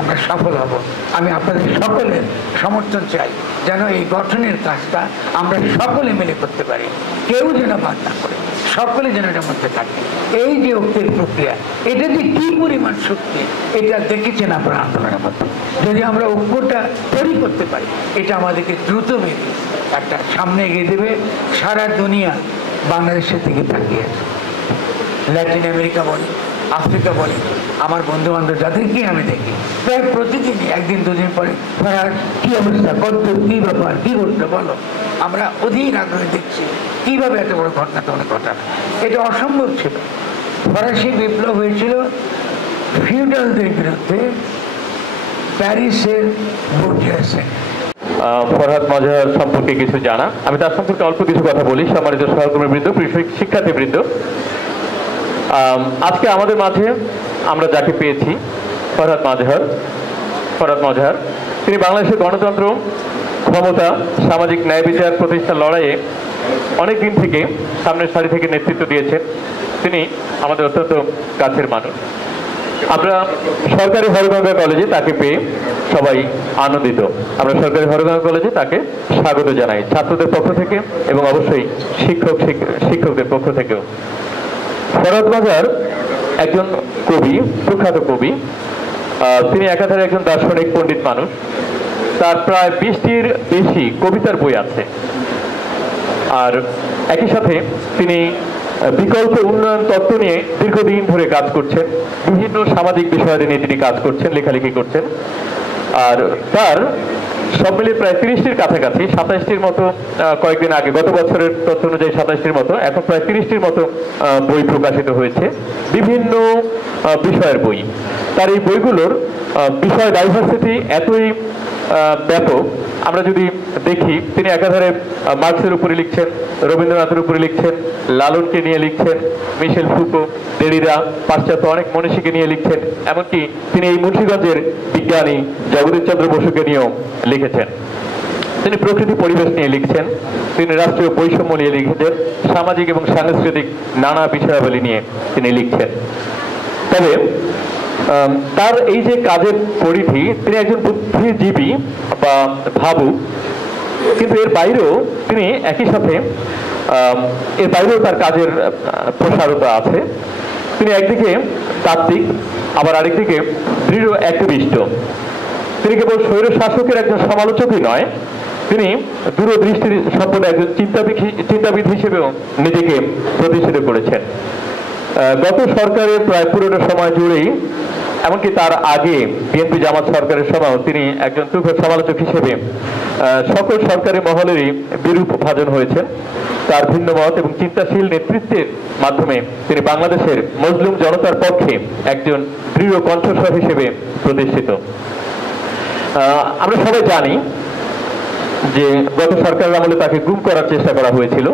আমরা সফল হব। আমি আপনাদের সকলের সমর্থন চাই, যেন এই গঠনের কাজটা আমরা সকলে মিলে করতে পারি, কেউ যেন বাদ না করে, সকলে যেন এটার মধ্যে থাকে। এই যে ঐক্যের প্রক্রিয়া, এটা যে কি পরিমাণ শক্তি, এটা দেখেছেন আপনারা আন্দোলনের মধ্যে। যদি আমরা ঐক্যটা তৈরি করতে পারি, এটা আমাদেরকে দ্রুত বেগে একটা সামনে এগিয়ে দেবে। সারা দুনিয়া বাংলাদেশের দিকে তাকিয়ে আছে। ল্যাটিন আমেরিকা বলে, আফ্রিকা বলে, আমার বন্ধু বান্ধব যাদেরকে আমি দেখি প্রায় প্রতিদিনই একদিন দুদিন পরে কি অবস্থা, কত কি ব্যাপার, কি করতে বলো। আমরা অধীর আগ্রহে দেখছি কিভাবে এত বড় ঘটনা তোমরা ঘটানো। এটা অসম্ভব ছিল। ফরাসি বিপ্লব হয়েছিল ফিউডালদের বিরুদ্ধে, প্যারিসের বুর্জোয়াসি। ফরহাদ মাজহার সম্পর্কে কিছু জানা, আমি তার সম্পর্কে অল্প কিছু কথা বলি। সম্মানিত সহকর্মীবৃন্দ, শিক্ষার্থীবৃন্দ, আজকে আমাদের মাঝে আমরা যাকে পেয়েছি ফরহাদ মাজহার, তিনি বাংলাদেশের গণতন্ত্র, ক্ষমতা, সামাজিক ন্যায় বিচার প্রতিষ্ঠার লড়াইয়ে অনেক দিন থেকে সামনের সারি থেকে নেতৃত্ব দিয়েছেন। তিনি আমাদের অত্যন্ত কাছের মানুষ। আমরা সরকারি হরগঙ্গা কলেজে তাকে পেয়ে সবাই আনন্দিত। আমরা সরকারি হরগঙ্গা কলেজে তাকে স্বাগত জানাই, ছাত্রদের পক্ষ থেকে এবং অবশ্যই শিক্ষকদের পক্ষ থেকেও। ফরহাদ মাজহার একজন কবি, প্রখ্যাত কবি। তিনি একাধারে একজন দার্শনিক, পণ্ডিত মানুষ। তার প্রায় 20টির বেশি কবিতার বই আছে। আর একই সাথে তিনি বিকল্প উন্নয়ন তত্ত্ব নিয়ে দীর্ঘদিন ধরে কাজ করছেন। বিভিন্ন সামাজিক বিষয়াদি নিয়ে তিনি কাজ করছেন, লেখালেখি করছেন। আর তার সব মিলিয়ে প্রায় 30টির কাছাকাছি, 27টির মতো কয়েকদিন আগে, গত বছরের তথ্য অনুযায়ী 27টির মতো, এখন প্রায় 30টির মতো বই প্রকাশিত হয়েছে, বিভিন্ন বিষয়ের বই। তার এই বইগুলোর বিষয় ডাইভার্সিটি এতই ব্যাপক, আমরা যদি দেখি তিনি একাধারে মার্কসের উপরে লিখছেন, রবীন্দ্রনাথের উপরে লিখছেন, লালনকে নিয়ে লিখছেন, মিশেল ফুকো, দেরিরা, পাশ্চাত্য অনেক মনীষীকে নিয়ে লিখছেন। এমনকি তিনি এই মুন্সিগঞ্জের বিজ্ঞানী জগদীশ চন্দ্র বসুকে নিয়েও লিখেছেন। তিনি প্রকৃতি পরিবেশ নিয়ে লিখছেন, তিনি রাষ্ট্রীয় বৈষম্য নিয়ে লিখেছেন, সামাজিক এবং সাংস্কৃতিক নানা বিষয়াবলী নিয়ে তিনি লিখছেন। তবে তার এই যে কাজের পরিধি, তিনি একজন বুদ্ধিজীবী বা ভাবুক, কিন্তু এর বাইরেও তিনি একই সাথে তার কাজের প্রসারতা আছে। তিনি একদিকে তাত্ত্বিক, আবার আরেকদিকে দৃঢ় অ্যাক্টিভিস্ট। তিনি কেবল স্বৈর শাসকের একজন সমালোচকই নয়, তিনি দূরদৃষ্টি সম্পন্ন একজন চিন্তাবিদ হিসেবেও নিজেকে প্রতিষ্ঠিত করেছেন। গত সরকারের প্রায় পুরোটা সময় জুড়েই, এমনকি তার আগে বিএনপি জামাত সরকারের সময় তিনি একজন তুখোড় সমালোচক হিসেবে সকল সরকারি মহলেরই বিরূপ ভাজন হয়েছেন। তার ভিন্ন মত এবং চিন্তাশীল নেতৃত্বের মাধ্যমে তিনি বাংলাদেশের মজলুম জনতার পক্ষে একজন দৃঢ় কণ্ঠস্বর হিসেবে প্রতিষ্ঠিত। আমরা সবাই জানি যে গত সরকারের আমলে তাকে গুম করার চেষ্টা করা হয়েছিল।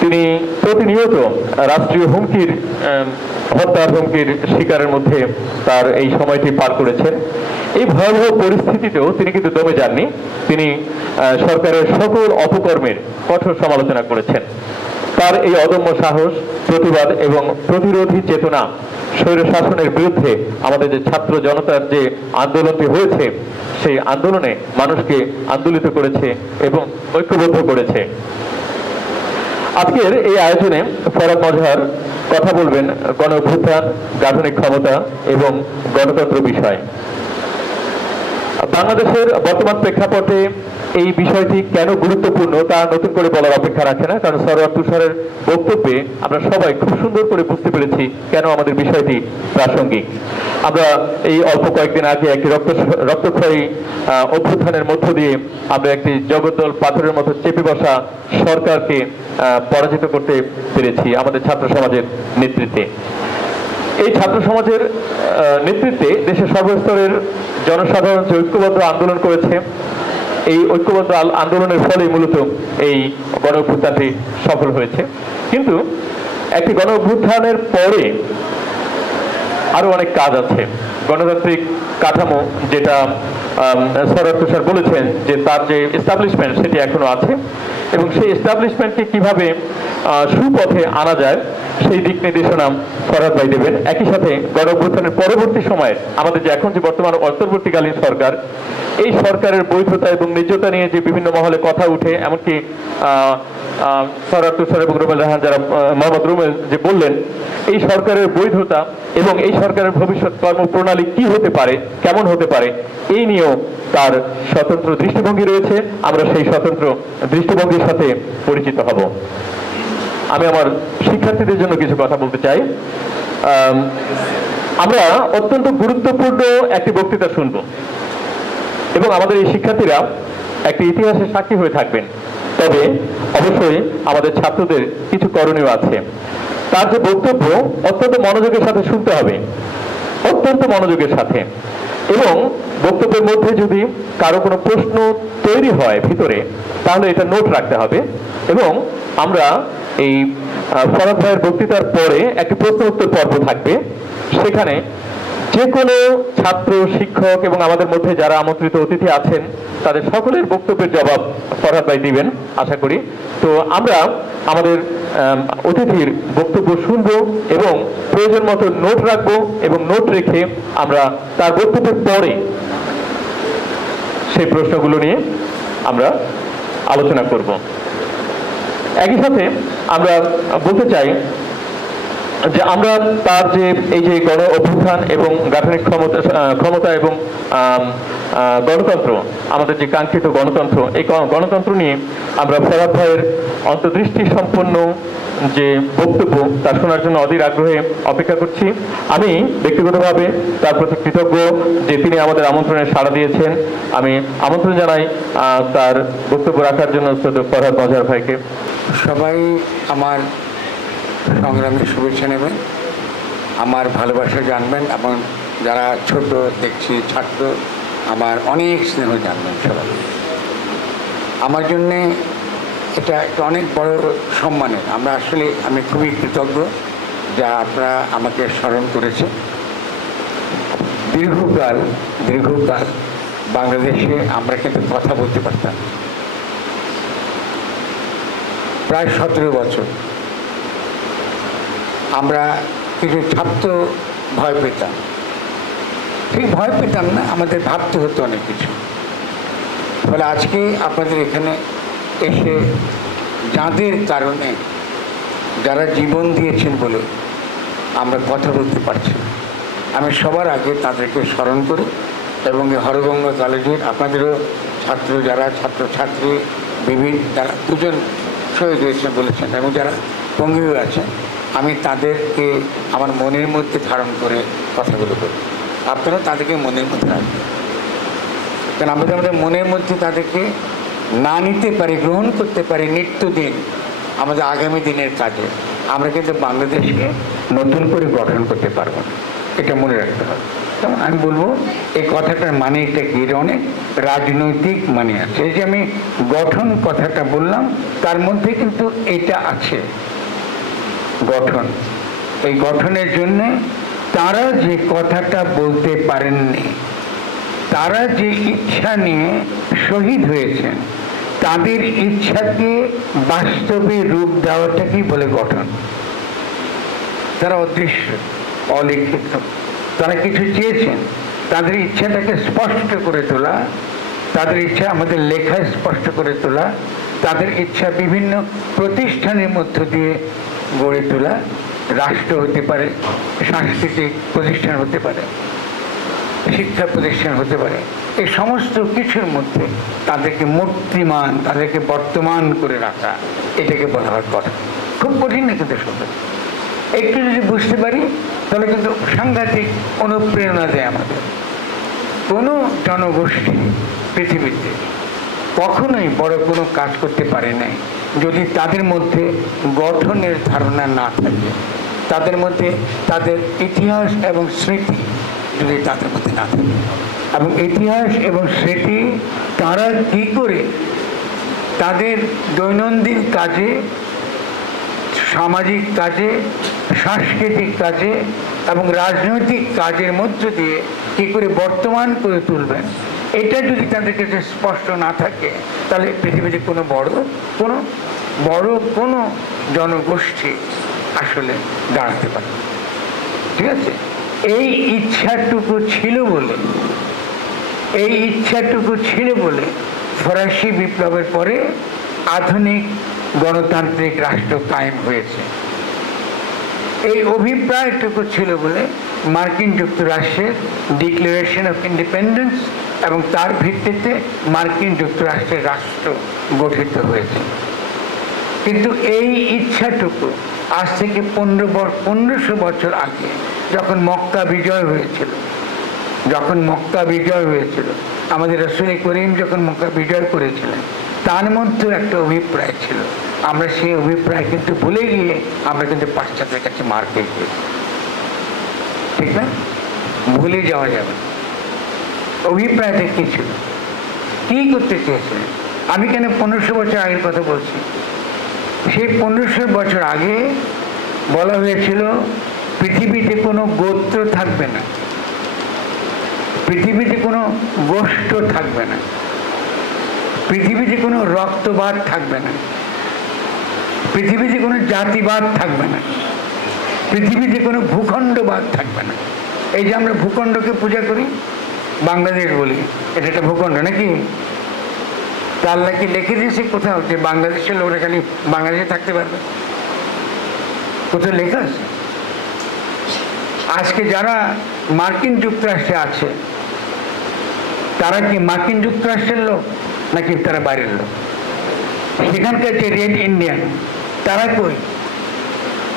তিনি প্রতিনিয়ত রাষ্ট্রীয় হুমকির, হত্যার হুমকির শিকারের মধ্যে তার এই সময়টি পার করেছেন। এই ভয়াবহ পরিস্থিতিতেও তিনি কিন্তু দমে যাননি। তিনি সরকারের সকল অপকর্মের কঠোর সমালোচনা করেছেন। তার এই অদম্য সাহস, প্রতিবাদ এবং প্রতিরোধী চেতনা স্বৈর শাসনের বিরুদ্ধে আমাদের যে ছাত্র জনতার যে আন্দোলনটি হয়েছে, সেই আন্দোলনে মানুষকে আন্দোলিত করেছে এবং ঐক্যবদ্ধ করেছে। আজকের এই আয়োজনে ফরহাদ মাজহার কথা বলবেন গণ অভ্যুত্থান, গাঠনিক ক্ষমতা এবং গণতন্ত্র বিষয়। বাংলাদেশের বর্তমান প্রেক্ষাপটে এই বিষয়টি কেন গুরুত্বপূর্ণ তা নতুন করে বলার অপেক্ষা রাখে না, কারণ সরোয়ার তুষারের বক্তব্যে আমরা সবাই খুব সুন্দর করে বুঝতে পেরেছি কেন আমাদের বিষয়টি প্রাসঙ্গিক। আমরা এই অল্প কয়েকদিন আগে একটি রক্তক্ষয়ী অভ্যুত্থানের মধ্য দিয়ে আমরা একটি জগদ্দল পাথরের মতো চেপে বসা সরকারকে পরাজিত করতে পেরেছি আমাদের ছাত্র সমাজের নেতৃত্বে। এই ছাত্র সমাজের নেতৃত্বে দেশের সর্বস্তরের জনসাধারণ যে ঐক্যবদ্ধ আন্দোলন করেছে, এই ঐক্যবদ্ধ আন্দোলনের ফলে মূলত এই গণ অভ্যুত্থানটি সফল হয়েছে। কিন্তু একটি গণ অভ্যুত্থানের পরে আরো অনেক কাজ আছে। গণতান্ত্রিক কাঠামো, যেটা সরোয়ার তুষার বলেছেন যে তার যে এস্টাবলিশমেন্ট সেটি এখনো আছে, এবং সেই এস্টাবলিশমেন্টকে কিভাবে সুপথে আনা যায় সেই দিক নির্দেশনা ফরহাদ ভাই দেবেন। একই সাথে গণঅভ্যুত্থানের পরবর্তী সময়ে আমাদের যে এখন যে বর্তমান অন্তর্বর্তীকালীন সরকার, এই সরকারের বৈধতা এবং ন্যায্যতা নিয়ে যে বিভিন্ন মহলে কথা উঠে, এমনকি ফরহাদ তুষার এবং রুমেল রায়হান, যারা মোহাম্মদ রুমেল যে বললেন, এই সরকারের বৈধতা এবং এই সরকারের ভবিষ্যৎ কর্মপ্রণালী কি হতে পারে, কেমন হতে পারে, এই নিয়েও তার স্বতন্ত্র দৃষ্টিভঙ্গি রয়েছে। আমরা সেই স্বতন্ত্র দৃষ্টিভঙ্গির সাথে পরিচিত হব। আমি আমার শিক্ষার্থীদের জন্য কিছু কথা বলতে চাই। আমরা অত্যন্ত গুরুত্বপূর্ণ একটি বক্তৃতা শুনব এবং আমাদের এই শিক্ষার্থীরা একটি ইতিহাসের সাক্ষী হয়ে থাকবেন। তবে অবশ্যই আমাদের ছাত্রদের কিছু করণীয় আছে। তার যে বক্তব্য অত্যন্ত মনোযোগের সাথে শুনতে হবে, অত্যন্ত মনোযোগের সাথে। এবং বক্তব্যের মধ্যে যদি কারো কোনো প্রশ্ন তৈরি হয় ভিতরে, তাহলে এটা নোট রাখতে হবে। এবং আমরা এই ফরহাদ ভাইয়ের বক্তৃতার পরে একটি প্রশ্ন উত্তর পর্ব থাকবে। সেখানে যে কোনো ছাত্র, শিক্ষক এবং আমাদের মধ্যে যারা আমন্ত্রিত অতিথি আছেন, তাদের সকলের বক্তব্যের জবাব ফরহাদ ভাই দিবেন আশা করি। তো আমরা আমাদের অতিথির বক্তব্য শুনব এবং প্রয়োজন মতো নোট রাখবো এবং নোট রেখে আমরা তার বক্তব্যের পরে সেই প্রশ্নগুলো নিয়ে আমরা আলোচনা করব। একই সাথে আমরা বলতে চাই যে আমরা তার যে এই যে গণ অভ্যুত্থান এবং গাঠনিক ক্ষমতা এবং গণতন্ত্র, আমাদের যে কাঙ্ক্ষিত গণতন্ত্র, এই গণতন্ত্র নিয়ে আমরা ফরহাদ ভাইয়ের অন্তর্দৃষ্টি সম্পন্ন যে বক্তব্য তা শোনার জন্য অধীর আগ্রহে অপেক্ষা করছি। আমি ব্যক্তিগতভাবে তার প্রতি কৃতজ্ঞ যে তিনি আমাদের আমন্ত্রণে সাড়া দিয়েছেন। আমি আমন্ত্রণ জানাই তার বক্তব্য রাখার জন্য ফরহাদ মজহার ভাইকে। সবাই আমার সংগ্রামী শুভেচ্ছা নেবেন, আমার ভালোবাসা জানবেন, এবং যারা ছোট দেখছি ছাত্র, আমার অনেক স্নেহ জানবেন সবাই। আমার জন্যে এটা একটা অনেক বড় সম্মানের। আমি খুবই কৃতজ্ঞ যা আপনারা আমাকে স্মরণ করেছে। দীর্ঘকাল বাংলাদেশে আমরা কিন্তু কথা বলতে পারতাম, প্রায় 17 বছর। আমরা কিছু ছাত্র ভয় পেতাম, ঠিক ভয় পেতাম না, আমাদের ভাবতে হতো অনেক কিছু। ফলে আজকে আপনাদের এখানে এসে যাদের কারণে, যারা জীবন দিয়েছেন বলে আমরা কথা বলতে পারছি, আমি সবার আগে তাদেরকে স্মরণ করি। এবং হরগঙ্গা কলেজের আপনাদেরও ছাত্র, যারা ছাত্রছাত্রী যারা 2 জন শহীদ হয়েছেন বলেছেন এবং যারা পঙ্গু আছেন, আমি তাদেরকে আমার মনের মধ্যে ধারণ করে কথাগুলো বলি। আপনারা তাদেরকে মনের মধ্যে রাখবেন, কারণ আমরা আমাদের মনের মধ্যে তাদেরকে না নিতে পারি, গ্রহণ করতে পারি নিত্যদিন আমাদের আগামী দিনের কাজে, আমরা কিন্তু বাংলাদেশকে নতুন করে গঠন করতে পারবো না। এটা মনে রাখতে হবে। যেমন আমি বলবো, এই কথাটার মানে এটা কি, অনেক রাজনৈতিক মানে আছে। এই যে আমি গঠন কথাটা বললাম, তার মধ্যে কিন্তু এটা আছে, গঠন। এই গঠনের জন্য তারা যে কথাটা বলতে পারেননি, তারা যে ইচ্ছা নিয়ে শহীদ হয়েছেন, তাদের ইচ্ছাকে বাস্তবে রূপ দেওয়াটাকেই বলে গঠন। তারা অদৃশ্য, অলিখিত, তারা কিছু চেয়েছেন, তাদের ইচ্ছাটাকে স্পষ্ট করে তোলা, তাদের ইচ্ছা আমাদের লেখায় স্পষ্ট করে তোলা, তাদের ইচ্ছা বিভিন্ন প্রতিষ্ঠানের মধ্য দিয়ে গড়ে তোলা। রাষ্ট্র হতে পারে, সাংস্কৃতিক প্রতিষ্ঠান হতে পারে, শিক্ষা প্রতিষ্ঠান হতে পারে। এই সমস্ত কিছুর মধ্যে তাদেরকে মূর্তিমান, তাদেরকে বর্তমান করে রাখা, এটাকে বলা হয় কথা। খুব কঠিন না কিন্তু শব্দ, একটু যদি বুঝতে পারি তাহলে কিন্তু সাংঘাতিক অনুপ্রেরণা দেয় আমাদের। কোনো জনগোষ্ঠী পৃথিবীতে কখনোই বড় কোনো কাজ করতে পারে নাই যদি তাদের মধ্যে গঠনের ধারণা না থাকে, তাদের মধ্যে তাদের ইতিহাস এবং স্মৃতি যদি তাদের মধ্যে না থাকে। এবং ইতিহাস এবং স্মৃতি তারা কী করে তাদের দৈনন্দিন কাজে, সামাজিক কাজে, সাংস্কৃতিক কাজে এবং রাজনৈতিক কাজের মধ্য দিয়ে কী করে বর্তমান করে তুলবেন, এটা যদি তাদের কাছে স্পষ্ট না থাকে, তাহলে পৃথিবীতে কোনো বড় জনগোষ্ঠী আসলে দাঁড়াতে পারে। ঠিক আছে, এই ইচ্ছাটুকু ছিল বলে ফরাসি বিপ্লবের পরে আধুনিক গণতান্ত্রিক রাষ্ট্র কায়েম হয়েছে। এই অভিপ্রায়টুকু ছিল বলে মার্কিন যুক্তরাষ্ট্রের ডিক্লারেশন অফ ইন্ডিপেন্ডেন্স এবং তার ভিত্তিতে মার্কিন যুক্তরাষ্ট্রের রাষ্ট্র গঠিত হয়েছে। কিন্তু এই ইচ্ছাটুকু আজ থেকে 1500 বছর আগে যখন মক্কা বিজয় হয়েছিল, আমাদের রাসূল করিম যখন মক্কা বিজয় করেছিলেন, তার মধ্যেও একটা অভিপ্রায় ছিল। আমরা সেই অভিপ্রায় কিন্তু ভুলে গিয়ে আমরা কিন্তু পাশ্চাত্যের কাছে মার খেয়েছি। ঠিক না? ভুলে যাওয়া যাবে। অভিপ্রায়টা কি ছিল, কি করতে চেয়েছিলেন? আমি কেন 1500 বছর আগের কথা বলছি? সেই 1500 বছর আগে বলা হয়েছিল পৃথিবীতে কোনো গোত্র থাকবে না, পৃথিবীতে কোনো গোষ্ঠ থাকবে না, পৃথিবীতে কোনো রক্তবাদ থাকবে না, পৃথিবীতে কোনো জাতিবাদ থাকবে না, পৃথিবীতে কোনো ভূখণ্ডবাদ থাকবে না। এই যে আমরা ভূখণ্ডকে পূজা করি, বাংলাদেশ বলি, এটা একটা ভূখণ্ড নাকি? আল্লাহ কি লিখে দিয়েছে কোথাও যে বাংলাদেশের লোকরা খালি বাংলাদেশে থাকতে পারবে? কোথাও লেখা আছে? আজকে যারা মার্কিন যুক্তরাষ্ট্রে আছে, তারা কি মার্কিন যুক্তরাষ্ট্রের লোক নাকি তারা বাইরের লোক? সেখানকার যে রেড ইন্ডিয়ান, তারা কই?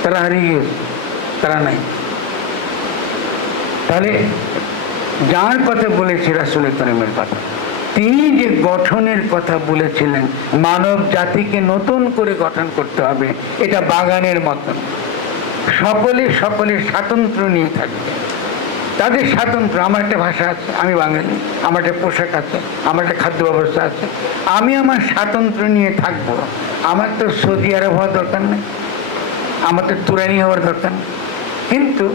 তারা হারিয়ে গেছে, তারা নাই। তাহলে যার কথা বলেছি রাসূল করিমের কথা, তিনি যে গঠনের কথা বলেছিলেন, মানব জাতিকে নতুন করে গঠন করতে হবে, এটা বাগানের মতন। সকলে স্বাতন্ত্র নিয়ে থাকবে, তাদের স্বাতন্ত্র। আমার একটা ভাষা আছে, আমি বাঙালি, আমার একটা পোশাক আছে, আমার একটা খাদ্য ব্যবস্থা আছে, আমি আমার স্বাতন্ত্র নিয়ে থাকবো। আমার তো সৌদি আরব হওয়ার দরকার নেই, আমার তো তুরানি হওয়ার দরকার নেই, কিন্তু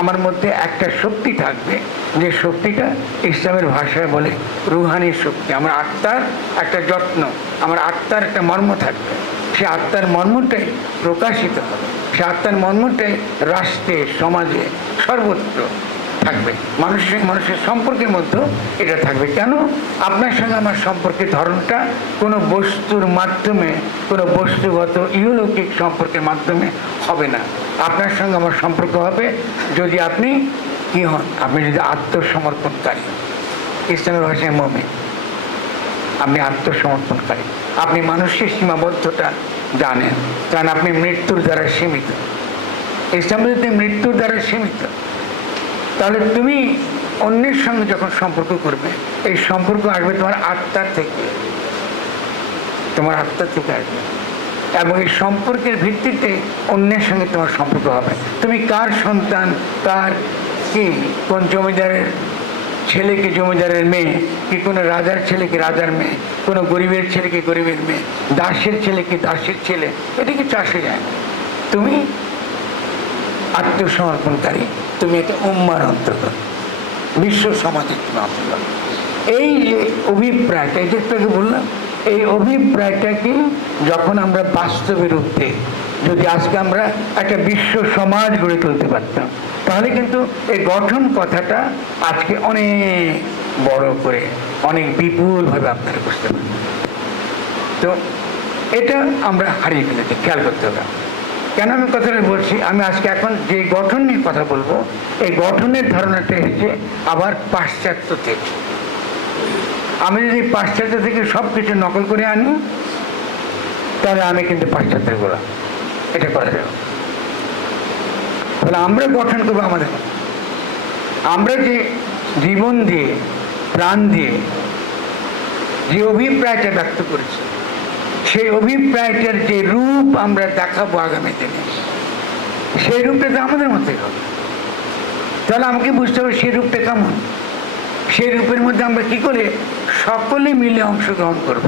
আমার মধ্যে একটা শক্তি থাকবে, যে শক্তিটা ইসলামের ভাষায় বলে রুহানি শক্তি। আমার আত্মার একটা যত্ন, আমার আত্মার একটা মর্ম থাকবে, সে আত্মার মর্মটাই প্রকাশিত হবে, সে আত্মার মর্মটাই রাষ্ট্রে, সমাজে, সর্বত্র থাকবে। মানুষের সম্পর্কের মধ্যে এটা থাকবে। কেন? আপনার সঙ্গে আমার সম্পর্কের ধরনটা কোনো বস্তুর মাধ্যমে, কোনো বস্তুগত ইহলৌকিক সম্পর্কের মাধ্যমে হবে না। আপনার সঙ্গে আমার সম্পর্ক হবে যদি আপনি কি হন, আপনি যদি আত্মসমর্পণকারী, ইসলামের ভাষায় মুমিন, আপনি আত্মসমর্পণকারী, আপনি মানুষের সীমাবদ্ধতা জানেন, কারণ আপনি মৃত্যুর দ্বারা সীমিত। ইসলাম যদি মৃত্যুর দ্বারা সীমিত, তাহলে তুমি অন্যের সঙ্গে যখন সম্পর্ক করবে, এই সম্পর্ক আসবে তোমার আত্মার থেকে, আসবে, এবং এই সম্পর্কের ভিত্তিতে অন্যের সঙ্গে তোমার সম্পর্ক হবে। তুমি কার সন্তান, কার কি, কোন জমিদারের ছেলে কি জমিদারের মেয়ে, কি কোনো রাজার ছেলে কি রাজার মেয়ে, কোনো গরিবের ছেলে কি গরিবের মেয়ে, দাসের ছেলে কি দাসের ছেলে, এটা কি চাষে যায় না। তুমি আত্মসমর্পণকারী, তুমি এটা উম্মার অন্তর্গত, বিশ্ব সমাজের অন্তর্গত। এই যে অভিপ্রায়টা, এই যে তোকে বললাম, এই অভিপ্রায়টাকে যখন আমরা বাস্তবে রূপ দিই, যদি আজকে আমরা একটা বিশ্ব সমাজ গড়ে তুলতে পারতাম, তাহলে কিন্তু এই গঠন কথাটা আজকে অনেক বড় করে, অনেক বিপুলভাবে আপনারা বুঝতে পারেন। তো এটা আমরা হারিয়ে ফেলেছি, খেয়াল করতে হবে। কেন আমি কথাটা বলছি? আমি আজকে এখন যে গঠন নিয়ে কথা বলবো, এই গঠনের ধারণাটা এসেছে আবার পাশ্চাত্য থেকে। আমি যদি পাশ্চাত্য থেকে সব কিছু নকল করে আনি, তাহলে আমি কিন্তু পাশ্চাত্যের গোড়া, এটা করা যাবে। তাহলে আমরা গঠন করবো আমাদের, আমরা যে জীবন দিয়ে, প্রাণ দিয়ে যে অভিপ্রায়টা ব্যক্ত করেছি, সেই অভিপ্রায়টার যে রূপ আমরা দেখাবো আগামী দিনে, সেই রূপটা তো আমাদের মতোই হবে। তাহলে আমাকে বুঝতে হবে সেই রূপটা কেমন, সেই রূপের মধ্যে আমরা কি করে সকলে মিলে অংশগ্রহণ করব।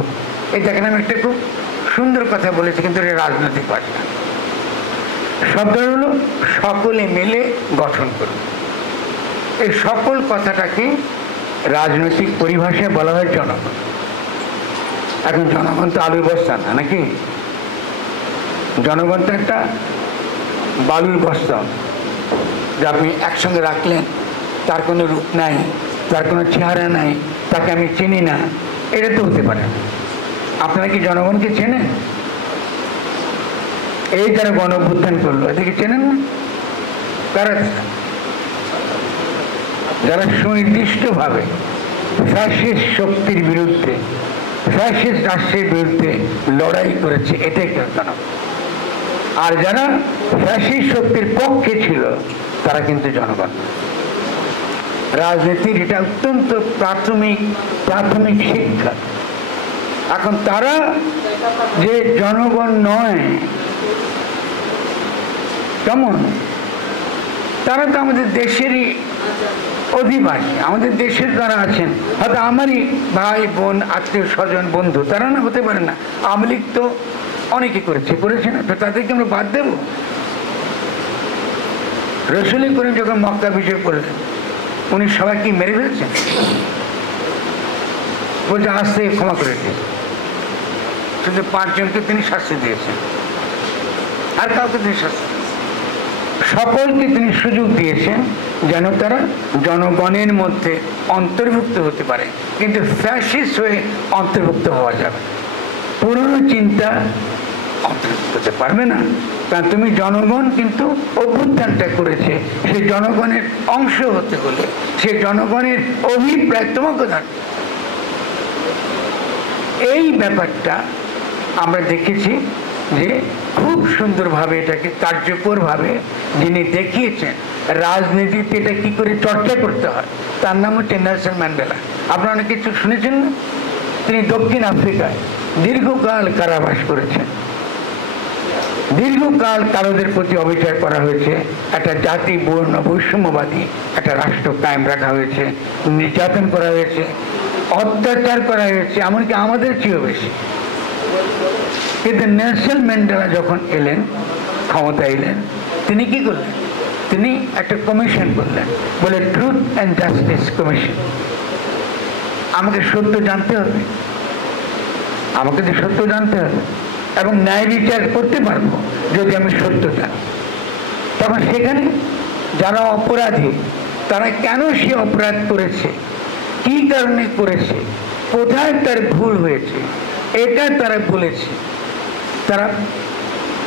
এই দেখেন, আমি একটা খুব সুন্দর কথা বলেছি, কিন্তু এটা রাজনৈতিক ভাষা। শব্দ হলো সকলে মিলে গঠন করব। এই সকল কথাটাকে রাজনৈতিক পরিভাষায় বলা হয় জনগণ। এখন জনগণ তো আলুর বস্তা না, নাকি? জনগণ তো একটা বালুর বস্তা, যে আপনি একসঙ্গে রাখলেন, তার কোনো রূপ নাই, তার কোনো চেহারা নাই, তাকে আমি চিনি না, এটা তো হতে পারে না। আপনারা কি জনগণকে চেনেন? এই যারা গণ অভ্যুত্থান করলো এদেরকে চেনেন না? কারা? যারা সুনির্দিষ্টভাবে ফ্যাসিস্ট শক্তির বিরুদ্ধে, ফ্যাসিস্ট রাষ্ট্রের বিরুদ্ধে লড়াই করেছে, এটাই জনগণ। আর যারা ফ্যাসিস্ট শক্তির পক্ষে ছিল তারা কিন্তু জনগণ। রাজনীতির এটা অত্যন্ত প্রাথমিক শিক্ষা। এখন তারা যে জনগণ নয়, কেমন? তারা তো আমাদের দেশেরই অধিবাসী, আমাদের দেশের যারা আছেন, হয়তো আমারই ভাই বোন, আত্মীয় স্বজন, বন্ধু, তারা না হতে পারে না। আওয়ামী লীগ তো অনেকে করেছে না, তো তাদেরকে আমরা বাদ দেব? রসুল করিম যখন মক্কা বিজয় করলেন, উনি সবাইকে মেরে ফেলছেন? বলছে আজ থেকে ক্ষমা করে দিয়েছে, শুধু 5 জনকে তিনি শাস্তি দিয়েছেন, আর কাউকে তিনি শাস্তি, সকলকে তিনি সুযোগ দিয়েছেন যেন তারা জনগণের মধ্যে অন্তর্ভুক্ত হতে পারে, কিন্তু ফ্যাসিস্ট হয়ে অন্তর্ভুক্ত হওয়া যাবে। পুরনো চিন্তা অন্তর্ভুক্ত হতে পারবে না, কারণ তুমি জনগণ কিন্তু অভ্যুত্থানটা করেছে, সেই জনগণের অংশ হতে হলে সেই জনগণের অভিপ্রায় তোমাকে থাকবে। এই ব্যাপারটা আমরা দেখেছি যে খুব সুন্দরভাবে এটাকে কার্যকরভাবে যিনি দেখিয়েছেন রাজনীতিতে এটা কি করে চর্চা করতে হয়, তার নাম হচ্ছে নেলসন ম্যান্ডেলা। আপনারা অনেক কিছু শুনেছেন না? তিনি দক্ষিণ আফ্রিকায় দীর্ঘকাল কারাবাস করেছেন। দীর্ঘকাল কারোদের প্রতি অবিচার করা হয়েছে, একটা জাতি বর্ণ বৈষম্যবাদী একটা রাষ্ট্র কায়েম রাখা হয়েছে, নির্যাতন করা হয়েছে, অত্যাচার করা হয়েছে, এমনকি আমাদের চেয়েও বেশি। কিন্তু নেলসন ম্যান্ডেলা যখন এলেন, ক্ষমতা এলেন, তিনি কি করলেন? তিনি একটা কমিশন করলেন, বলে ট্রুথ অ্যান্ড জাস্টিস কমিশন। আমাকে সত্য জানতে হবে, আমাকে তো সত্য জানতে হবে এবং ন্যায় বিচার করতে পারবো যদি আমি সত্য জানি। তখন সেখানে যারা অপরাধী, তারা কেন সে অপরাধ করেছে, কি কারণে করেছে, কোথায় তার ভুল হয়েছে, এটা তারা বলেছে। তারা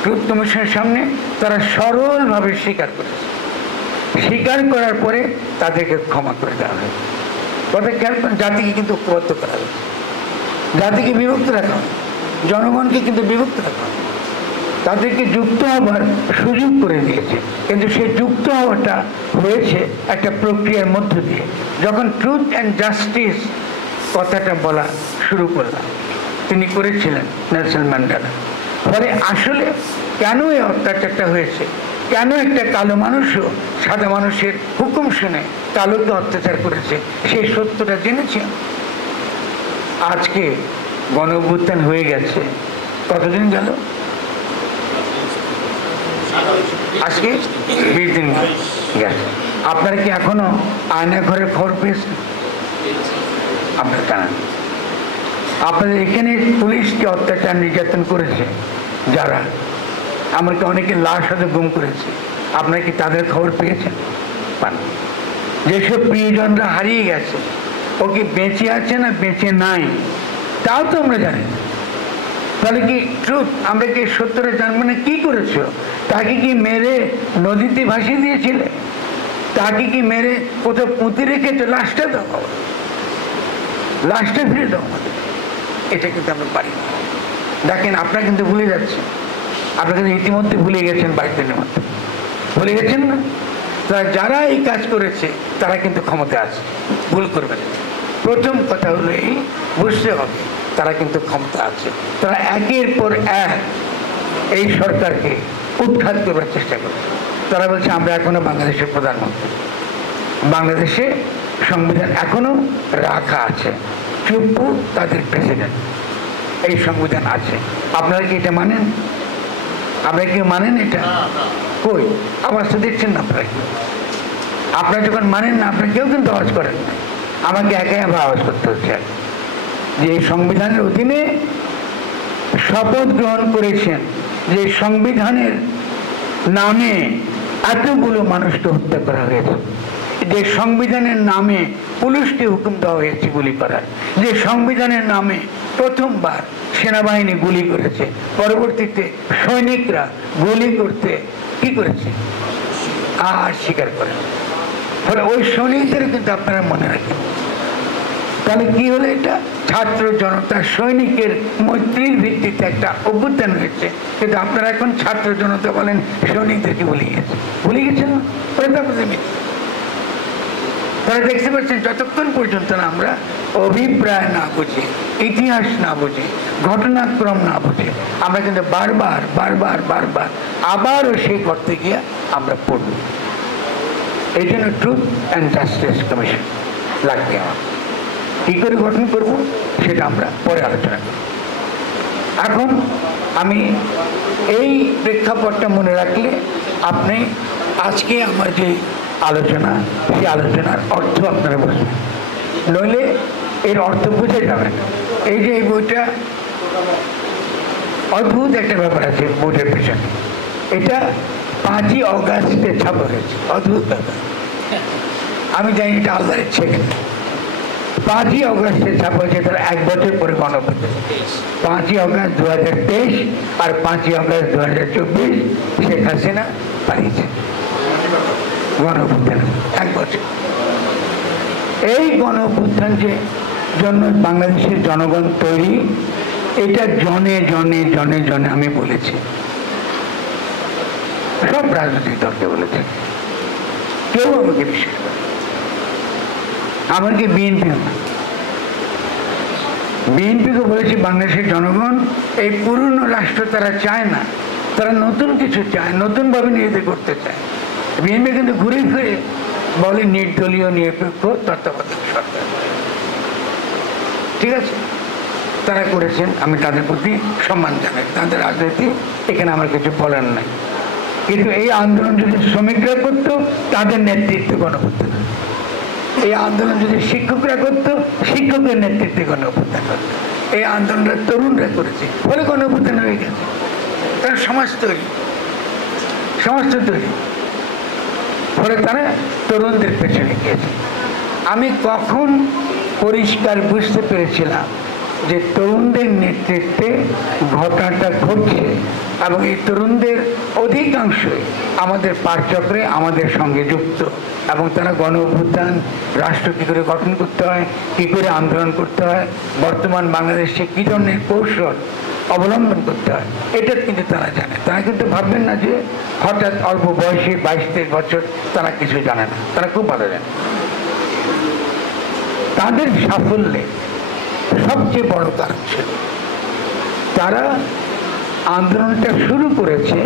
ট্রুথ কমিশনের সামনে তারা সরলভাবে স্বীকার করেছে। স্বীকার করার পরে তাদেরকে ক্ষমা করে দেওয়া হয়েছে। কথা খেয়াল করেন, জাতিকে কিন্তু ঐক্যবদ্ধ করা হয়েছে, জাতিকে বিভক্ত রাখা হয়, জনগণকে কিন্তু বিভক্ত রাখা হয়, তাদেরকে যুক্ত হবার সুযোগ করে দিয়েছে। কিন্তু সেই যুক্ত হওয়াটা হয়েছে একটা প্রক্রিয়ার মধ্য দিয়ে। যখন ট্রুথ অ্যান্ড জাস্টিস কথাটা বলা শুরু করলাম, তিনি করেছিলেন নেলসন ম্যান্ডেলা। ফলে আসলে কেন এই অত্যাচারটা হয়েছে, কেন একটা কালো মানুষও সাদা মানুষের হুকুম শুনে কালোকে অত্যাচার করেছে, সেই সত্যটা জেনেছি। আজকে গণ অভ্যুত্থান হয়ে গেছে, কতদিন গেল? আজকে 20 দিন গেছে। আপনারা কি এখনো আয়না ঘরের খবর পেয়েছেন? আপনার জানান, আপনাদের এখানে পুলিশকে অত্যাচার নির্যাতন করেছে যারা, এমনকি অনেকে লাশ হয়তো গুম করেছে, আপনারা কি তাদের খবর পেয়েছেন? পান। যেসব প্রিয়জনরা হারিয়ে গেছে, ও কি বেঁচে আছে না বেঁচে নাই, তাও তো আমরা জানি না। তাহলে কি ট্রুথ, আমরা কি সত্যটা জানবো না? কি করেছো? তাকে কি মেরে নদীতে ভাসিয়ে দিয়েছিলে? তাকে কি মেরে কোথাও পুঁতে রেখেছো? লাশটা দাও, লাশটা ফিরে দাও। এটা কিন্তু আমরা পারি না। দেখেন, আপনারা কিন্তু ভুলে যাচ্ছেন, আপনারা কিন্তু ইতিমধ্যে ভুলে গেছেন, 22 দিনের মধ্যে ভুলে গেছেন না? তারা যারা এই কাজ করেছে তারা কিন্তু ক্ষমতায় আছে, ভুল করবে না। প্রথম কথা হলো এই, বুঝতে হবে তারা কিন্তু ক্ষমতা আছে। তারা একের পর এক এই সরকারকে উৎখাত করবার চেষ্টা করছে। তারা বলছে আমরা এখনো বাংলাদেশের প্রধানমন্ত্রী, বাংলাদেশে সংবিধান এখনো রাখা আছে, চুপ্পু তাদের প্রেসিডেন্ট, এই সংবিধান আছে। আপনারা কি এটা মানেন? আপনারা কি মানেন এটা? কই আওয়াজ তো দিচ্ছেন না আপনারা। আপনারা যখন মানেন না, আপনারা কেউ কিন্তু আওয়াজ করেন না। আমাকে একাই আবার আওয়াজ করতে হচ্ছে যে এই সংবিধানের অধীনে শপথ গ্রহণ করেছেন যে সংবিধানের নামে এতগুলো মানুষকে হত্যা করা হয়েছে, যে সংবিধানের নামে পুলিশকে হুকুম দেওয়া হয়েছে গুলি করার, যে সংবিধানের নামে প্রথমবার সেনাবাহিনী গুলি করেছে, পরবর্তীতে সৈনিকরা গুলি করতে কি করেছে আর স্বীকার করেছে। ফলে ওই সৈনিকদের কিন্তু আপনারা মনে রাখেন। তাহলে কি হলো? এটা ছাত্র জনতা সৈনিকের মৈত্রীর ভিত্তিতে একটা অভ্যুত্থান হয়েছে, কিন্তু আপনারা এখন ছাত্র জনতা বলেন, সৈনিকদেরকে ভুলে গেছেন না? তারা দেখতে পাচ্ছেন যতক্ষণ পর্যন্ত না আমরা অভিপ্রায় না বুঝি, ইতিহাস না বুঝি, ঘটনাক্রম না বুঝি, আমরা কিন্তু বারবার বারবার বারবার আবারও সেই করতে গিয়ে আমরা পড়ব। এই জন্য ট্রুথ অ্যান্ড জাস্টিস কমিশন লাগবে। আমার কী করে গঠন করব সেটা আমরা পরে আলোচনা করব। এখন আমি এই প্রেক্ষাপটটা মনে রাখলে আপনি আজকে আমার যে আলোচনা, সেই আলোচনার অর্থ আপনারা বুঝবেন, নইলে এর অর্থ বুঝে যাবেন। এই যে এই বইটা অদ্ভুত একটা ব্যাপার আছে বইটার পেছনে। এটা 5ই অগাস্টে ছাপা হয়েছে। অদ্ভুত ব্যাপার, আমি জানি এটা আল্লাহর ইচ্ছে কিনা। 5ই অগাস্টে ছাপা হয়েছে, তার 1 বছর পরে গণঅভ্যুত্থান। 5ই অগাস্ট 2023 আর 5ই অগাস্ট 2024 শেখ হাসিনা পালিয়েছে। গণঅভ্যুত্থান 1 বছর। এই গণঅভ্যুত্থান যে জন্য বাংলাদেশের জনগণ তৈরি, এটা জনে জনে জনে জনে আমি বলেছি, সব রাজনৈতিক দলকে বলেছে, কেউ আমাকে বিশ্বাস করে। আমাকে বিএনপিও না, বিএনপিকে বলেছি বাংলাদেশের জনগণ এই পুরনো রাষ্ট্র তারা চায় না, তারা নতুন কিছু চায়, নতুনভাবে নিজেদের করতে চায়। বিএনপি কিন্তু ঘুরে ফিরে বলে নির্দলীয় নিরপেক্ষ তত্ত্বাবধায়ক সরকার। ঠিক আছে, তারা করেছেন, আমি তাদের প্রতি সম্মান জানাই, তাদের রাজনীতি এখানে আমার কিছু বলার নাই। কিন্তু এই আন্দোলন যদি শ্রমিকরা করত, তাদের নেতৃত্বে গণঅভ্যুত্থান। এই আন্দোলন যদি শিক্ষকরা করত, শিক্ষকের নেতৃত্বে গণঅভ্যুত্থান করত। এই আন্দোলনটা তরুণরা করেছে, ফলে গণঅভ্যুত্থান হয়ে গেছে। তারা সমাজ তৈরি, সমাজটা তৈরি, ফলে তারা তরুণদের পেছনে গিয়েছে। আমি কখন পরিষ্কার বুঝতে পেরেছিলাম যে তরুণদের নেতৃত্বে ঘটনাটা ঘটছে, এবং এই তরুণদের অধিকাংশই আমাদের পাঠচক্রে আমাদের সঙ্গে যুক্ত, এবং তারা গণঅভ্যুত্থান, রাষ্ট্র কী করে গঠন করতে হয়, কী করে আন্দোলন করতে হয়, বর্তমান বাংলাদেশে কী ধরনের কৌশল অবলম্বন করতে হয়, এটা কিন্তু তারা জানে। তারা কিন্তু ভাববেন না যে হঠাৎ অল্প বয়সে 22-23 বছর তারা কিছু জানে না, তারা খুব ভালো জানে। তাদের সাফল্যে সবচেয়ে বড় কারণ ছিল তারা আন্দোলনটা শুরু করেছে,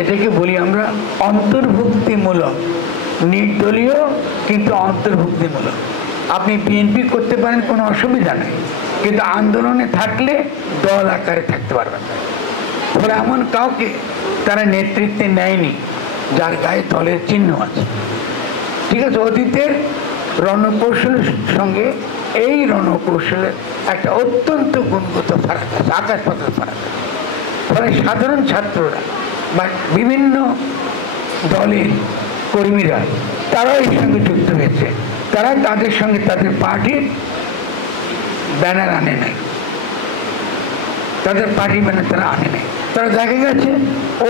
এটাকে বলি আমরা অন্তর্ভুক্তিমূলক, নির্দলীয় কিন্তু অন্তর্ভুক্তিমূলক। আপনি বিএনপি করতে পারেন, কোনো অসুবিধা নেই, কিন্তু আন্দোলনে থাকলে দল আকারে থাকতে পারবেন না। ফলে এমন কাউকে তারা নেতৃত্বে নেয়নি যার গায়ে দলের চিহ্ন আছে। ঠিক আছে, অতীতের রণকৌশলের সঙ্গে এই রণকৌশলের একটা অত্যন্ত গুণগত ফারাক আছে, আকাশ পাতাল ফারাক আছে। ফলে সাধারণ ছাত্ররা বা বিভিন্ন দলের কর্মীরা তারাও এর সঙ্গে যুক্ত হয়েছে। তারা তাদের সঙ্গে তাদের পার্টির ব্যানার আনে নাই, তাদের পার্টির ব্যানার তারা আনে নাই। তারা দেখা গেছে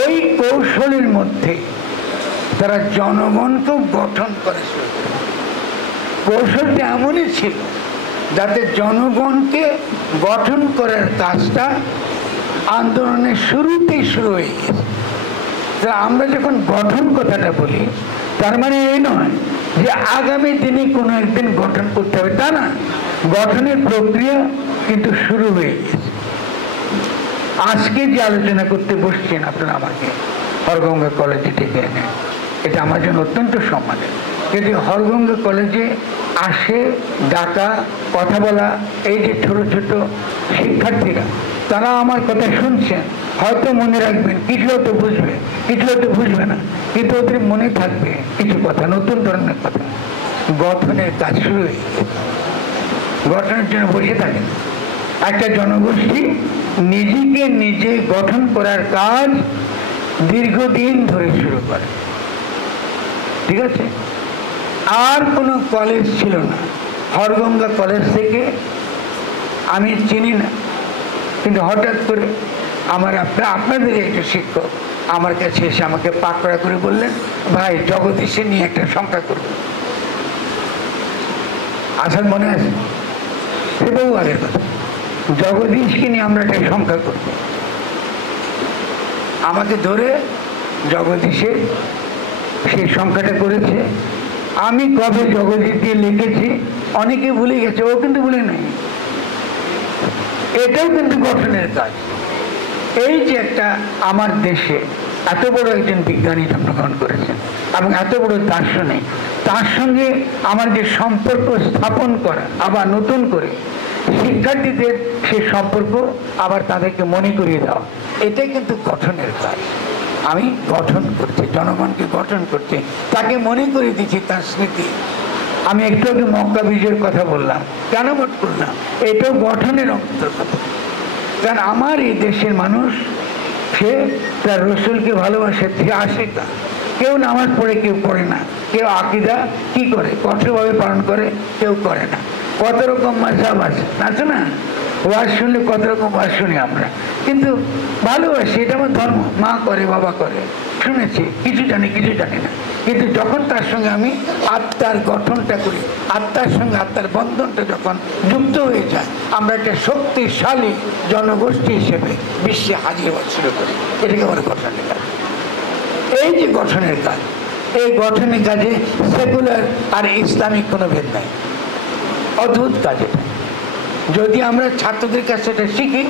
ওই কৌশলের মধ্যে তারা জনগণকেও গঠন করে। কৌশলটা এমনই ছিল যাতে জনগণকে গঠন করার কাজটা আন্দোলনের শুরুতেই শুরু হয়ে গেছে। আমরা যখন গঠন কথাটা বলি, তার মানে এই নয় যে আগামী দিনে কোনো একদিন গঠন করতে হবে, তা না। গঠনের প্রক্রিয়া কিন্তু শুরু হয়ে গেছে। আজকে যে আলোচনা করতে বসছেন আপনারা আমাকে হরগঙ্গা কলেজে ডেকে এনেন, এটা আমার জন্য অত্যন্ত সম্মানের। যদি হরগঙ্গা কলেজে আসে ডাকা, কথা বলা, এই যে ছোট ছোট শিক্ষার্থীরা, তারা আমার কথা শুনছেন, হয়তো মনে রাখবেন, কিছু হয়তো বুঝবে, কিছু হয়তো বুঝবে না, কিন্তু ওদের মনে থাকবে কিছু কথা, নতুন ধরনের কথা। গঠনের কাজ শুরু হয়ে গেছে। গঠনের জন্য বসে থাকেন। একটা জনগোষ্ঠী নিজেকে নিজে গঠন করার কাজ দীর্ঘদিন ধরে শুরু করে, ঠিক আছে? আর কোনো কলেজ ছিল না। হরগঙ্গা কলেজ থেকে আমি চিনি না, কিন্তু হঠাৎ করে আপনাদের একটা শিক্ষক আমার কাছে এসে আমাকে পাকড়া করে বললেন, ভাই জগদীশে নিয়ে একটা সংখ্যা করব। আসার মনে আছে? সে বহু আগের কথা। জগদীশকে নিয়ে আমরা একটা সংখ্যা করব। আমাকে ধরে জগদীশে সেই সংখ্যাটা করেছে। আমি কবে জগদীশ দিয়ে লিখেছি অনেকে ভুলে গেছে, ও কিন্তু ভুলে নাই। এটাও কিন্তু গঠনের কাজ। এই যে একটা আমার দেশে এত বড় একজন বিজ্ঞানী জন্মগ্রহণ করেছেন এবং এত বড় দার্শনিক, তার সঙ্গে আমার যে সম্পর্ক স্থাপন করা, আবার নতুন করে শিক্ষার্থীদের সেই সম্পর্ক আবার তাদেরকে মনে করিয়ে দেওয়া, এটাই কিন্তু গঠনের কাজ। আমি গঠন করছি, জনগণকে গঠন করছি, তাকে মনে করিয়ে দিচ্ছি তার স্মৃতি। আমি একটু আগে মক্কা বিজয়ের কথা বললাম, কেন ভোট করলাম? এটাও গঠনের অন্তর্গত। কারণ আমার এই দেশের মানুষ, সে তার রসুলকে ভালোবাসে, সে আশিকা। কেউ নামাজ পড়ে, কেউ পড়ে না, কেউ আকীদা কি করে কঠোরভাবে পালন করে, কেউ করে না। কত রকম মাযহাব আছে না? ওয়াজ শুনলে কত রকম ওয়াজ শুনি আমরা, কিন্তু ভালোবাসি, এটা আমার ধর্ম। মা করে, বাবা করে, শুনেছি, কিছু জানি কিছু জানি না। কিন্তু যখন তার সঙ্গে আমি আত্মার গঠনটা করি, আত্মার সঙ্গে আত্মার বন্ধনটা যখন যুক্ত হয়ে যায়, আমরা একটা শক্তিশালী জনগোষ্ঠী হিসেবে বিশ্বে হাজির হওয়া শুরু করি। এটাকে বলে গঠনের কাজ। এই যে গঠনের কাজ, এই গঠনের কাজে সেকুলার আর ইসলামিক কোনো ভেদ নাই। অদ্ভুত কাজ এটা। যদি আমরা ছাত্রদের কাছে এটা শিখি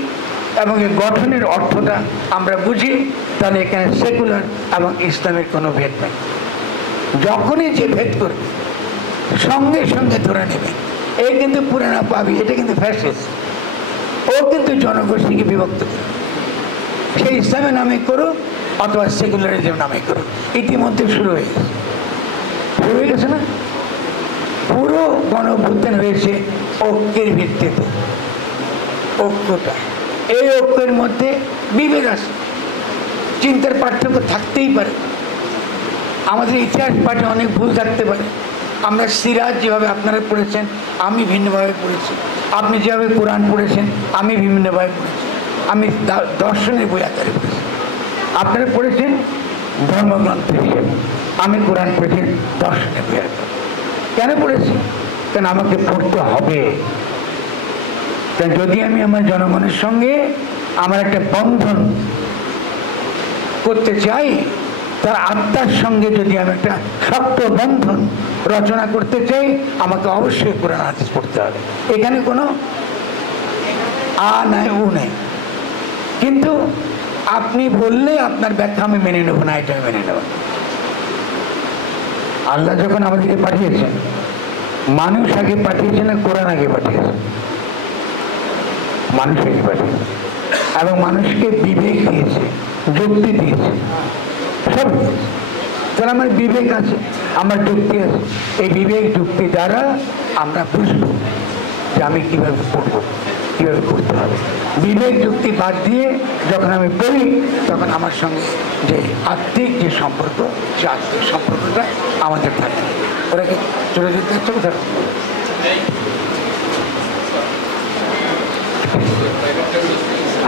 এবং এই গঠনের অর্থটা আমরা বুঝি, তাহলে এখানে সেকুলার এবং ইসলামের কোনো ভেদ নেই। যখনই যে ভেদ করবে সঙ্গে সঙ্গে ধরে নেবে এই কিন্তু পুরানা পাবি, এটা কিন্তু ফ্যাসিস্ট। ও কিন্তু জনগোষ্ঠীকে বিভক্ত করে, সে ইসলামের নামে করুক অথবা সেকুলারিজম নামে করুক, ইতিমধ্যে শুরু হয়ে গেছে না? পুরো গণঅভ্যুত্থান হয়েছে ঐক্যের ভিত্তিতে। ঐক্যটা, এই ঐক্যের মধ্যে বিভেদ আছে, চিন্তার পার্থক্য থাকতেই পারে। আমাদের ইতিহাস পাঠে অনেক ভুল থাকতে পারে। আমরা সিরাজ যেভাবে আপনারা পড়েছেন, আমি ভিন্নভাবে পড়েছি। আপনি যেভাবে কোরআন পড়েছেন, আমি বিভিন্নভাবে পড়েছি। আমি দর্শনের বই আকারে পড়েছি, আপনারা পড়েছেন ধর্মগ্রন্থ হিসেবে, আমি কোরআন পড়েছি দর্শনের বই আকারে। কেন পড়েছি? কেন আমাকে পড়তে হবে। যদি আমি আমার জনগণের সঙ্গে আমার একটা বন্ধন করতে চাই, তার আত্মার সঙ্গে যদি আমি একটা শক্ত বন্ধন রচনা করতে চাই, আমাকে অবশ্যই কোরআন হাদিস পড়তে হবে। এখানে কোনো আ নাই, উ নেই। কিন্তু আপনি বললে আপনার ব্যাখ্যা আমি মেনে নেব না, এটা মেনে নেব। আল্লাহ যখন আমাদেরকে পাঠিয়েছেন, মানুষ আগে পাঠিয়েছে না কোরআন আগে পাঠিয়েছে? মানুষ আগে পাঠিয়েছে, এবং মানুষকে বিবেক দিয়েছে, যুক্তি দিয়েছে, সব দিয়েছে। তাহলে আমার বিবেক আছে, আমার যুক্তি আছে। এই বিবেক যুক্তি দ্বারা আমরা বুঝবো যে আমি কিভাবে পড়বো, কিভাবে করতে হবে। বিবেক যুক্তি বাদ দিয়ে যখন আমি পড়ি, তখন আমার সঙ্গে যে আত্মিক যে সম্পর্ক, সে আত্মিক সম্পর্কটা আমাদের থাকে। ওরা কি চলে যেতে হচ্ছে কোথাও?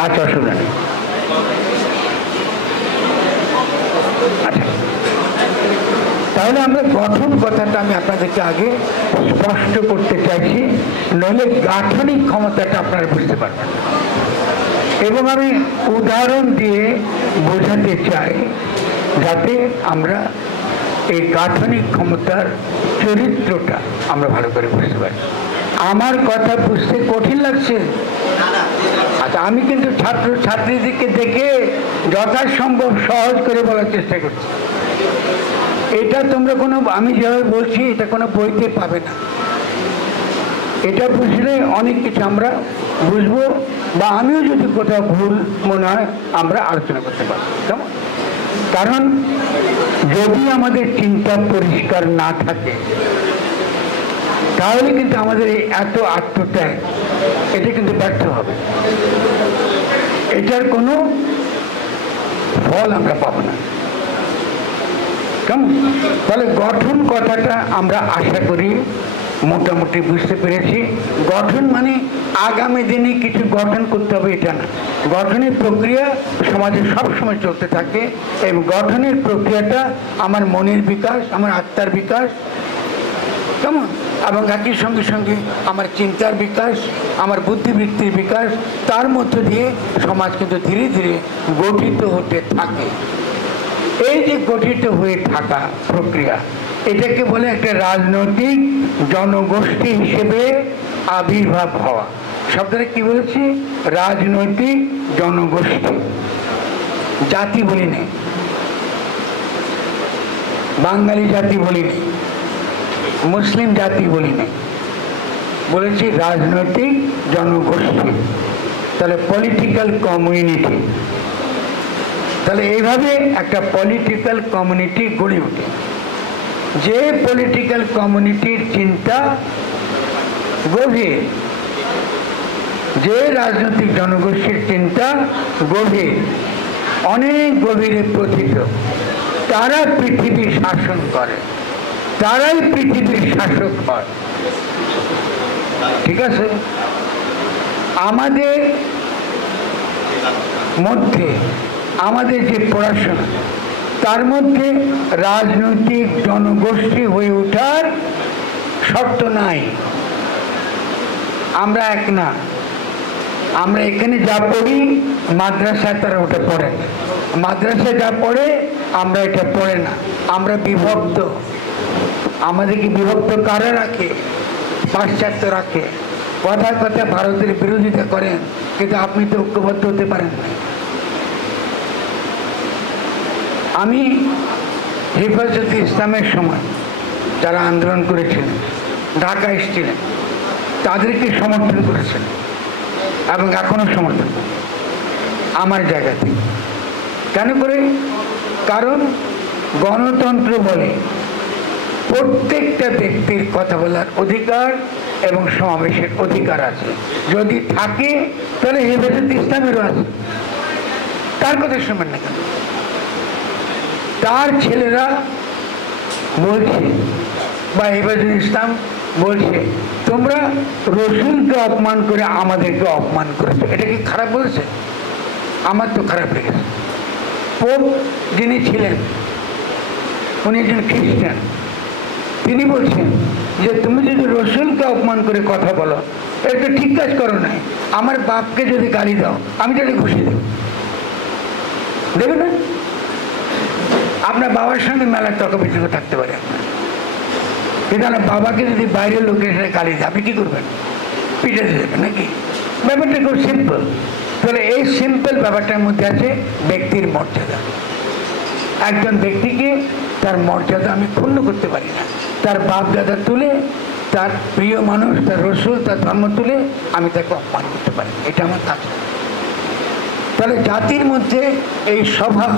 আচ্ছা, অসুবিধা নেই। আচ্ছা, তাহলে আমরা গঠন কথাটা আমি আপনাদেরকে আগে স্পষ্ট করতে চাইছি, নইলে গাঠনিক ক্ষমতাটা আপনারা বুঝতে পারবেন। এবং আমি উদাহরণ দিয়ে বোঝাতে চাই, যাতে আমরা এই গাঠনিক ক্ষমতার চরিত্রটা আমরা ভালো করে বুঝতে পারি। আমার কথা বুঝতে কঠিন লাগছে? আচ্ছা, আমি কিন্তু ছাত্র ছাত্রীদেরকে দেখে যথাসম্ভব সহজ করে বলার চেষ্টা করছি। এটা তোমরা কোনো, আমি যেভাবে বলছি এটা কোনো বইতে পাবে না। এটা বুঝলে অনেক কিছু আমরা বুঝবো, বা আমিও যদি কোথাও ভুল মনে হয় আমরা আলোচনা করতে পারবো। কেমন? কারণ যদি আমাদের চিন্তা পরিষ্কার না থাকে, তাহলে কিন্তু আমাদের এই এত আত্মত্যাগ এটা কিন্তু ব্যর্থ হবে, এটার কোনো ফল আমরা পাবো না। কেমন? তাহলে গঠন কথাটা আমরা আশা করি মোটামুটি বুঝতে পেরেছি। গঠন মানে আগামী দিনে কিছু গঠন করতে হবে এটা না, গঠনের প্রক্রিয়া সমাজে সবসময় চলতে থাকে এবং গঠনের প্রক্রিয়াটা আমার মনের বিকাশ, আমার আত্মার বিকাশ, কেমন, এবং একই সঙ্গে সঙ্গে আমার চিন্তার বিকাশ, আমার বুদ্ধিবৃত্তির বিকাশ, তার মধ্য দিয়ে সমাজ কিন্তু ধীরে ধীরে গঠিত হতে থাকে। এই যে গঠিত হয়ে থাকা প্রক্রিয়া, এটাকে বলে একটা রাজনৈতিক জনগোষ্ঠী হিসেবে আবির্ভাব হওয়া। শব্দটা কি বলেছি? রাজনৈতিক জনগোষ্ঠী। জাতি বলি নেই, বাঙালি জাতি বলি নেই, মুসলিম জাতি বলি নেই, বলেছি রাজনৈতিক জনগোষ্ঠী। তাহলে পলিটিক্যাল কমিউনিটি। তাহলে এইভাবে একটা পলিটিক্যাল কমিউনিটি গড়ে ওঠে। যে পলিটিক্যাল কমিউনিটির চিন্তা গভীর, যে রাজনৈতিক জনগোষ্ঠীর চিন্তা গভীর, অনেক গভীরে প্রথিত, তারা পৃথিবী শাসন করে, তারাই পৃথিবীর শাসক হয়। ঠিক আছে? আমাদের মধ্যে আমাদের যে পড়াশোনা, তার মধ্যে রাজনৈতিক জনগোষ্ঠী হয়ে ওঠার শর্ত নাই। আমরা এক না, আমরা এখানে যা পড়ি মাদ্রাসায় তারা ওটা পড়ে না, মাদ্রাসায় যা পড়ে আমরা এটা পড়ে না। আমরা বিভক্ত। আমাদেরকে বিভক্ত কারা রাখে? পাশ্চাত্য রাখে। কথায় কথায় ভারতের বিরোধিতা করেন, কিন্তু আপনি তো ঐক্যবদ্ধ হতে পারেন না। আমি হেফাজতে ইসলামের সময় যারা আন্দোলন করেছিলেন, ঢাকা এসেছিলেন, তাদেরকে সমর্থন করেছেন এবং এখনো সমর্থন করেন আমার জায়গা থেকে। কেন করে? কারণ গণতন্ত্র বলে প্রত্যেকটা ব্যক্তির কথা বলার অধিকার এবং সমাবেশের অধিকার আছে। যদি থাকে তাহলে হেফাজতে ইসলামেরও আছে। তার কথা শুনবেন না কেন? তার ছেলেরা বলছে বা হেফাজতে ইসলাম বলছে তোমরা রসুলকে অপমান করে আমাদেরকে অপমান করেছো। এটা কি খারাপ বলেছে? আমার তো খারাপ লেগেছে। পোপ যিনি ছিলেন, উনি একজন খ্রিস্টান, তিনি বলছেন যে তুমি যদি রসুলকে অপমান করে কথা বলো, এটা ঠিক কাজ করো নাই। আমার বাপকে যদি গালি দাও, আমি তাকে ঘুষি দেব, দেবে না? আপনার বাবার সঙ্গে মেলার তর্ক বিতর্ক থাকতে পারে আপনার, কিন্তু আমার বাবাকে যদি বাইরের লোকের সাথে গালি দেয়, আপনি কি করবেন? পিঠে দিয়ে দেবেন নাকি? ব্যাপারটা খুব সিম্পল। তাহলে এই সিম্পল ব্যাপারটার মধ্যে আছে ব্যক্তির মর্যাদা। একজন ব্যক্তিকে তার মর্যাদা আমি ক্ষুণ্ণ করতে পারি না। তার বাপ দাদা তুলে, তার প্রিয় মানুষ, তার রসুল, তার ধর্ম তুলে আমি তাকে অপমান করতে পারি, এটা আমার কাজ। তাহলে জাতির মধ্যে এই স্বভাব,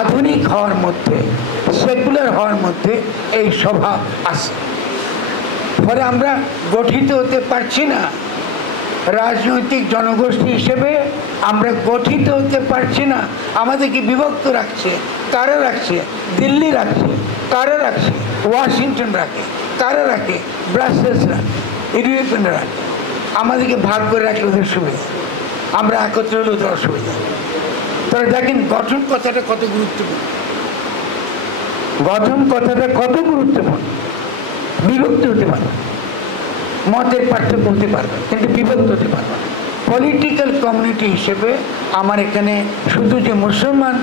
আধুনিক হওয়ার মধ্যে, সেকুলার হওয়ার মধ্যে এই স্বভাব আছে। ফলে আমরা গঠিত হতে পারছি না রাজনৈতিক জনগোষ্ঠী হিসেবে, আমরা গঠিত হতে পারছি না। আমাদেরকে বিভক্ত রাখছে। কারা রাখছে? দিল্লি রাখছে। কারা রাখছে? ওয়াশিংটন রাখে। কারা রাখে? ব্রাসেলস রাখে, ইউরোপিয়ানরা রাখে। আমাদেরকে ভাগ করে রাখলে ওদের সুবিধা, আমরা একত্র হলে ওদের অসুবিধা। তবে দেখেন গঠন কথাটা কত গুরুত্বপূর্ণ। গঠন কথাটা কত গুরুত্বপূর্ণ। বিভক্ত হতে পারবে, মতের পার্থক্য হতে পারবে, কিন্তু বিভক্ত হতে পারবে। পলিটিক্যাল কমিউনিটি হিসেবে আমার এখানে শুধু যে মুসলমান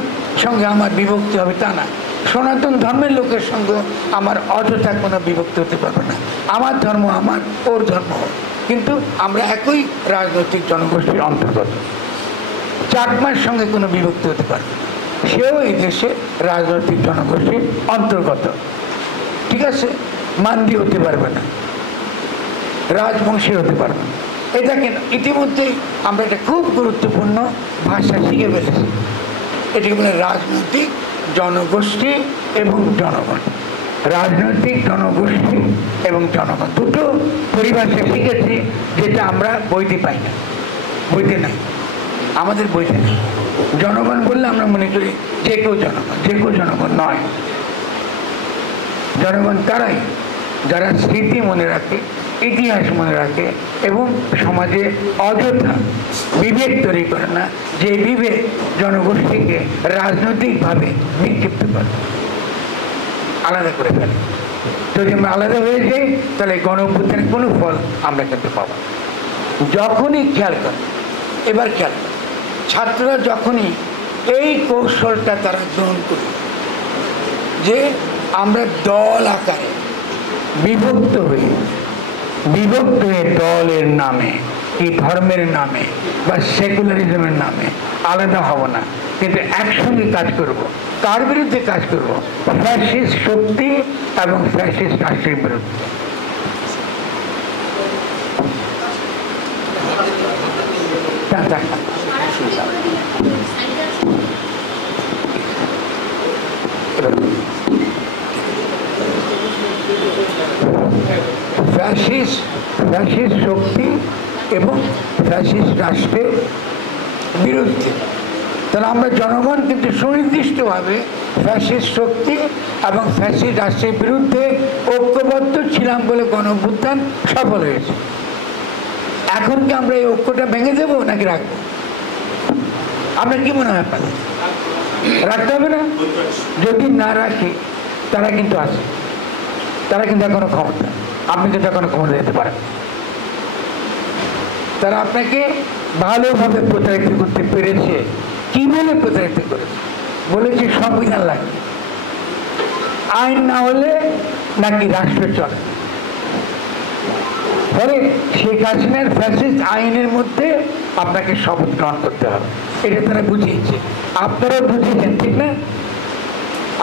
সঙ্গে আমার বিভক্তি হবে তা না, সনাতন ধর্মের লোকের সঙ্গে আমার অযথা কোনো বিভক্তি হতে পারবে না। আমার ধর্ম আমার, ওর ধর্ম ওর, কিন্তু আমরা একই রাজনৈতিক জনগোষ্ঠীর অন্তর্গত। চাকমার সঙ্গে কোনো বিভক্তি হতে পারবে না, সেও এই দেশে রাজনৈতিক জনগোষ্ঠীর অন্তর্গত। ঠিক আছে? মান্দি হতে পারবে না, রাজবংশী হতে পারবে না। এটা কেন? ইতিমধ্যেই আমরা একটা খুব গুরুত্বপূর্ণ ভাষা শিখে ফেলেছি, এটাকে বলে রাজনৈতিক জনগোষ্ঠী এবং জনগণ। রাজনৈতিক জনগোষ্ঠী এবং জনগণ দুটো পরিভাষা শিখেছি, যেটা আমরা বইতে পাই না, বইতে নাই, আমাদের বইতে নেই। জনগণ বললে আমরা মনে করি যে কেউ জনগণ, যে কেউ জনগণ নয়। জনগণ তারাই যারা স্মৃতি মনে রাখে, ইতিহাস মনে রাখে এবং সমাজে অযথা বিভেদ তৈরি করে না, যে বিভেদ জনগোষ্ঠীকে রাজনৈতিকভাবে বিক্ষিপ্ত করে, আলাদা করে ফেলে। যদি আমরা আলাদা হয়ে যাই তাহলে গণ অভ্যুত্থানের কোনো ফল আমরা কিন্তু পাবো। যখনই খেয়াল করে, এবার খেয়াল করে, ছাত্ররা যখনই এই কৌশলটা তারা গ্রহণ করে যে আমরা দল আকারে বিভক্ত হয়ে দলের নামে কি ধর্মের নামে বা সেকুলারিজমের নামে আলাদা হব না, কিন্তু একসঙ্গে কাজ করব। কার বিরুদ্ধে কাজ করব? ফ্যাসিস্ট শক্তি এবং ফ্যাসিস্ট রাষ্ট্রের বিরুদ্ধে। ফ্যাসিস্ট শক্তি এবং ফ্যাসিস্ট রাষ্ট্রের বিরুদ্ধে। তাহলে আমরা জনগণ কিন্তু সুনির্দিষ্টভাবে ফ্যাসিস্ট শক্তি এবং ফ্যাসিস্ট রাষ্ট্রের বিরুদ্ধে ঐক্যবদ্ধ ছিলাম বলে গণ অভ্যুত্থান সফল হয়েছে। এখন কি আমরা এই ঐক্যটা ভেঙে দেবো নাকি রাখবো? আমরা কি মনে হয় আপনাদের রাখতে হবে না? যদি না রাখি তারা কিন্তু আছে, তারা কিন্তু এখনো ক্ষমতা, আপনি কিন্তু এখনো ক্ষমতা দিতে পারেন। তারা আপনাকে ভালোভাবে প্রতারিত করতে পেরেছে। কি বলে প্রতারিত করেছে? বলেছে সংবিধান লাগবে, আইন না হলে নাকি রাষ্ট্র চলে। ফলে শেখ হাসিনার ফ্যাসিস্ট আইনের মধ্যে আপনাকে শপথ গ্রহণ করতে হবে, এটা তারা বুঝিয়েছে। আপনারা বুঝিয়েছেন, ঠিক না?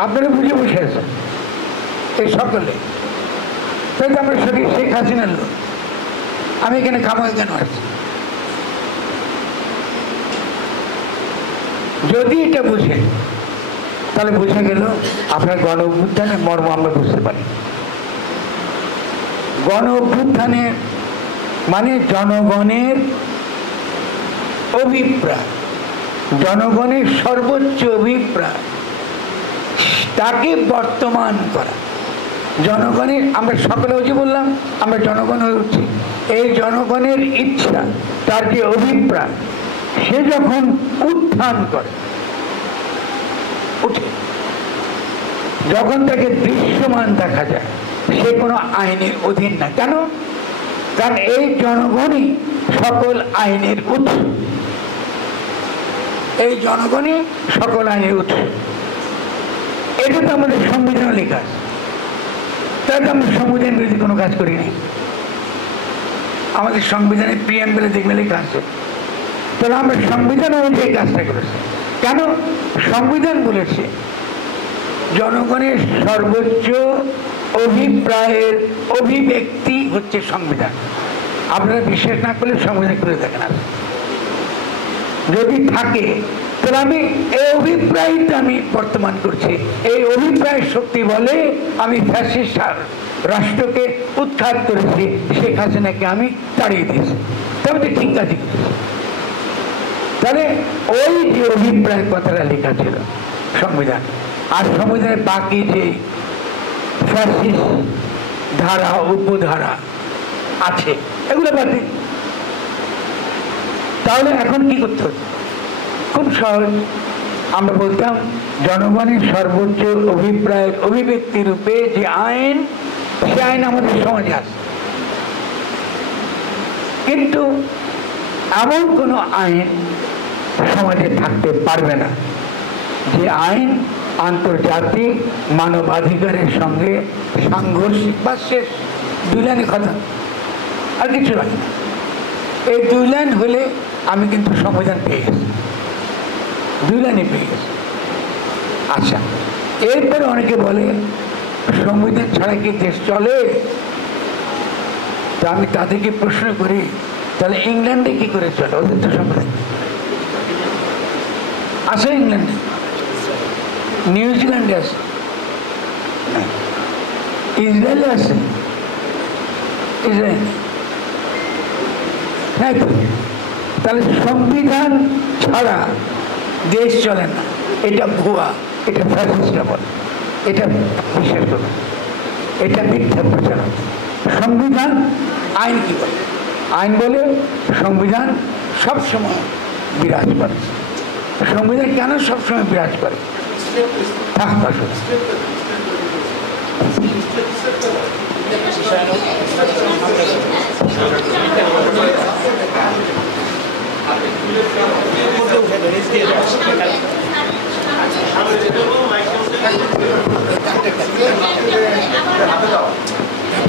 আপনারা বুঝে বসে আছেন এই সকলে। তাই তো আমরা সঠিক শেখ হাসিনার লোক। আমি এখানে খামাকে কেন আসছি? যদি এটা বুঝেন তাহলে বুঝে গেল আপনার গণ অভ্যুত্থানের মর্ম আমরা বুঝতে পারি। গণ অভ্যুত্থানের মানে জনগণের অভিপ্রায়, জনগণের সর্বোচ্চ অভিপ্রায় তাকে বর্তমান করা। জনগণের, আমরা সকলে যে বললাম আমরা জনগণ হয়ে উঠছি, এই জনগণের ইচ্ছা, তার যে অভিপ্রায়, সে যখন উত্থান করে, উঠে, যখন তাকে দৃশ্যমান দেখা যায়, সে কোনো আইনের অধীন না। কেন? কারণ এই জনগণই সকল আইনের উৎস, এই জনগণই সকল আইনের উৎস। এটা তো আমাদের সংবিধানে লেখা আছে। তাই তো আমরা সংবিধান বিরোধী কোনো কাজ করিনি। আমাদের সংবিধানের প্রিয়াম্বলে দেখবে লেখা আছে। তাহলে আমরা সংবিধান অনুযায়ী কাজটা করেছি। কেন? সংবিধান বলেছে জনগণের সর্বোচ্চ অভিপ্রায়ের অভিব্যক্তি হচ্ছে সংবিধান। আপনারা বিশ্বাস না করলে সংবিধান করে দেখেন। যদি থাকে তাহলে আমি এই অভিপ্রায়টা আমি বর্তমান করছি। এই অভিপ্রায় শক্তি বলে আমি ফ্যাসিস্ট রাষ্ট্রকে উৎখাত করেছি, শেখ হাসিনাকে আমি তাড়িয়ে দিয়েছি। তবে ঠিক আছে। তাহলে ওই যে অভিপ্রায় কথাটা লেখা ছিল সংবিধান, আর সংবিধানের বাকি যে ফ্যাসিস্ট ধারা উপধারা আছে এগুলো বাতিল। তাহলে এখন কি করতে হতো? খুব সহজ। আমরা বলতাম জনগণের সর্বোচ্চ অভিপ্রায়ের অভিব্যক্তি রূপে যে আইন, সে আইন আমাদের সমাজে আছে। কিন্তু এমন কোনো আইন সমাজে থাকতে পারবে না যে আইন আন্তর্জাতিক মানবাধিকারের সঙ্গে সাংঘর্ষিক। বা শেষ, 2 লাইনে কথা, আর কিছু লাগে না। এই 2 লাইন হলে আমি কিন্তু সংবিধান পেয়ে গেছি, 2 লাইনে পেয়ে গেছি। আচ্ছা, এরপরে অনেকে বলে সংবিধান ছাড়া কি দেশ চলে? তো আমি তাদেরকে প্রশ্ন করি, তাহলে ইংল্যান্ডে কি করে চলে? ওদের তো সংবিধান আছে, ইংল্যান্ডে, নিউজিল্যান্ডে আছে। ইসরায়েলে আছে, ইসরায়েল নাই তো। তাহলে সংবিধান ছাড়া দেশ চলে না, এটা ভুয়া, এটা ফ্যাসিস্টরা বলে, এটা বিশ্বাস করবে, এটা মিথ্যা প্রচারণ। সংবিধান আইন কি বলে? আইন বলে সংবিধান সবসময় বিরাজ করে। সংবিধান কেন সবসময় বিরাজ করে?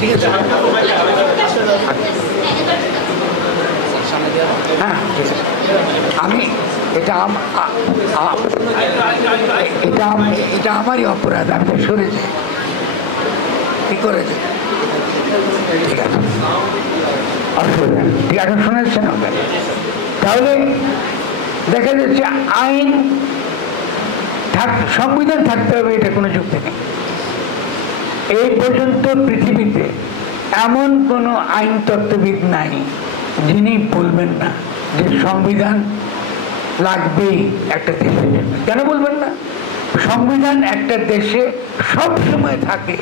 ঠিক আছে, হ্যাঁ ঠিক আছে। আমি এটা এটা আমারই অপরাধ, আমি তো সরেছি, কি করেছে? ঠিক আছে, অসুবিধা, ঠিক আছে, শোনাচ্ছেন আপনাকে। তাহলে দেখা যাচ্ছে আইন সংবিধান থাকতে হবে, এটা কোনো যুক্তি নেই। এই পর্যন্ত পৃথিবীতে এমন কোনো আইন তত্ত্ববিদ নাই যিনি বলবেন না যে সংবিধান লাগবেই একটা দেশের জন্য। কেন বলবেন না? সংবিধান একটা দেশে সব সময় থাকে,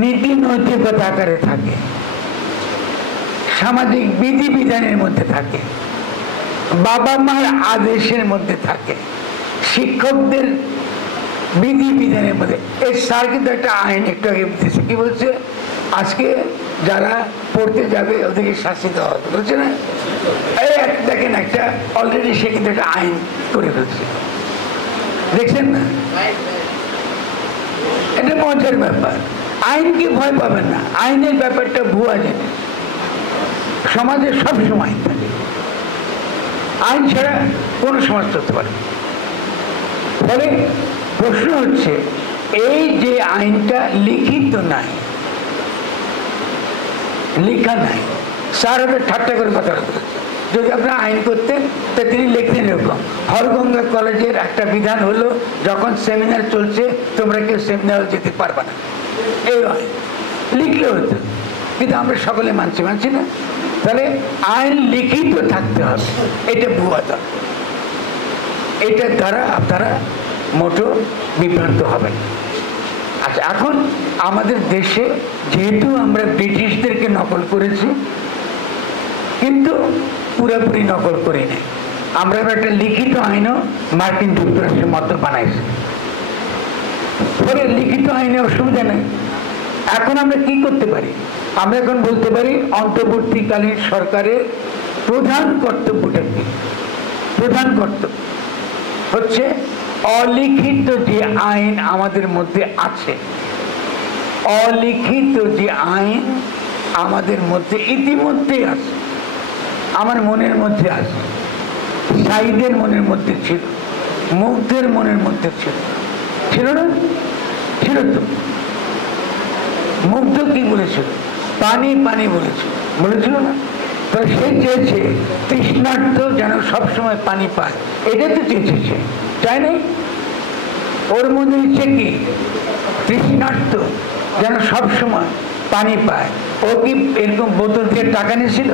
নীতি নৈতিকতা আকারে থাকে, সামাজিক বিধিবিধানের মধ্যে থাকে, বাবা মার আদেশের মধ্যে থাকে, শিক্ষকদের বিধিবিধানের মধ্যে। এই স্যার কিন্তু একটা আইন একটু আগে দিয়েছে, কি বলছে? আজকে যারা পড়তে যাবে ওদেরকে শাস্তি দেওয়া হবে, বলছে না? এই দেখেন একটা অলরেডি সে কিন্তু একটা আইন করে ফেলছে, দেখছেন না? এটা মজার ব্যাপার। আইনকে ভয় পাবেন না, আইনের ব্যাপারটা ভুয়া জিনিস। সমাজে সবসময় আইন থাকে, আইন ছাড়া কোনো সমাজ চলতে পারে। ফলে প্রশ্ন হচ্ছে, এই যে আইনটা লিখিত নাই, লেখা নাই, স্যার ওটা ঠাট্টা করে কথা বলছে। যদি আপনারা আইন করতেন তা তিনি লিখতেন এরকম, হরগঙ্গা কলেজের একটা বিধান হলো, যখন সেমিনার চলছে তোমরা কেউ সেমিনার যেতে পারবে না, এই আইন লিখলে হতো। কিন্তু আমরা সকলে মানছি না। তাহলে আইন লিখিত থাকতে হবে, এটা ভুয়া দল। এটার দ্বারা আপনারা মোটো বিভ্রান্ত হবেন। আচ্ছা, এখন আমাদের দেশে যেহেতু আমরা ব্রিটিশদেরকে নকল করেছি, কিন্তু পুরোপুরি নকল করি নাই। আমরা একটা লিখিত আইনও মার্কিন যুক্তরাষ্ট্রের মতো বানাইছি, ফলে লিখিত আইনে অসুবিধা নেই। এখন আমরা কি করতে পারি? আমরা এখন বলতে পারি অন্তর্বর্তীকালীন সরকারের প্রধান কর্তব্যটা কি? প্রধান কর্তব্য হচ্ছে অলিখিত যে আইন আমাদের মধ্যে আছে, অলিখিত যে আইন আমাদের মধ্যে ইতিমধ্যেই আছে, আমার মনের মধ্যে আছে, সাইদের মনের মধ্যে ছিল, মুগ্ধের মনের মধ্যে ছিল, ছিল না? ছিল তো। মুগ্ধ কি বলেছিল? পানি পানি বলেছিল না? তাহলে সে চেয়েছে তৃষ্ণার্ত যেন সবসময় পানি পায়, এটা তো চেয়েছে সে, চাই নাই? ওর মধ্যে ইচ্ছে কি? তৃষ্ণার্ত যেন সবসময় পানি পায়। ও কি এরকম বোতল দিয়ে টাকা নিয়েছিল?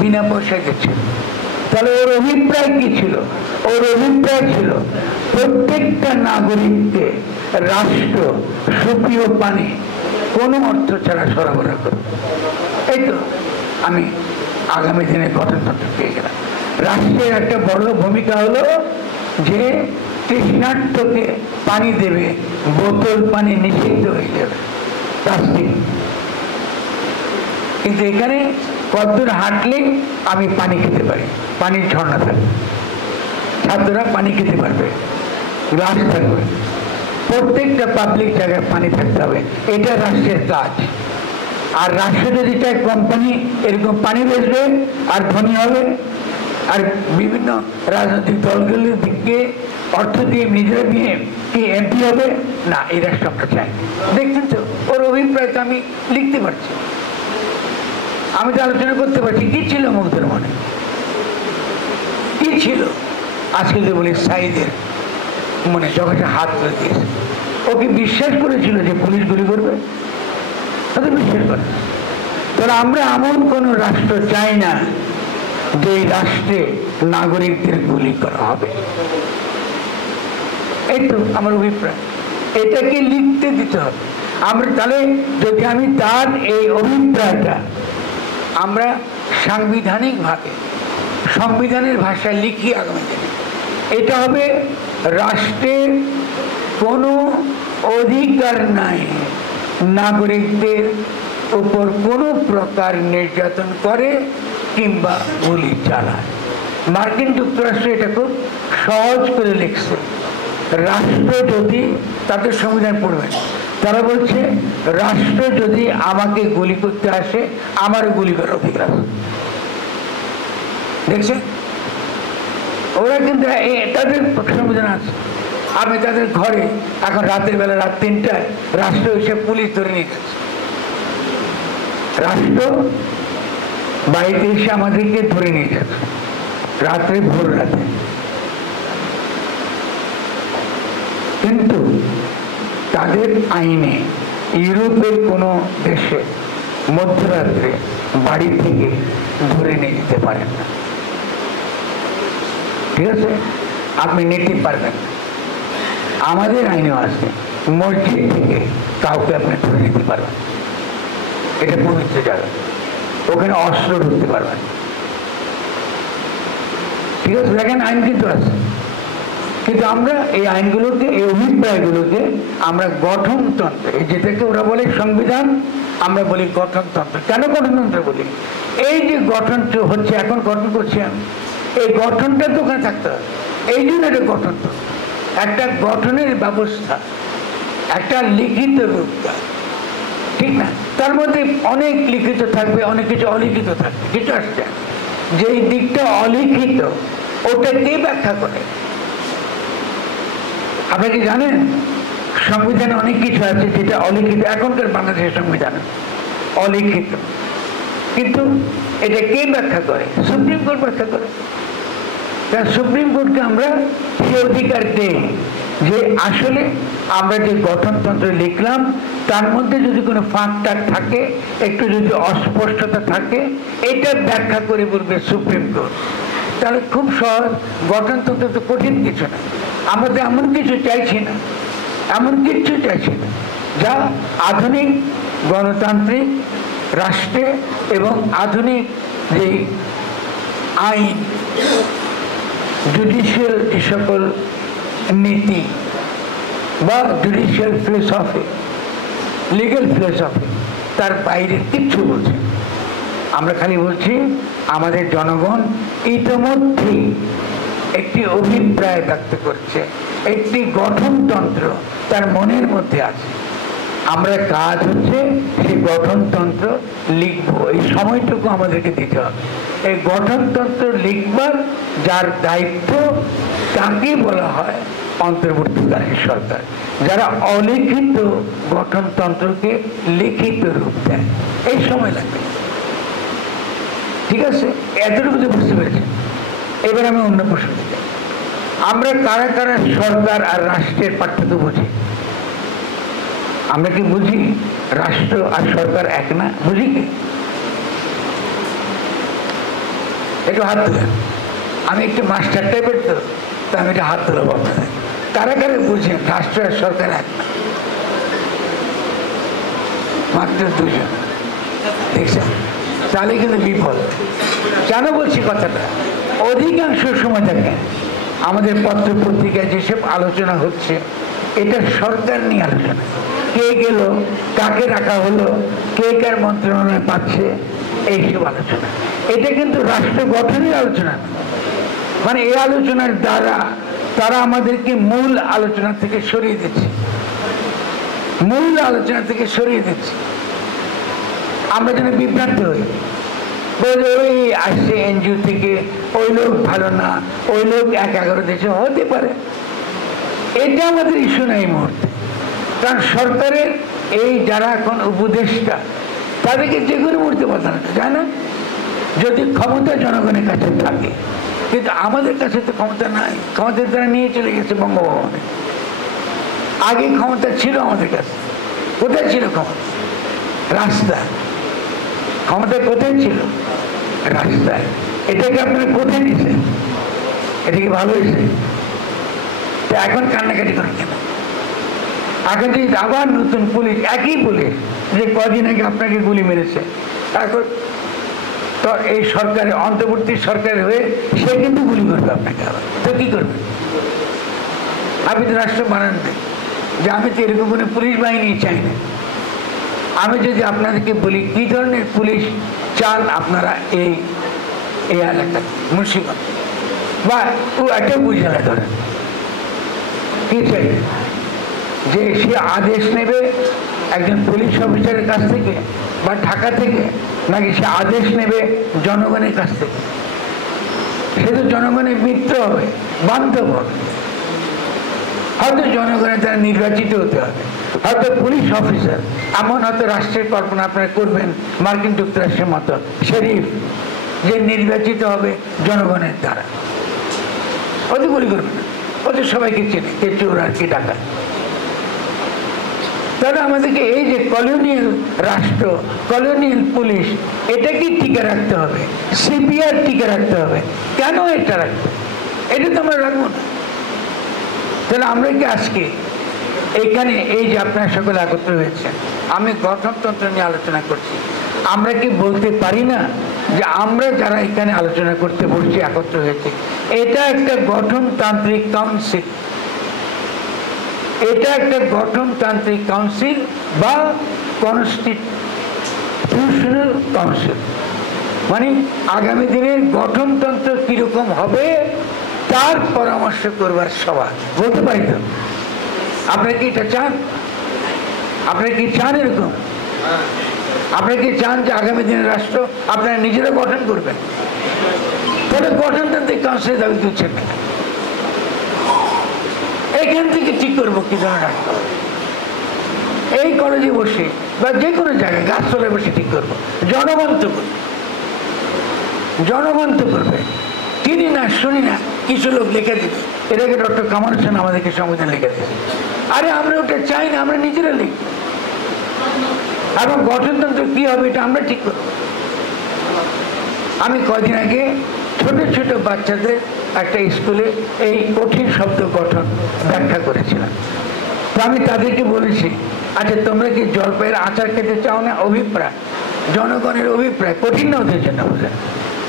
বিনা পয়সায় দিচ্ছিল। তাহলে ওর অভিপ্রায় কি ছিল? ওর অভিপ্রায় ছিল প্রত্যেকটা নাগরিককে রাষ্ট্র সুপ্রিয় পানি কোনো অর্থ ছাড়া সরবরাহ করবে। এই তো আমি আগামী দিনে গঠনতন্ত্র পেয়ে গেলাম। রাষ্ট্রের একটা বড় ভূমিকা হলো যে তৃষ্ণার্তকে পানি দেবে, বোতল পানি নিষিদ্ধ হয়ে যাবে, প্লাস্টিক। কিন্তু এখানে কতদূর হাঁটলে আমি পানি খেতে পারি, পানির ঝর্ণা থাকবে, ছাত্ররা পানি খেতে পারবে, গ্লাস থাকবে, প্রত্যেকটা পাবলিক জায়গায় পানি থাকতে হবে, এটা রাষ্ট্রের কাজ। আর রাষ্ট্র যদি চায় কোম্পানি এরকম পানি বেচবে আর ধনী হবে, আর বিভিন্ন রাজনৈতিক দলগুলির দিকে অর্থ দিয়ে নিজেরা নিয়ে কি এমপি হবে না, এই রাষ্ট্র আমরা চাই। দেখছেন তো, ওর অভিপ্রায় তো আমি লিখতে পারছি, আমি তো আলোচনা করতে পারছি। কি ছিল মুগ্ধের মনে, কি ছিল? আজকে যে বলি সাইদের মনে যখন হাত তুলে দিয়েছে, ওকে বিশ্বাস করেছিল যে পুলিশ গুলি করবে? বিশ্বাস করে। তাহলে আমরা এমন কোন রাষ্ট্র চাই না যে রাষ্ট্রে নাগরিকদের গুলি করা হবে। এই তো আমার অভিপ্রায়, এটাকে লিখতে দিতে হবে। আমরা তাহলে যদি আমি তার এই অভিপ্রায়টা আমরা সাংবিধানিকভাবে সংবিধানের ভাষায় লিখি আগামী দিনে, এটা হবে রাষ্ট্রের কোনো অধিকার নাই নাগরিকদের উপর কোনো প্রকার নির্যাতন করে কিংবা গুলি চালায়। মার্কিন যুক্তরাষ্ট্র এটা খুব সহজ করে লিখছে। রাষ্ট্র যদি, তাদের সংবিধান পড়বেন, তারা বলছে রাষ্ট্র যদি আমাকে গুলি করতে আসে আমারও গুলি করার অধিকার আছে। দেখছেন, ওরা কিন্তু তাদের সংবিধান আছে। আমি তাদের ঘরে এখন রাতের বেলা, রাত 3টায় রাষ্ট্র এসে পুলিশ ধরে নিয়ে গেছে। রাষ্ট্র বাড়িতে এসে আমাদেরকে ধরে নিয়ে গেছে রাত্রে, ভোর রাতে। কিন্তু তাদের আইনে ইউরোপের কোনো দেশে মধ্যরাত্রে বাড়ি থেকে ধরে নিয়ে যেতে পারেন না। ঠিক আছে, আপনি নিতে পারবেন। আমাদের আইনেও আছে, মসজিদ থেকে কাউকে আপনি ধরে নিতে পারবেন। এটা পবিত্র জায়গা, ওখানে অস্ত্র ঢুকতে পারবেন। ঠিক আছে, দেখেন আইন কিন্তু আছে। কিন্তু আমরা এই আইনগুলোকে, এই অভিপ্রায়গুলোকে আমরা গঠনতন্ত্র, এই যেটাকে ওরা বলে সংবিধান, আমরা বলি গঠনতন্ত্র। কেন গঠনতন্ত্র বলি? এই যে গঠন হচ্ছে, এখন গঠন করছি আমি, এই গঠনটা তো ওখানে থাকতে হবে। এই জন্য এটা গঠনতন্ত্র, একটা গঠনের ব্যবস্থা, একটা লিখিত রূপটা, ঠিক না? তার মধ্যে অনেক লিখিত থাকবে, অনেক কিছু অলিখিত থাকবে। কিছু আসছে যেই দিকটা অলিখিত, ওটা কে ব্যাখ্যা করে? আপনি কি জানেন সংবিধানে অনেক কিছু আছে যেটা অলিখিত, এখনকার বাংলাদেশের সংবিধানে অলিখিত, কিন্তু এটা কে ব্যাখ্যা করে? সুপ্রিম কোর্ট ব্যাখ্যা করে। সুপ্রিম কোর্টকে আমরা সে অধিকার দেই যে আসলে আমরা যে গঠনতন্ত্র লিখলাম তার মধ্যে যদি কোনো ফাঁক টাক থাকে, একটু যদি অস্পষ্টতা থাকে, এটা ব্যাখ্যা করে বলবে সুপ্রিম কোর্ট। তাহলে খুব সহজ, গঠনতন্ত্র তো কঠিন কিছু না। আমরা তো এমন কিছু চাইছি না, এমন কিছু চাইছি না যা আধুনিক গণতান্ত্রিক রাষ্ট্রে এবং আধুনিক যে আইন, জুডিশিয়াল যে সকল নীতি বা জুডিশিয়াল ফিলোসফি, লিগ্যাল ফিলোসফি, তার বাইরে কিচ্ছু বলছে। আমরা খালি বলছি আমাদের জনগণ ইতিমধ্যেই একটি অভিপ্রায় ব্যক্ত করছে, একটি গঠনতন্ত্র তার মনের মধ্যে আছে। আমরা কাজ হচ্ছে সেই গঠনতন্ত্র লিখবো, এই সময়টুকু আমাদেরকে দিতে হবে। এই গঠনতন্ত্র লিখবার যার দায়িত্ব, তাকে বলা হয় অন্তর্বর্তীকালীন সরকার, যারা অলিখিত গঠনতন্ত্রকে লিখিত রূপ দেয়। এই সময় লাগবে। ঠিক আছে, এতটুকু বুঝতে পেরেছেন। এবার আমি অন্য প্রশ্ন দিই, আমরা কারা কারা সরকার আর রাষ্ট্রের পার্থক্য বুঝি? আমরা কি বুঝি রাষ্ট্র আর সরকার এক না? বুঝি কি? একটু হাত তুলেন। আমি একটু মাস্টার টাইপের, তো আমি একটা হাত তুলব আপনাদের। কারা কারা বুঝেন রাষ্ট্র আর সরকার এক না? মাত্র 2 জন। দেখছেন, তাহলে কিন্তু বিফল। কেন বলছি কথাটা? অধিকাংশ সময় দেখেন আমাদের পত্র পত্রিকায় যেসব আলোচনা হচ্ছে, এটা সরকার নিয়ে আলোচনা। কে গেল, কাকে রাখা হলো, কে কার মন্ত্রণালয় পাচ্ছে, এইসব আলোচনা। এটা কিন্তু রাষ্ট্র গঠনের আলোচনা না। মানে এই আলোচনার দ্বারা তারা আমাদেরকে মূল আলোচনা থেকে সরিয়ে দিচ্ছে, মূল আলোচনা থেকে সরিয়ে দিচ্ছে। আমরা যেন বিভ্রান্ত হই, বলে ওই আসছে এনজিও থেকে, ওই লোক ভালো না, ওই লোক 11 দেশে হতে পারে। এটা আমাদের ইস্যু না এই মুহূর্তে। কারণ সরকারের এই যারা এখন উপদেষ্টা, তাদেরকে যে কোনো মুহূর্তে বদলানো যায় না, যদি ক্ষমতা জনগণের কাছে থাকে। কিন্তু আমাদের কাছে তো ক্ষমতা নাই, ক্ষমতা তারা নিয়ে চলে গেছে বঙ্গভবনে। আগে ক্ষমতা ছিল আমাদের কাছে, কোথায় ছিল ক্ষমতা? রাস্তা। ক্ষমতা কোথায় ছিল? রাস্তায়। এটাকে আপনারা কোথায় নিয়েছেন? এটা কি ভালো হয়েছে? তো এখন কান্নাকাটি করেন কেন? এখন যদি আবার নতুন পুলিশ, একই পুলিশ যে কদিন আগে আপনাকে গুলি মেরেছে, তারপর তো এই সরকারের অন্তর্বর্তী সরকার হয়ে সে কিন্তু গুলি করবে আপনাকে আবার, তো কি করবে? আপনি তো রাষ্ট্র বানান না, যে আমি তো এরকম কোনো পুলিশ বাহিনী চাই না। আমি যদি আপনাদেরকে বলি কি ধরনের পুলিশ চান আপনারা এই এলাকা মুন্সিগঞ্জ বা একটা বুঝালে ধরেন, কি চাই? যে সে আদেশ নেবে একজন পুলিশ অফিসারের কাছ থেকে বা ঢাকা থেকে, নাকি সে আদেশ নেবে জনগণের কাছ থেকে? সে তো জনগণের মিত্র হবে, বান্ধব হবে। হয়তো জনগণের দ্বারা নির্বাচিত হতে হবে, হয়তো পুলিশ অফিসার, এমন হয়তো রাষ্ট্রের কল্পনা আপনারা করবেন মার্কিন যুক্তরাষ্ট্রের মতো শেরিফ, যে নির্বাচিত হবে জনগণের দ্বারা। ওদের গুলি করবে না, ওদের সবাইকে চেনে কে চোর আর কে ডাকাত। তাহলে আমাদেরকে এই যে কলোনিয়াল রাষ্ট্র, কলোনিয়াল পুলিশ, এটা কি টিকে রাখতে হবে? সিপিআর টিকে রাখতে হবে। কেন এটা রাখবে? এটা তো আমরা রাখবো না। তাহলে আমরা কি আজকে এখানে এই যে আপনারা সকলে একত্র হয়েছেন, আমি গঠনতন্ত্র নিয়ে আলোচনা করছি, আমরা কি বলতে পারি না যে আমরা যারা এখানে আলোচনা করতে বসছি, একত্র হয়েছে, এটা একটা গঠনতান্ত্রিক কাউন্সিল, এটা একটা গঠনতান্ত্রিক কাউন্সিল বা কনস্টিটিউশনাল কাউন্সিল, মানে আগামী দিনের গঠনতন্ত্র কিরকম হবে তার পরামর্শ করবার সভা বলতে পারি। তো আপনারা কি এটা চান? আপনারা কি চান এরকম? আপনারা কি চান যে আগামী দিনের রাষ্ট্র আপনারা নিজেরা গঠন করবেন? তাহলে গঠনতান্ত্রিক কাউন্সিলের দাবি তুলছেন না। এখান থেকে ঠিক করবো কি ধরনের রাষ্ট্র, এই কলেজে বসে বা যে কোনো জায়গায় গাছতলায় বসে ঠিক করবো। জনগণ তো করবে, জনগণ তো করবে। তিনি না শুনি না কিছু লোক লিখে দিবে, এটাকে ডক্টর কামাল হোসেন আমাদেরকে সংবিধান লিখে দিবে। আরে আমরা ওটা চাই না, আমরা নিজেরা লিখব। এবং গঠনতন্ত্র কি হবে এটা আমরা ঠিক করব। আমি কদিন আগে ছোট ছোট বাচ্চাদের একটা স্কুলে এই কঠিন শব্দ গঠন ব্যাখ্যা করেছিলাম। তো আমি তাদেরকে বলেছি, আচ্ছা তোমরা কি জলপাইয়ের আচার খেতে চাও না? অভিপ্রায়, জনগণের অভিপ্রায়, কঠিন না ওদের জন্য বুঝে।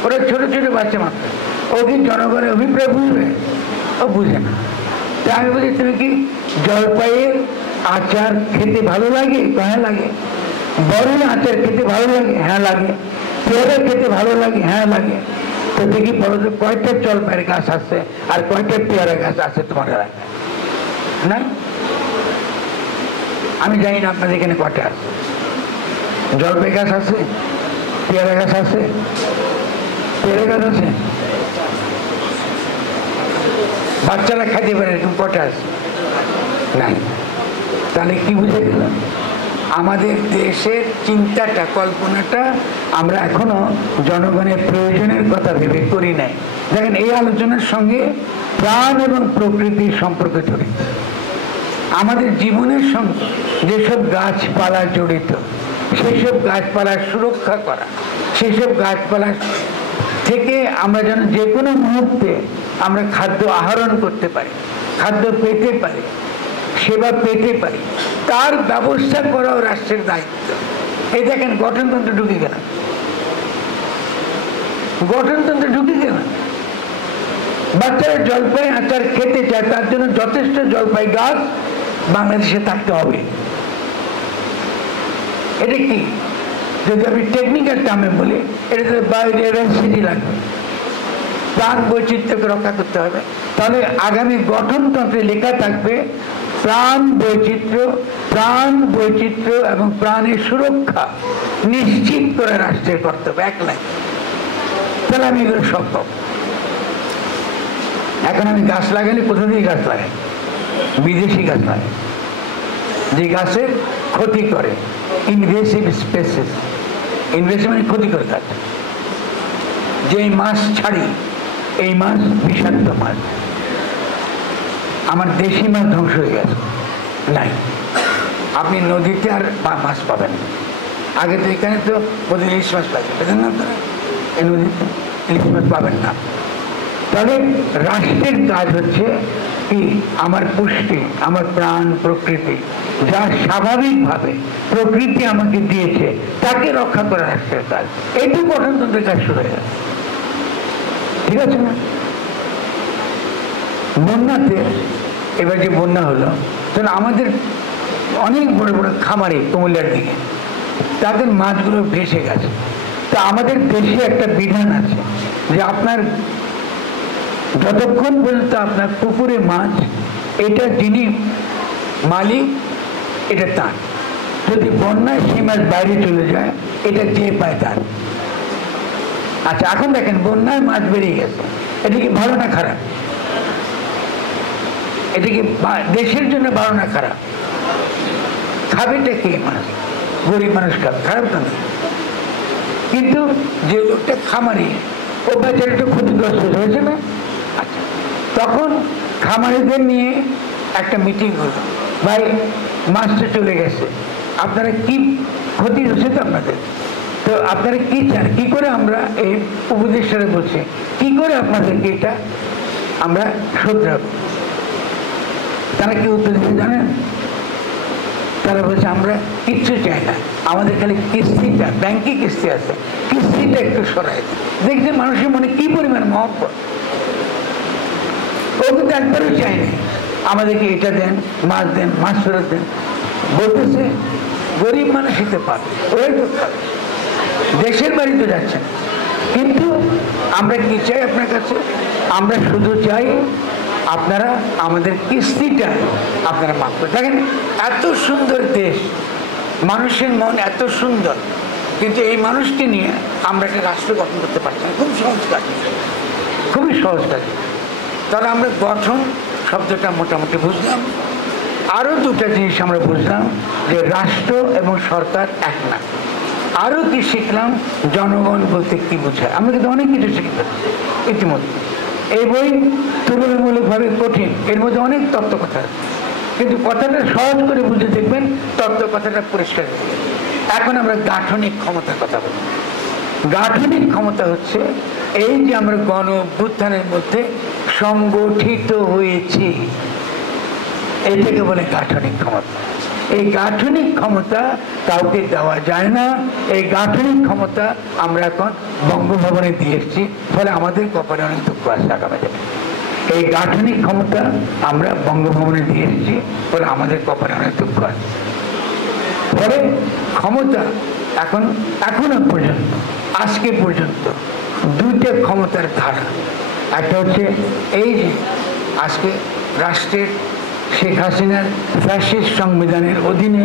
ওরা ছোট ছোট বাচ্চা মাত্র, ও কি জনগণের অভিপ্রায় বুঝবে? ও বুঝে না। তাই আমি বলি, তুমি কি জলপাইয়ের আচার খেতে ভালো লাগে? হ্যাঁ লাগে। বরুণ আচার খেতে ভালো লাগে? হ্যাঁ লাগে। পেয়ারা খেতে ভালো লাগে? হ্যাঁ লাগে। তো দেখি বলো তো কয়টা জলপাইয়ের গাছ আছে আর কয়টা পেয়ারা গাছ আছে তোমার এলাকায়? নাই। আমি জানি না আপনাদের এখানে কয়টা আছে। জলপাই গাছ আছে, পেয়ারা গাছ আছে, পেয়ারা গাছ আছে, বাচ্চারা খাইতে পারে এরকম কটা আছে? নাই। তাহলে কি বুঝে গেলাম? আমাদের দেশের চিন্তাটা, কল্পনাটা আমরা এখনো জনগণের প্রয়োজনের কথা ভেবে করি নাই। দেখেন, এই আলোচনার সঙ্গে প্রাণ এবং প্রকৃতির সম্পর্ক জড়িত। আমাদের জীবনের সঙ্গে যেসব গাছপালা জড়িত, সেই সব গাছপালার সুরক্ষা করা, সেই সব গাছপালা থেকে আমরা যেন যে কোনো মুহূর্তে আমরা খাদ্য আহরণ করতে পারি, খাদ্য পেতে পারি, সেবা পেতে পারি, তার ব্যবস্থা করাও রাষ্ট্রের দায়িত্ব। এই দেখেন, গঠনতন্ত্র ঢুকে গেল, গঠনতন্ত্র ঢুকে গেল। বাচ্চারা জলপাই আচার খেতে চায়, তার জন্য যথেষ্ট জলপাই গাছ বাংলাদেশে থাকতে হবে। এটা কি, যদি আমি টেকনিক্যাল টার্মে বলি, এটা বায়োডাইভার্সিটি লাগবে, প্রাণ বৈচিত্র্যকে রক্ষা করতে হবে। তাহলে আগামী গঠনতন্ত্রে লেখা থাকবে প্রাণ বৈচিত্র্য এবং প্রাণের সুরক্ষা নিশ্চিত করে রাষ্ট্রের কর্তব্য। এক লাইন। তাহলে আমি এগুলো সব পাবো। এখন আমি গাছ লাগালে কোথা দিয়ে গাছ লাগাই? বিদেশি গাছ লাগাই, যে গাছের ক্ষতি করে, ইনভেসিভ স্পেসিস। ইনভেসিভ মানে ক্ষতি করে গাছ। যে মাছ ছাড়ি, এই মাছ বিষাক্ত মাছ। আমার দেশি মাছ ধ্বংস হয়ে গেছে। নাই। আপনি নদীতে আর মাছ পাবেন না। আগে তো এখানে তো প্রতিদিন ইলিশ মাছ পাবেন না, আপনারা এই নদীতে ইলিশ মাছ পাবেন না। তবে রাষ্ট্রের কাজ হচ্ছে কি, আমার পুষ্টি, আমার প্রাণ প্রকৃতি, যা স্বাভাবিকভাবে প্রকৃতি আমাকে দিয়েছে তাকে রক্ষা করা রাষ্ট্রের কাজ। এইটু গঠনতন্ত্রের কাজ শুরু হয়ে গেল, ঠিক আছে না? বন্যাতে এবার যে বন্যা হলো, তাহলে আমাদের অনেক বড় বড় খামারে কুমিল্লার দিকে তাদের মাছগুলো ভেসে গেছে। তা আমাদের দেশে একটা বিধান আছে যে আপনার যতক্ষণ পর্যন্ত আপনার পুকুরে মাছ, এটা যিনি মালিক এটা তার। যদি বন্যায় সেই মাছ বাইরে চলে যায়, এটা যে পায় তার। আচ্ছা, এখন দেখেন বন্যায় মাছ বেরিয়ে গেছে, এটা কি ভালো না খারাপ? এটা কি দেশের জন্য ভালো না খারাপ? খাবেটা কে? মাছ গরিব মানুষ খাবে, খারাপ তো না। কিন্তু যে লোকটা খামারি, ও বেচার একটু ক্ষতিগ্রস্ত হয়েছে না? আচ্ছা, তখন খামারিদের নিয়ে একটা মিটিং হলো, ভাই মাছটা চলে গেছে, আপনারা কি ক্ষতি হচ্ছে তো আপনাদের, তো আপনারা কি চান, কি করে আমরা এই উপদেষ্টারা বলছে কি করে আপনাদেরকে এটা আমরা শোধরাবো? তারা কি উত্তর দিতে জানেন? তারা বলছে আমরা কিচ্ছু চাই না, আমাদের খালি কিস্তিটা, ব্যাংকে কিস্তি আছে, কিস্তিটা একটু সরাই। দেখছে মানুষের মনে কি পরিমাণ মহব্বত। ও কিন্তু একবারও চায়নি আমাদেরকে এটা দেন, মাছ দেন, মাছ ফেরত দেন। বলতেছে গরিব মানুষ হতে পারে, ওরাই তো পারে, দেশের বাড়ি তো যাচ্ছে। কিন্তু আমরা কি চাই আপনার কাছে? আমরা শুধু চাই আপনারা আমাদের কিস্তিটা আপনারা মাফ করে দেখেন। এত সুন্দর দেশ, মানুষের মন এত সুন্দর, কিন্তু এই মানুষকে নিয়ে আমরা একটা রাষ্ট্র গঠন করতে পারছি না। খুব সহজ কাজ, খুবই সহজ কাজ। তাহলে আমরা গঠন শব্দটা মোটামুটি বুঝলাম। আরও দুটা জিনিস আমরা বুঝলাম, যে রাষ্ট্র এবং সরকার এক না। আরও কি শিখলাম, জনগণ বলতে কি বোঝায়। আমরা কিন্তু অনেক কিছু শিখতে ইতিমধ্যে। এই বই তুলনামূলকভাবে কঠিন, এর মধ্যে অনেক তত্ত্ব কথা আছে, কিন্তু কথাটা সহজ করে বুঝে দেখবেন, তত্ত্ব কথাটা পরিষ্কার। এখন আমরা গাঠনিক ক্ষমতার কথা বলি। গাঠনিক ক্ষমতা হচ্ছে এই যে আমরা গণ অভ্যুত্থানের মধ্যে সংগঠিত হয়েছি, এটাকে বলে গাঠনিক ক্ষমতা। এই গাঠনিক ক্ষমতা কাউকে দেওয়া যায় না। এই গাঠনিক ক্ষমতা আমরা এখন বঙ্গভবনে দিয়ে এসেছি, ফলে আমাদের কপালে অনেক দুঃখ আছে আগামী দিনে। এই গাঠনিক ক্ষমতা আমরা বঙ্গভবনে দিয়ে এসেছি, ফলে আমাদের কপালে অনেক দুঃখ আছে। ফলে ক্ষমতা এখনো পর্যন্ত, আজকে পর্যন্ত দুইটা ক্ষমতার ধারা। একটা হচ্ছে এই যে আজকে রাষ্ট্রের শেখ হাসিনার ফ্যাসিস্ট সংবিধানের অধীনে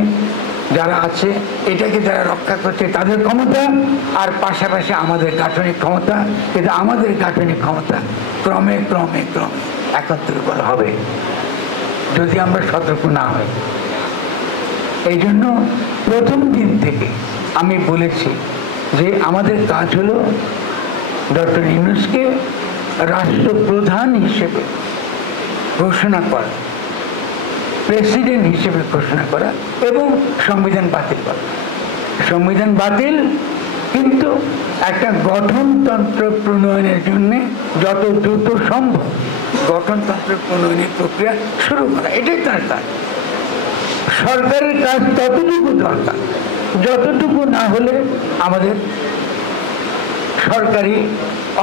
যারা আছে, এটাকে যারা রক্ষা করছে তাদের ক্ষমতা, আর পাশাপাশি আমাদের গাঠনিক ক্ষমতা। কিন্তু আমাদের গাঠনিক ক্ষমতা ক্রমে ক্রমে ক্রমে একত্রিত হবে যদি আমরা সতর্ক না হই। এই জন্য প্রথম দিন থেকে আমি বলেছি যে আমাদের কাজ হলো ডক্টর ইউনূসকে রাষ্ট্রপ্রধান হিসেবে ঘোষণা করা, প্রেসিডেন্ট হিসেবে ঘোষণা করা এবং সংবিধান বাতিল করা। সংবিধান বাতিল, কিন্তু একটা গঠনতন্ত্র প্রণয়নের জন্য যত দ্রুত সম্ভব গঠনতন্ত্র প্রণয়নের প্রক্রিয়া শুরু করা, এটাই তার কাজ। সরকারের কাজ ততটুকু দরকার যতটুকু না হলে আমাদের সরকারি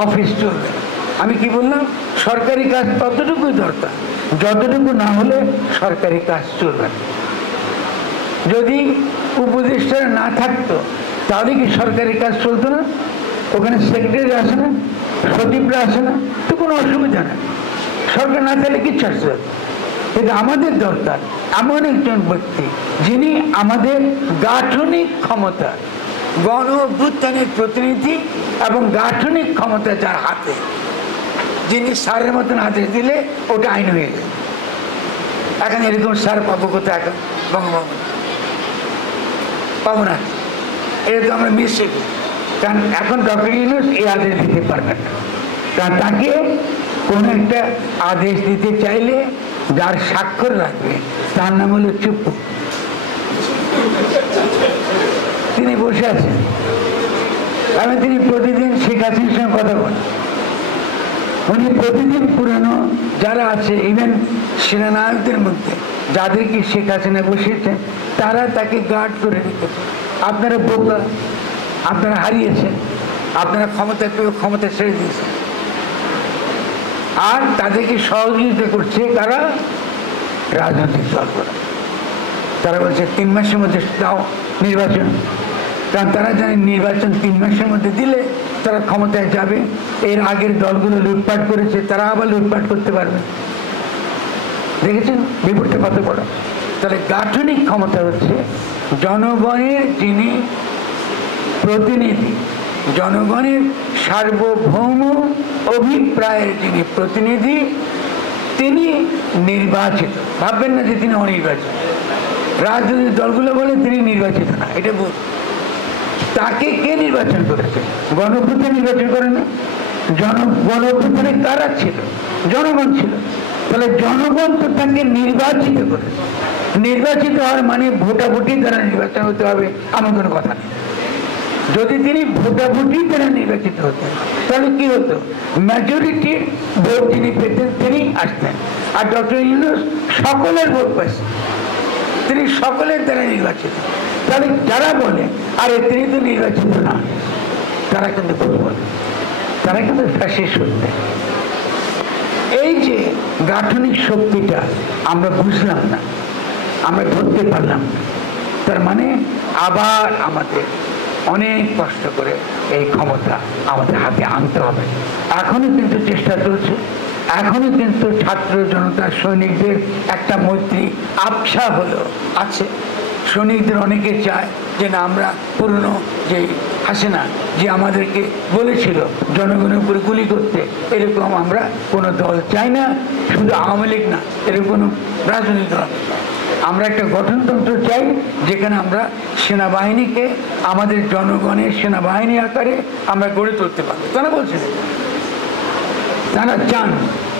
অফিস চলবে। আমি কি বললাম? সরকারি কাজ ততটুকুই দরকার যতটুকু না হলে সরকারি কাজ চলবে না। যদি উপদেষ্টারা না থাকতো তাহলে কি সরকারি কাজ চলতো না? ওখানে সেক্রেটারি আসে না, সচিবরা আসে না, তো কোনো অসুবিধা নেই। সরকার না থাকলে কিচ্ছু আসতে হবে। কিন্তু আমাদের দরকার এমন একজন ব্যক্তি যিনি আমাদের গাঠনিক ক্ষমতা, গণ অভ্যুত্থানের প্রতিনিধি এবং গাঠনিক ক্ষমতা যার হাতে, যিনি স্যারের মতন আদেশ দিলে ওটা আইন হয়ে যায়। এখন এরকম স্যার পাবো কোথায়? এখন বঙ্গভবন পাবো না, এটা তো আমরা মিস করি। কারণ এখন ডক্টর ইউনূস এই আদেশ দিতে পারবেন না। কারণ তাকে কোনো একটা আদেশ দিতে চাইলে যার স্বাক্ষর রাখবে তার নাম হলো চুপ্পু। তিনি বসে আছেন, তিনি প্রতিদিন শেখ হাসিনার সঙ্গে কথা বলেন। উনি প্রতিদিন পুরনো যারা আছে, ইভেন সেনানায়কদের মধ্যে যাদেরকে শেখ হাসিনা বসিয়েছেন, তারা তাকে গার্ড করে রেখেছে। আপনারা বোকা, আপনারা হারিয়েছেন, আপনারা ক্ষমতা পেয়ে ক্ষমতা ছেড়ে দিয়েছেন। আর তাদেরকে সহযোগিতা করছে কারা? রাজনৈতিক দলগুলো। তারা বলছে 3 মাসের মধ্যে দাও নির্বাচন, কারণ তারা জানে নির্বাচন 3 মাসের মধ্যে দিলে তারা ক্ষমতায় যাবে। এর আগের দলগুলো লুটপাট করেছে, তারা আবার লুটপাট করতে পারবে। দেখেছেন বিপদটা কত বড়? তাহলে গাঠনিক ক্ষমতা হচ্ছে জনগণের যিনি প্রতিনিধি, জনগণের সার্বভৌম অভিপ্রায়ের যিনি প্রতিনিধি, তিনি নির্বাচিত। ভাববেন না যে তিনি অনির্বাচিত। রাজনৈতিক দলগুলো বলে তিনি নির্বাচিত না, এটা ভুল। তাকে কে নির্বাচন করেছে? গণভোটে নির্বাচন করে না। গণভোটে কারা ছিল? জনগণ ছিল। তাহলে জনগণ তো তাকে নির্বাচিত করেছে। নির্বাচিত হওয়ার মানে ভোটাভুটি দ্বারা নির্বাচন হতে হবে এমন কোনো কথা নেই। যদি তিনি ভোটাভুটি দ্বারা নির্বাচিত হতেন তাহলে কি হতো? মেজরিটি ভোট যিনি পেতেন তিনি আসতেন। আর ডক্টর ইউনূস সকলের ভোট পাইছেন, তিনি সকলের দ্বারা নির্বাচিত। তাহলে যারা বলে আরে তিনি তো নির্বাচিত না, তারা কিন্তু ভুল বলে, তারা কিন্তু ফ্যাসিস্ট হচ্ছে। এই যে গাঠনিক শক্তিটা আমরা বুঝলাম না, আমরা ধরতে পারলাম না, তার মানে আবার আমাদের অনেক কষ্ট করে এই ক্ষমতা আমাদের হাতে আনতে হবে। এখনো কিন্তু চেষ্টা চলছে, এখনো কিন্তু ছাত্র জনতা সৈনিকদের একটা মৈত্রী আবছা হলো আছে। সৈনিকদের অনেকে চায় যে না, আমরা পুরনো যে হাসিনা যে আমাদেরকে বলেছিল জনগণের উপরে গুলি করতে, এরকম আমরা কোনো দল চাই না। শুধু আওয়ামী লীগ না, এরকম কোনো রাজনৈতিক দল। আমরা একটা গঠনতন্ত্র চাই যেখানে আমরা সেনাবাহিনীকে আমাদের জনগণের সেনাবাহিনী আকারে আমরা গড়ে তুলতে পারবো। তারা বলছে তারা চান।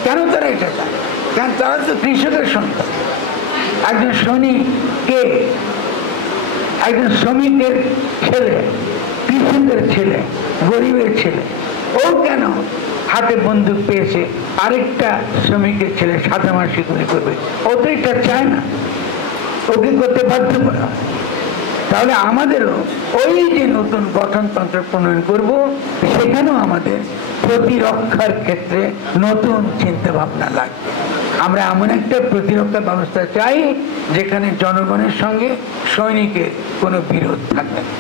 কেন তারা এটা চান? কারণ তারা তো কৃষকের সন্তান। একজন সৈনিককে, একজন শ্রমিকের ছেলে, কৃষকের ছেলে, গরিবের ছেলে, ও কেন হাতে বন্দুক পেয়েছে আরেকটা শ্রমিকের ছেলে 7 মাসে গুলি করবে? ও তো এটা চায় না, ওকে করতে বাধ্য করা। তাহলে আমাদেরও ওই যে নতুন গঠনতন্ত্র প্রণয়ন করব, সেখানেও আমাদের প্রতিরক্ষার ক্ষেত্রে নতুন চিন্তা ভাবনা লাগবে। আমরা এমন একটা প্রতিরক্ষা ব্যবস্থা চাই যেখানে জনগণের সঙ্গে সৈনিকের কোনো বিরোধ থাকবে না।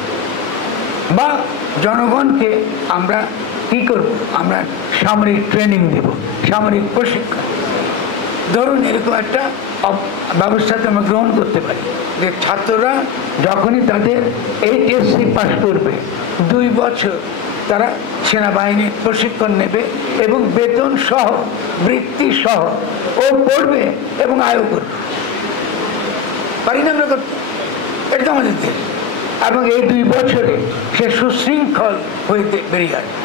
বা জনগণকে আমরা কি করব? আমরা সামরিক ট্রেনিং দেব, সামরিক প্রশিক্ষণ। ধরুন এরকম একটা ব্যবস্থাতে আমরা গ্রহণ করতে পারি যে ছাত্ররা যখনই তাদের এইচএসসি পাস করবে 2 বছর তারা সেনাবাহিনীর প্রশিক্ষণ নেবে এবং বেতন সহ, বৃত্তি সহ ও পড়বে এবং আয়ও করবে। পারি না আমরা করতে? এটা তো আমাদের দেশ। এবং এই 2 বছরে সে সুশৃঙ্খল হয়ে বেরিয়ে আসবে।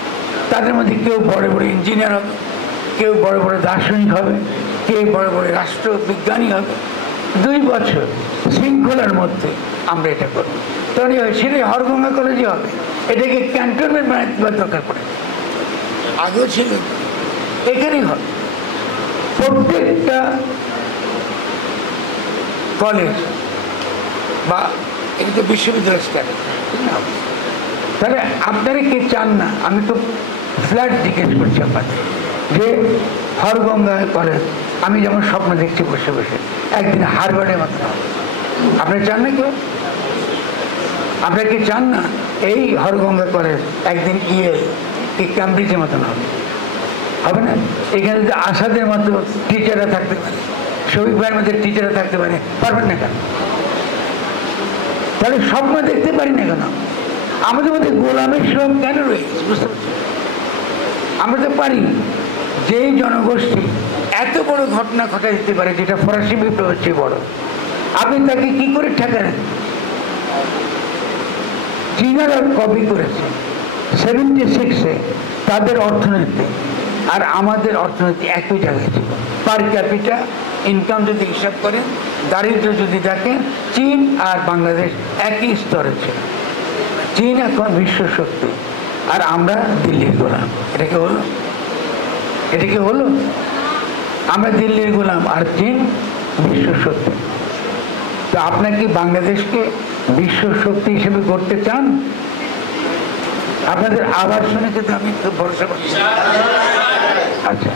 তাদের মধ্যে কেউ বড় বড় ইঞ্জিনিয়ার হবে, কেউ বড় বড় দার্শনিক হবে, কেউ বড় বড় রাষ্ট্রবিজ্ঞানী হবে। 2 বছর শৃঙ্খলার মধ্যে আমরা এটা করবো। তখন সেটাই হরগঙ্গা কলেজে হবে। এটাকে ক্যান্টনমেন্ট বানাতে দরকার পড়ে, আগেও ছিল, এখানেই হবে। প্রত্যেকটা কলেজ বা এটা বিশ্ববিদ্যালয় স্ট্যান্ড। তাহলে আপনারা কি চান না? আমি তো ফ্ল্যাট জিজ্ঞেস করছি আপনাদের যে হরগঙ্গা কলেজ আমি যেমন স্বপ্ন দেখছি বসে বসে একদিন হারবার্ডের মতো হবে। আপনারা চান না? কেউ আপনারা কি চান না এই হরগঙ্গা কলেজ একদিন কি ক্যামব্রিজের মতন হবে? হবে না? এখানে যদি আসাদের মতো টিচাররা থাকতে পারে, শফিক ভাইয়ের মধ্যে টিচাররা থাকতে পারে, পারবেন না কেন? তাহলে স্বপ্ন দেখতে পারি না কেন? আমাদের মধ্যে গোলামের সব কেন রয়েছে? বুঝতে পারছি আমরা তো পারি। যেই জনগোষ্ঠী এত বড় ঘটনা ঘটা দিতে পারে, যেটা ফরাসি বিপ্লব হচ্ছে বড়, আপনি তাকে কি করে ঠেকান? চীনারা কপি করেছে 76-এ তাদের অর্থনীতি আর আমাদের অর্থনীতি একই জায়গায় ছিল। পার ক্যাপিটা ইনকাম যদি হিসাব করেন, দারিদ্র যদি দেখেন, চীন আর বাংলাদেশ একই স্তরে ছিল। চীন এখন বিশ্ব শক্তি আর আমরা দিল্লির গোলাম। এটা কি হলো? এটা কি হলো? আমরা দিল্লির গোলাম আর চীন বিশ্ব শক্তি। তো আপনার কি বাংলাদেশকে বিশ্ব শক্তি হিসেবে করতে চান? আপনাদের আবার শুনেছে তো, আমি তো ভরসা করছি। আচ্ছা,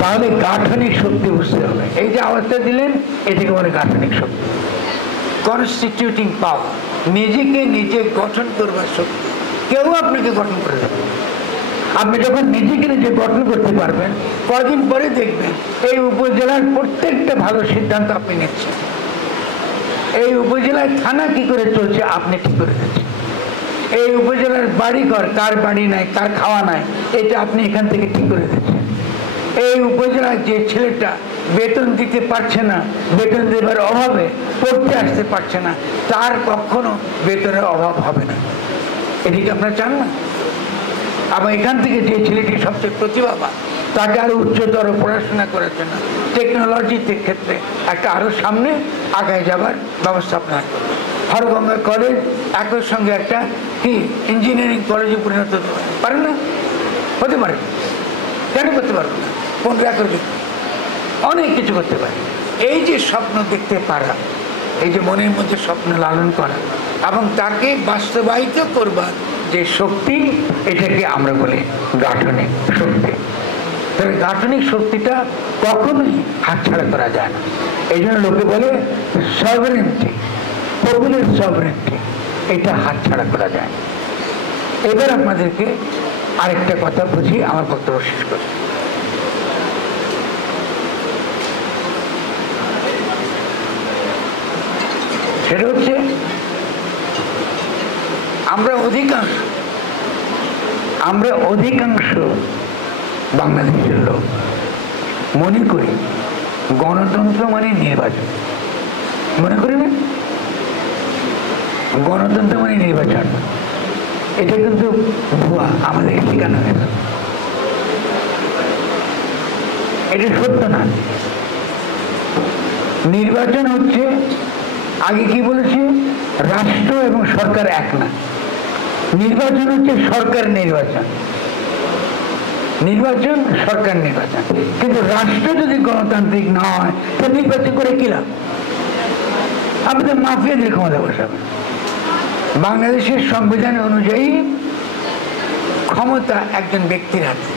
তাহলে গাঠনিক শক্তি বুঝতে হবে। এই যে আওয়াজটা দিলেন, এটাকে বলে গাঠনিক শক্তি, কনস্টিটিউটিং পাওয়ার, নিজেকে নিজে গঠন করবার শক্তি। কেউ আপনাকে গঠন করে দেবে। আপনি যখন নিজেকে নিজে গঠন করতে পারবেন, কদিন পরে দেখবেন এই উপজেলার প্রত্যেকটা ভালো সিদ্ধান্ত আপনি নিচ্ছেন। এই উপজেলায় থানা কি করে চলছে আপনি ঠিক করে দিচ্ছেন। এই উপজেলার বাড়িঘর, কার বাড়ি নাই, কার খাওয়া নাই, এটা আপনি এখান থেকে ঠিক করে দিচ্ছেন। এই উপজেলায় যে ছেলেটা বেতন দিতে পারছে না, বেতন দেবার অভাবে পড়তে আসতে পারছে না, তার কখনো বেতনের অভাব হবে না। এদিকে আপনারা চান না? আবার এখান থেকে যে ছেলেটি সবচেয়ে প্রতিভাবান, তাকে আরো উচ্চতর পড়াশোনা করার জন্য টেকনোলজিতে ক্ষেত্রে একটা আরো সামনে আগায় যাবার ব্যবস্থা আপনার করবেন। হরগঙ্গা কলেজ একই সঙ্গে একটা কি ইঞ্জিনিয়ারিং কলেজে পরিণত হতে পারে না? হতে পারে। কেন করতে পারবো না? 15 একর অনেক কিছু করতে পারে। এই যে স্বপ্ন দেখতে পারা, এই যে মনের মধ্যে স্বপ্ন লালন করা এবং তাকে বাস্তবায়িত করবার যে শক্তি, এটাকে আমরা বলি গাঠনিক শক্তি। তবে গাঠনিক শক্তিটা কখনোই হাতছাড়া করা যায় না। এই জন্য লোকে বলে সভারেন্টি, পপুলার সভারেন্টি, এটা হাতছাড়া করা যায় না। এবার আপনাদেরকে আরেকটা কথা বুঝিয়ে আমার বক্তব্য শেষ করি। সেটা হচ্ছে, আমরা অধিকাংশ বাংলাদেশের লোক মনে করি গণতন্ত্র মানে নির্বাচন। মনে করি না? গণতন্ত্র মানে নির্বাচন। এটা কিন্তু ভুয়া, আমাদের শেখানো হয়েছে। এটা সত্য না। নির্বাচন হচ্ছে, আগে কি বলেছি, রাষ্ট্র এবং সরকার এক না। নির্বাচন হচ্ছে সরকার নির্বাচন, নির্বাচন সরকার নির্বাচন। কিন্তু রাষ্ট্র যদি গণতান্ত্রিক না হয়, তো নির্বাচন করে কি লাভ? আমাদের মাফিয়াদের ক্ষমতা বসাবে। বাংলাদেশের সংবিধান অনুযায়ী ক্ষমতা একজন ব্যক্তির হাতে।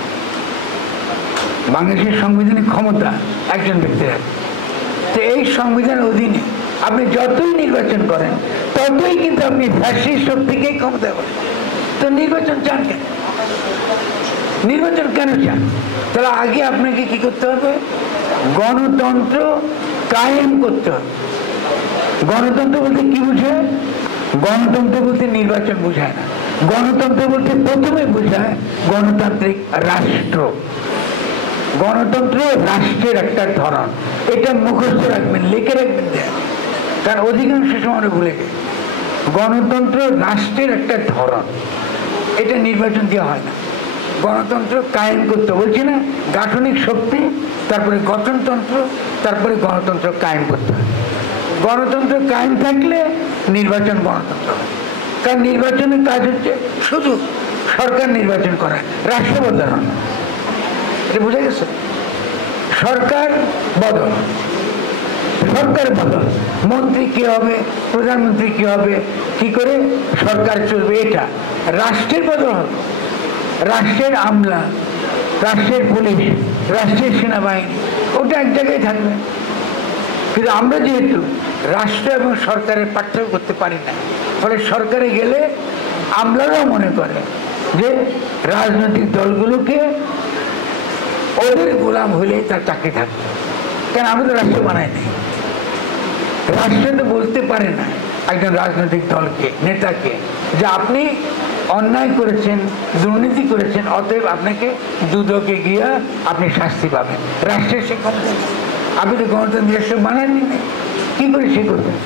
বাংলাদেশের সংবিধানের ক্ষমতা একজন ব্যক্তির হাতে। তো এই সংবিধানের অধীনে আপনি যতই নির্বাচন করেন, ততই কিন্তু আপনি ফ্যাসিস্ট শক্তিকেই ক্ষমতায় বসেন। তো নির্বাচন চান কেন? নির্বাচন কেন চান? তাহলে আগে আপনাকে কি করতে হবে? গণতন্ত্র কায়েম করতে হবে। গণতন্ত্র বলতে কি বুঝায়? গণতন্ত্র বলতে নির্বাচন বুঝায় না। গণতন্ত্র বলতে প্রথমে বোঝায় গণতান্ত্রিক রাষ্ট্র। গণতন্ত্র রাষ্ট্রের একটা ধরন। এটা মুখস্থ রাখবেন, লিখে রাখবেন, কারণ অধিকাংশ সময় আমরা ভুলে যাই। গণতন্ত্র রাষ্ট্রের একটা ধরন, এটা নির্বাচন দেওয়া হয় না। গণতন্ত্র কায়েম করতে বলছি না, গাঠনিক শক্তি, তারপরে গঠনতন্ত্র, তারপরে গণতন্ত্র কায়েম করতে হয়। গণতন্ত্র কায়েম থাকলে নির্বাচন গণতন্ত্র হয়। কারণ নির্বাচনের কাজ হচ্ছে শুধু সরকার নির্বাচন করা, রাষ্ট্র বদলানো না। এটা বুঝা গেছে? সরকার বদল, সরকার বদল, মন্ত্রী কি হবে, প্রধানমন্ত্রী কি হবে, কি করে সরকার চলবে, এটা রাষ্ট্রের বদল হবে। রাষ্ট্রের আমলা, রাষ্ট্রের পুলিশ, রাষ্ট্রের সেনাবাহিনী, ওটা এক জায়গায় থাকবে। কিন্তু আমরা যেহেতু রাষ্ট্র এবং সরকারের পার্থক্য করতে পারি না, ফলে সরকারে গেলে আমলারাও মনে করে যে রাজনৈতিক দলগুলোকে ওদের গোলাম হলেই তার চাকরি থাকবে। কেন? আমি তো রাষ্ট্র বানাই নাই। রাষ্ট্র তো বলতে পারে না একজন রাজনৈতিক দলকে, নেতাকে, যে আপনি অন্যায় করেছেন, দুর্নীতি করেছেন, অতএব আপনাকে দুদকে গিয়া আপনি শাস্তি পাবেন। রাষ্ট্রের সে ক্ষমতা, আপনি তো গণতন্ত্র রাষ্ট্র বানাননি, কি করে সে করবেন?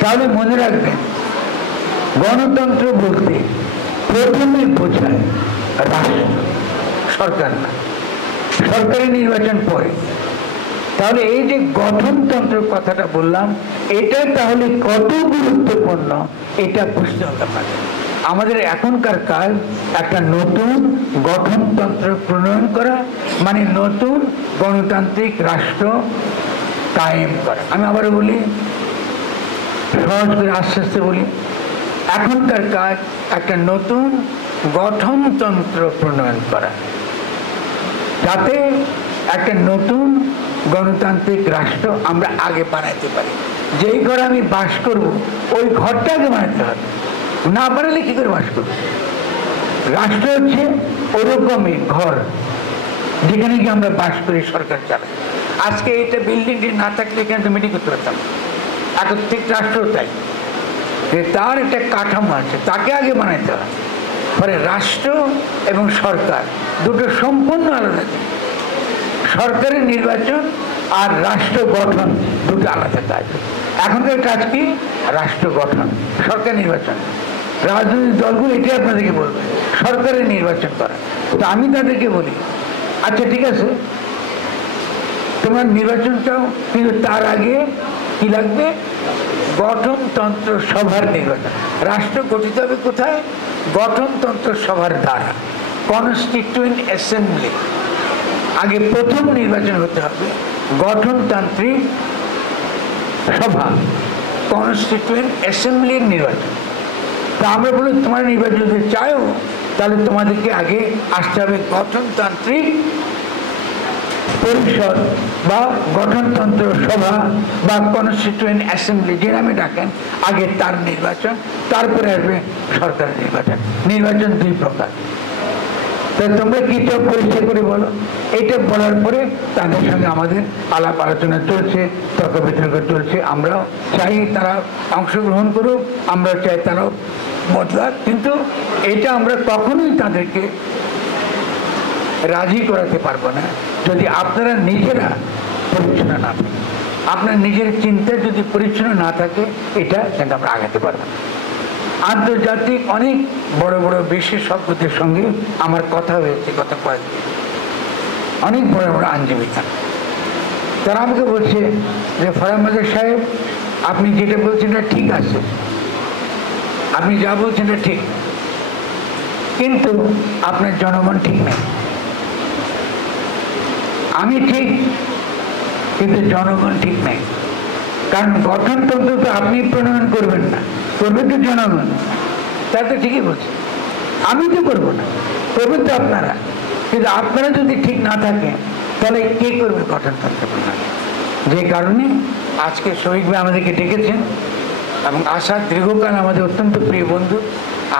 তাহলে মনে রাখবেন, গণতন্ত্র বলতে প্রথমে বোঝায় রাষ্ট্র, সরকার না। সরকারি নির্বাচন পরে, তাহলে এই যে গঠনতন্ত্রের কথাটা বললাম, এটা তাহলে কত গুরুত্বপূর্ণ এটা বুঝতে হবে আপনাদের। আমাদের এখনকার কাজ একটা নতুন গঠনতন্ত্র প্রণয়ন করা, মানে নতুন গণতান্ত্রিক রাষ্ট্র কায়েম করা। আমি আবারও বলি, সহজ করে আস্তে আস্তে বলি, এখনকার কাজ একটা নতুন গঠনতন্ত্র প্রণয়ন করা, যাতে একটা নতুন গণতান্ত্রিক রাষ্ট্র আমরা আগে বানাইতে পারি। যেই ঘরে আমি বাস করব ওই ঘরটা আগে বানাতে হবে, না বানালে কি করে বাস করব? রাষ্ট্র হচ্ছে ওরকমই ঘর যেখানে কি আমরা বাস করি, সরকার চালাই। আজকে এইটা বিল্ডিংটি না থাকলে এখানে তো মিটিং করতে পারতাম। একত্রিক রাষ্ট্র তাই যে তার একটা কাঠামো আছে, তাকে আগে বানাইতে হবে। ফলে রাষ্ট্র এবং সরকার দুটো সম্পূর্ণ আলাদা। সরকারের নির্বাচন আর রাষ্ট্র গঠন দুটো আলাদা কাজ। এখনকার কাজ কি? রাষ্ট্র গঠন, সরকার নির্বাচন। রাজনৈতিক দলগুলো এটাই আপনাদেরকে বলবে, সরকারের নির্বাচন করা। তো আমি তাদেরকে বলি, আচ্ছা ঠিক আছে, তোমার নির্বাচন চাও, কিন্তু তার আগে কি লাগবে? গঠনতন্ত্র সভার নির্বাচন। রাষ্ট্র গঠিত হবে কোথায়? গঠনতন্ত্র সভার দ্বারা, কনস্টিটিউয়েন্ট অ্যাসেম্বলি। আগে প্রথম নির্বাচন হতে হবে গঠনতান্ত্রিক সভা, কনস্টিটিউয়েন্ট অ্যাসেম্বলির নির্বাচন। তা আমরা বলি, তোমার নির্বাচন যদি চাও তাহলে তোমাদেরকে আগে আসতে হবে গঠনতান্ত্রিক পরিষদ বা গঠনতন্ত্র সভা বা কনস্টিটিউয়েন্ট অ্যাসেম্বলি, যে নামে ডাকেন, আগে তার নির্বাচন, তারপরে আসবে সরকারের নির্বাচন। নির্বাচন দুই প্রকার। তা তোমরা কি চাও পরিচয় করে বলো। এটা বলার পরে তাদের সঙ্গে আমাদের আলাপ আলোচনা চলছে, তর্ক বিতর্ক চলছে। আমরাও চাই তারা অংশগ্রহণ করুক, আমরা চাই তারাও বদলাক, কিন্তু এটা আমরা কখনোই তাদেরকে রাজি করাতে পারবো না যদি আপনারা নিজেরা পরিচ্ছন্ন না থাকেন। আপনার নিজের চিন্তা যদি পরিচ্ছন্ন না থাকে, এটা কিন্তু আমরা আগাতে পারবো না। আন্তর্জাতিক অনেক বড় বড় বিশেষজ্ঞদের সঙ্গে আমার কথা হয়েছে গত কয়েকদিন, অনেক বড় বড় আইনজীবীরা। তারা আমাকে বলছে যে ফরহাদ মাজার সাহেব, আপনি যেটা বলছেন এটা ঠিক আছে, আপনি যা বলছেন এটা ঠিক, কিন্তু আপনার জনগণ ঠিক নেই। আমি ঠিক, কিন্তু জনগণ ঠিক নেই। কারণ গঠনতন্ত্র তো আপনি প্রণয়ন করবেন না, করবে তো জনগণ। তা তো ঠিকই বলছে, আমি তো করবো না, করবেন তো আপনারা। কিন্তু আপনারা যদি ঠিক না থাকেন তাহলে কে করবে গঠনতন্ত্র প্রণয়ন? যে কারণে আজকে শহীদ ভাই আমাদেরকে ডেকেছেন, এবং আশার দীর্ঘকাল আমাদের অত্যন্ত প্রিয় বন্ধু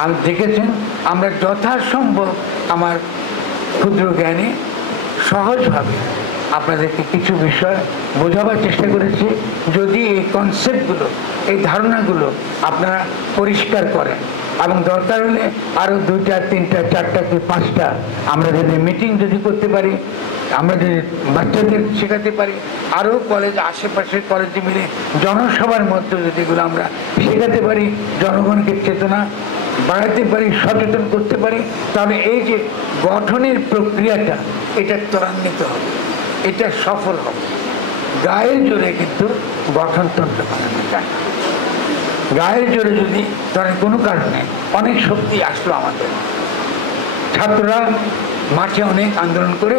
আর দেখেছেন। আমরা যথাসম্ভব আমার ক্ষুদ্র জ্ঞানে সহজভাবে আপনাদেরকে কিছু বিষয় বোঝাবার চেষ্টা করেছি। যদি এই কনসেপ্টগুলো, এই ধারণাগুলো আপনারা পরিষ্কার করেন, এবং দরকার হলে আরও 2টা 3টা 4টা কি 5টা আমরা যদি মিটিং যদি করতে পারি, আমরা যদি বাচ্চাদের শেখাতে পারি, আরও কলেজ, আশেপাশের কলেজে মিলে জনসভার মধ্যে যদি এগুলো আমরা শেখাতে পারি, জনগণকে চেতনা বাড়াতে পারি, সচেতন করতে পারি, তাহলে এই যে গঠনের প্রক্রিয়াটা এটা ত্বরান্বিত হবে, এটা সফল হবে। গায়ের জোরে কিন্তু গঠনতন্ত্র বানানো যায় না। গায়ের জোরে যদি ধরেন কোনো কারণে অনেক শক্তি আসলো আমাদের, ছাত্ররা মাঠে অনেক আন্দোলন করে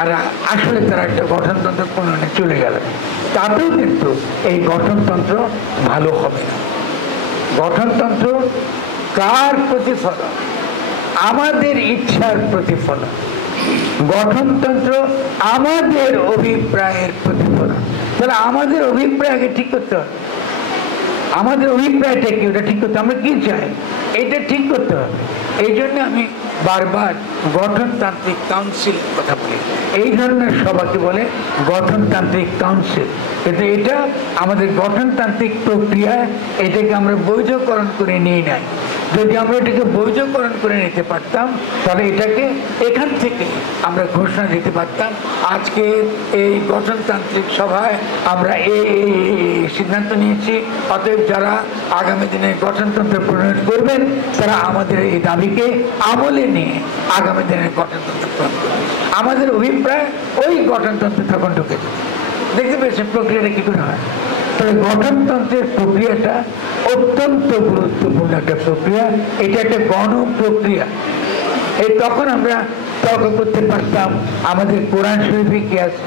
আর আসলে তারা একটা গঠনতন্ত্র প্রণয়নে চলে গেল, তাতেও কিন্তু এই গঠনতন্ত্র ভালো হবে না। গঠনতন্ত্র কার প্রতিফলন? আমাদের ইচ্ছার প্রতিফলন। গঠনতন্ত্র আমাদের অভিপ্রায়ের প্রতিফলন। তাহলে আমাদের অভিপ্রায় আগে ঠিক করতে হবে। আমাদের অভিপ্রায়টা কি, ওটা ঠিক করতে, আমরা কি চাই এটা ঠিক করতে হবে। এই জন্য আমি বারবার গঠনতান্ত্রিক কাউন্সিল কথা বলি। এই ধরনের সভাকে বলে গঠনতান্ত্রিক কাউন্সিল। কিন্তু এটা আমাদের গঠনতান্ত্রিক প্রক্রিয়া, এটাকে আমরা বৈধকরণ করে নিই নাই। যদি আমরা এটাকে বৈধকরণ করে নিতে পারতাম তাহলে এটাকে এখান থেকে আমরা ঘোষণা দিতে পারতাম, আজকে এই গঠনতান্ত্রিক সভায় আমরা এই সিদ্ধান্ত নিয়েছি, অতএব যারা আগামী দিনে গঠনতন্ত্র প্রণয়ন করবেন তারা আমাদের এই দাবিকে আমলে নিয়ে আগামী দিনের গঠনতন্ত্র প্রণয়ন করবেন। আমাদের অভিপ্রায় ওই গঠনতন্ত্র তখন ঢুকে যাবে। দেখতে পেয়েছেন প্রক্রিয়াটা কি করে হয়। তবে গঠনতন্ত্রের প্রক্রিয়াটা অত্যন্ত গুরুত্বপূর্ণ একটা প্রক্রিয়া, এটা একটা গণ প্রক্রিয়া। এই তখন আমরা তর্ক করতে পারতাম আমাদের কোরআন শরীফে কি আছে,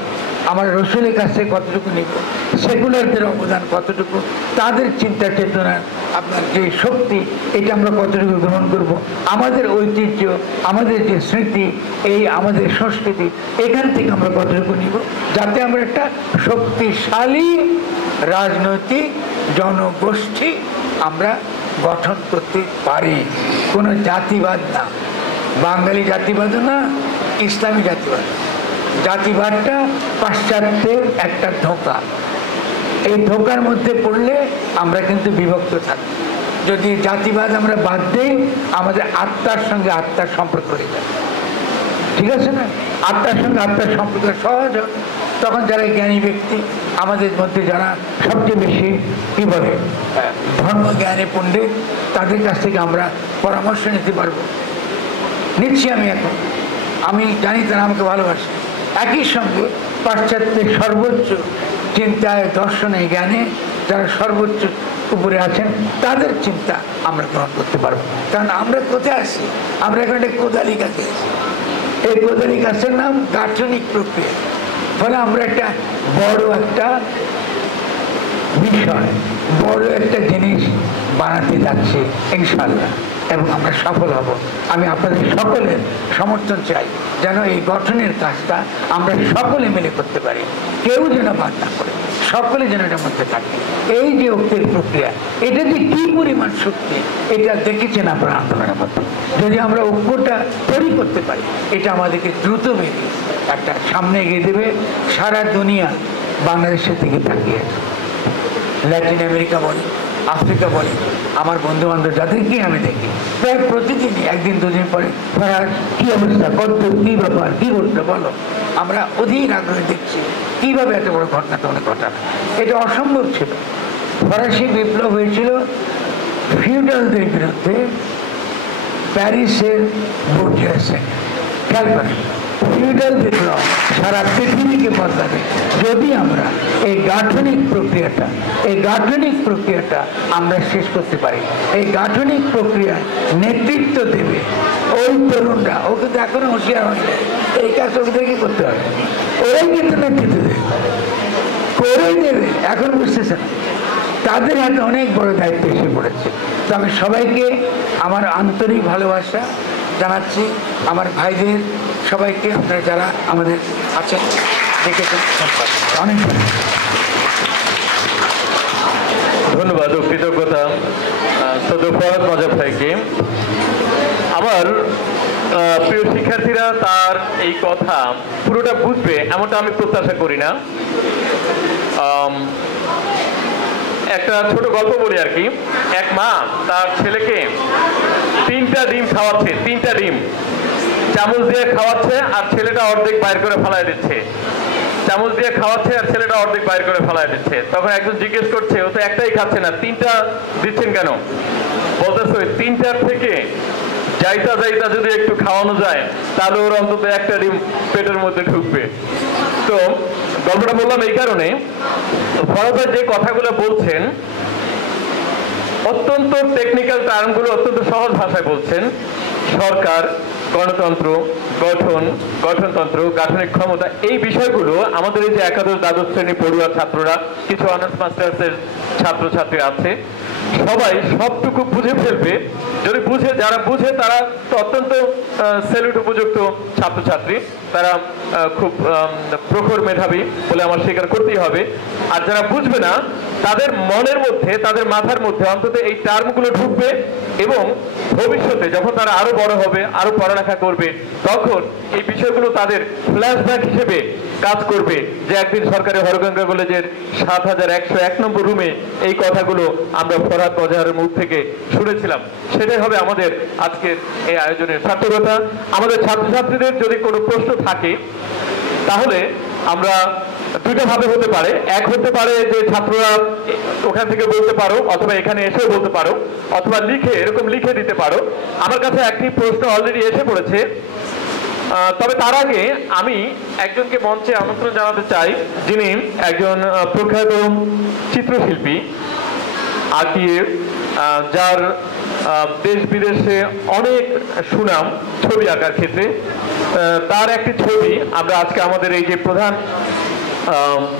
আমার রসুলের কাছে কতটুকু নিব, সেকুলারদের অবদান কতটুকু, তাদের চিন্তা চেতনার আপনার যে শক্তি এটা আমরা কতটুকু গ্রহণ করব, আমাদের ঐতিহ্য, আমাদের যে স্মৃতি, এই আমাদের সংস্কৃতি, এখান থেকে আমরা কতটুকু নিব, যাতে আমরা একটা শক্তিশালী রাজনৈতিক জনগোষ্ঠী আমরা গঠন করতে পারি। কোনো জাতিবাদ না, বাঙালি জাতিবাদও না, ইসলামী জাতিবাদ। জাতিবাদটা পাশ্চাত্যের একটা ধোঁকা। এই ধোঁকার মধ্যে পড়লে আমরা কিন্তু বিভক্ত থাকি। যদি জাতিবাদ আমরা বাদ দিই, আমাদের আত্মার সঙ্গে আত্মার সম্পর্ক হয়ে যায়, ঠিক আছে না? আত্মার সঙ্গে আত্মার সম্পর্ক সহজ হয়। তখন যারা জ্ঞানী ব্যক্তি আমাদের মধ্যে, যারা সবচেয়ে বেশি কি বলে ধর্মজ্ঞানে পণ্ডিত, তাদের কাছ থেকে আমরা পরামর্শ নিতে পারবো। নিচ্ছি আমি এখন, আমি জানি তারা আমাকে ভালোবাসে। একই সঙ্গে পাশ্চাত্যের সর্বোচ্চ চিন্তায়, দর্শনে, জ্ঞানে যারা সর্বোচ্চ উপরে আছেন, তাদের চিন্তা আমরা গ্রহণ করতে পারবো। কারণ আমরা কোথায় আসি, আমরা এখন একটা কোদালি গাছে আছি। এই কোদালি গাছের নাম গাঠনিক প্রক্রিয়া। ফলে আমরা একটা বড় একটা বিষয়, বড় একটা জিনিস বানাতে যাচ্ছি ইনশাল্লাহ, এবং আমরা সফল হব। আমি আপনাদের সকলের সমর্থন চাই, যেন এই গঠনের কাজটা আমরা সকলে মিলে করতে পারি, কেউ যেন বাদ না করে, সকলে যেন এটার মধ্যে থাকে। এই যে ঐক্যের প্রক্রিয়া, এটা যে কি পরিমাণ শক্তি, এটা দেখেছেন আপনার আন্দোলনের মধ্যে। যদি আমরা ঐক্যটা তৈরি করতে পারি, এটা আমাদেরকে দ্রুত বেগে একটা সামনে এগিয়ে দেবে। সারা দুনিয়া বাংলাদেশের দিকে তাকিয়ে, ল্যাটিন আমেরিকা বলি, আফ্রিকা বলি, আমার বন্ধু বান্ধব যাদেরকে আমি দেখি প্রায় প্রতিদিনই একদিন দুদিন পরে কি অবস্থা, কত কি ব্যাপার, কি ঘটনা বলো। আমরা অধীর আগ্রহে দেখছি কিভাবে এত বড় ঘটনা তোমাদের ঘটানো। এটা অসম্ভব ছিল। ফরাসি বিপ্লব হয়েছিল ফিউডালদের বিরুদ্ধে, প্যারিসের বুর্জিয়াসে। খেয়াল করেন, ফিউডাল বিপ্লব সারা পৃথিবীকে বদলাবে যদি আমরা এই গাঠনিক প্রক্রিয়াটা আমরা শেষ করতে পারি। এই গাঠনিক প্রক্রিয়ায় নেতৃত্ব দেবে ওই তরুণরা। ও কিন্তু এখনো হুঁশিয়ার হয়নি, এই কাজ ওদেরকে করতে হবে। ওরাই কিন্তু নেতৃত্ব দেবে, করেই দেবে। এখন বুঝতেছেন, তাদের হাতে অনেক বড় দায়িত্ব এসে পড়েছে। তো আমি সবাইকে আমার আন্তরিক ভালোবাসা জানাচ্ছি, আমার ভাইদের সবাইকে, আপনারা যারা আমাদের আছেন দেখেছেন, অনেক ধন্যবাদ ও কৃতজ্ঞতা সদর ফরহাদ মজাব ভাইকে। আমার প্রিয় শিক্ষার্থীরা তার এই কথা পুরোটা বুঝবে এমনটা আমি প্রত্যাশা করি না। একটা ছোট গল্প বলি আর কি। এক মা তার ছেলেকে 3টা ডিম খাওয়াচ্ছে, 3টা ডিম চামচ দিয়ে খাওয়াচ্ছে, আর ছেলেটা অর্ধেক বাইর করে ফেলায় দিচ্ছে। চামচ দিয়ে খাওয়াচ্ছে আর ছেলেটা অর্ধেক বাইর করে ফেলায় দিচ্ছে। তখন একজন জিজ্ঞেস করছে, ও তো একটাই খাচ্ছে না, 3টা দিচ্ছেন কেন? বলতেছে 3টার থেকে যাইতা যাইতা যদি একটু খাওয়ানো যায়, তাহলে ওর অন্তত একটা ডিম পেটের মধ্যে ঢুকবে। তো গল্পটা বললাম এই কারণে, ফরহাদ যে কথাগুলো বলছেন অত্যন্ত টেকনিক্যাল টার্মগুলো অত্যন্ত সহজ ভাষায় বলছেন। সরকার, গণতন্ত্র, গঠনতন্ত্র, গাঠনিক ক্ষমতা, এই বিষয়গুলো আমাদের এই যে একাদশ দ্বাদশ শ্রেণী পড়ুয়া ছাত্ররা, কিছু অনার্স মাস্টার্সের ছাত্রছাত্রী আছে, সবাই সবটুকু বুঝে ফেলবে। যদি বুঝে, যারা বুঝে তারা তো অত্যন্ত সেলুট উপযুক্ত ছাত্রছাত্রী, তারা খুব প্রখর মেধাবী বলে আমার স্বীকার করতেই হবে। আর যারা বুঝবে না, তাদের মনের মধ্যে, তাদের মাথার মধ্যে অন্তত এই টার্মগুলো ঢুকবে, এবং ভবিষ্যতে যখন তারা আরো বড় হবে, আরো পড়ালেখা করবে, তখন এই বিষয়গুলো তাদের ফ্ল্যাশব্যাক হিসেবে কাজ করবে, যে একদিন সরকারি হরগঙ্গা কলেজের 7101 নম্বর রুমে এই কথাগুলো আমরা ফরহাদ মজাহারের মুখ থেকে শুনেছিলাম। সেটাই হবে আমাদের আজকের এই আয়োজনের সার্থকতা। আমাদের ছাত্রছাত্রীদের যদি কোনো প্রশ্ন থাকে, তাহলে আমরা দুইটা ভাবে হতে পারে। এক হতে পারে যে ছাত্ররা ওখান থেকে বলতে পারো, অথবা এখানে এসেও বলতে পারো, অথবা লিখে, এরকম লিখে দিতে পারো। আমার কাছে একটি প্রশ্ন অলরেডি এসে পড়েছে। তবে তার আগে আমি একজনকে মঞ্চে আমন্ত্রণ জানাতে চাই, যিনি একজন প্রখ্যাত চিত্রশিল্পী, আকিব, যার দেশ বিদেশে অনেক সুনাম ছবি আঁকার ক্ষেত্রে। তার একটি ছবি আমরা আজকে আমাদের এই যে প্রধান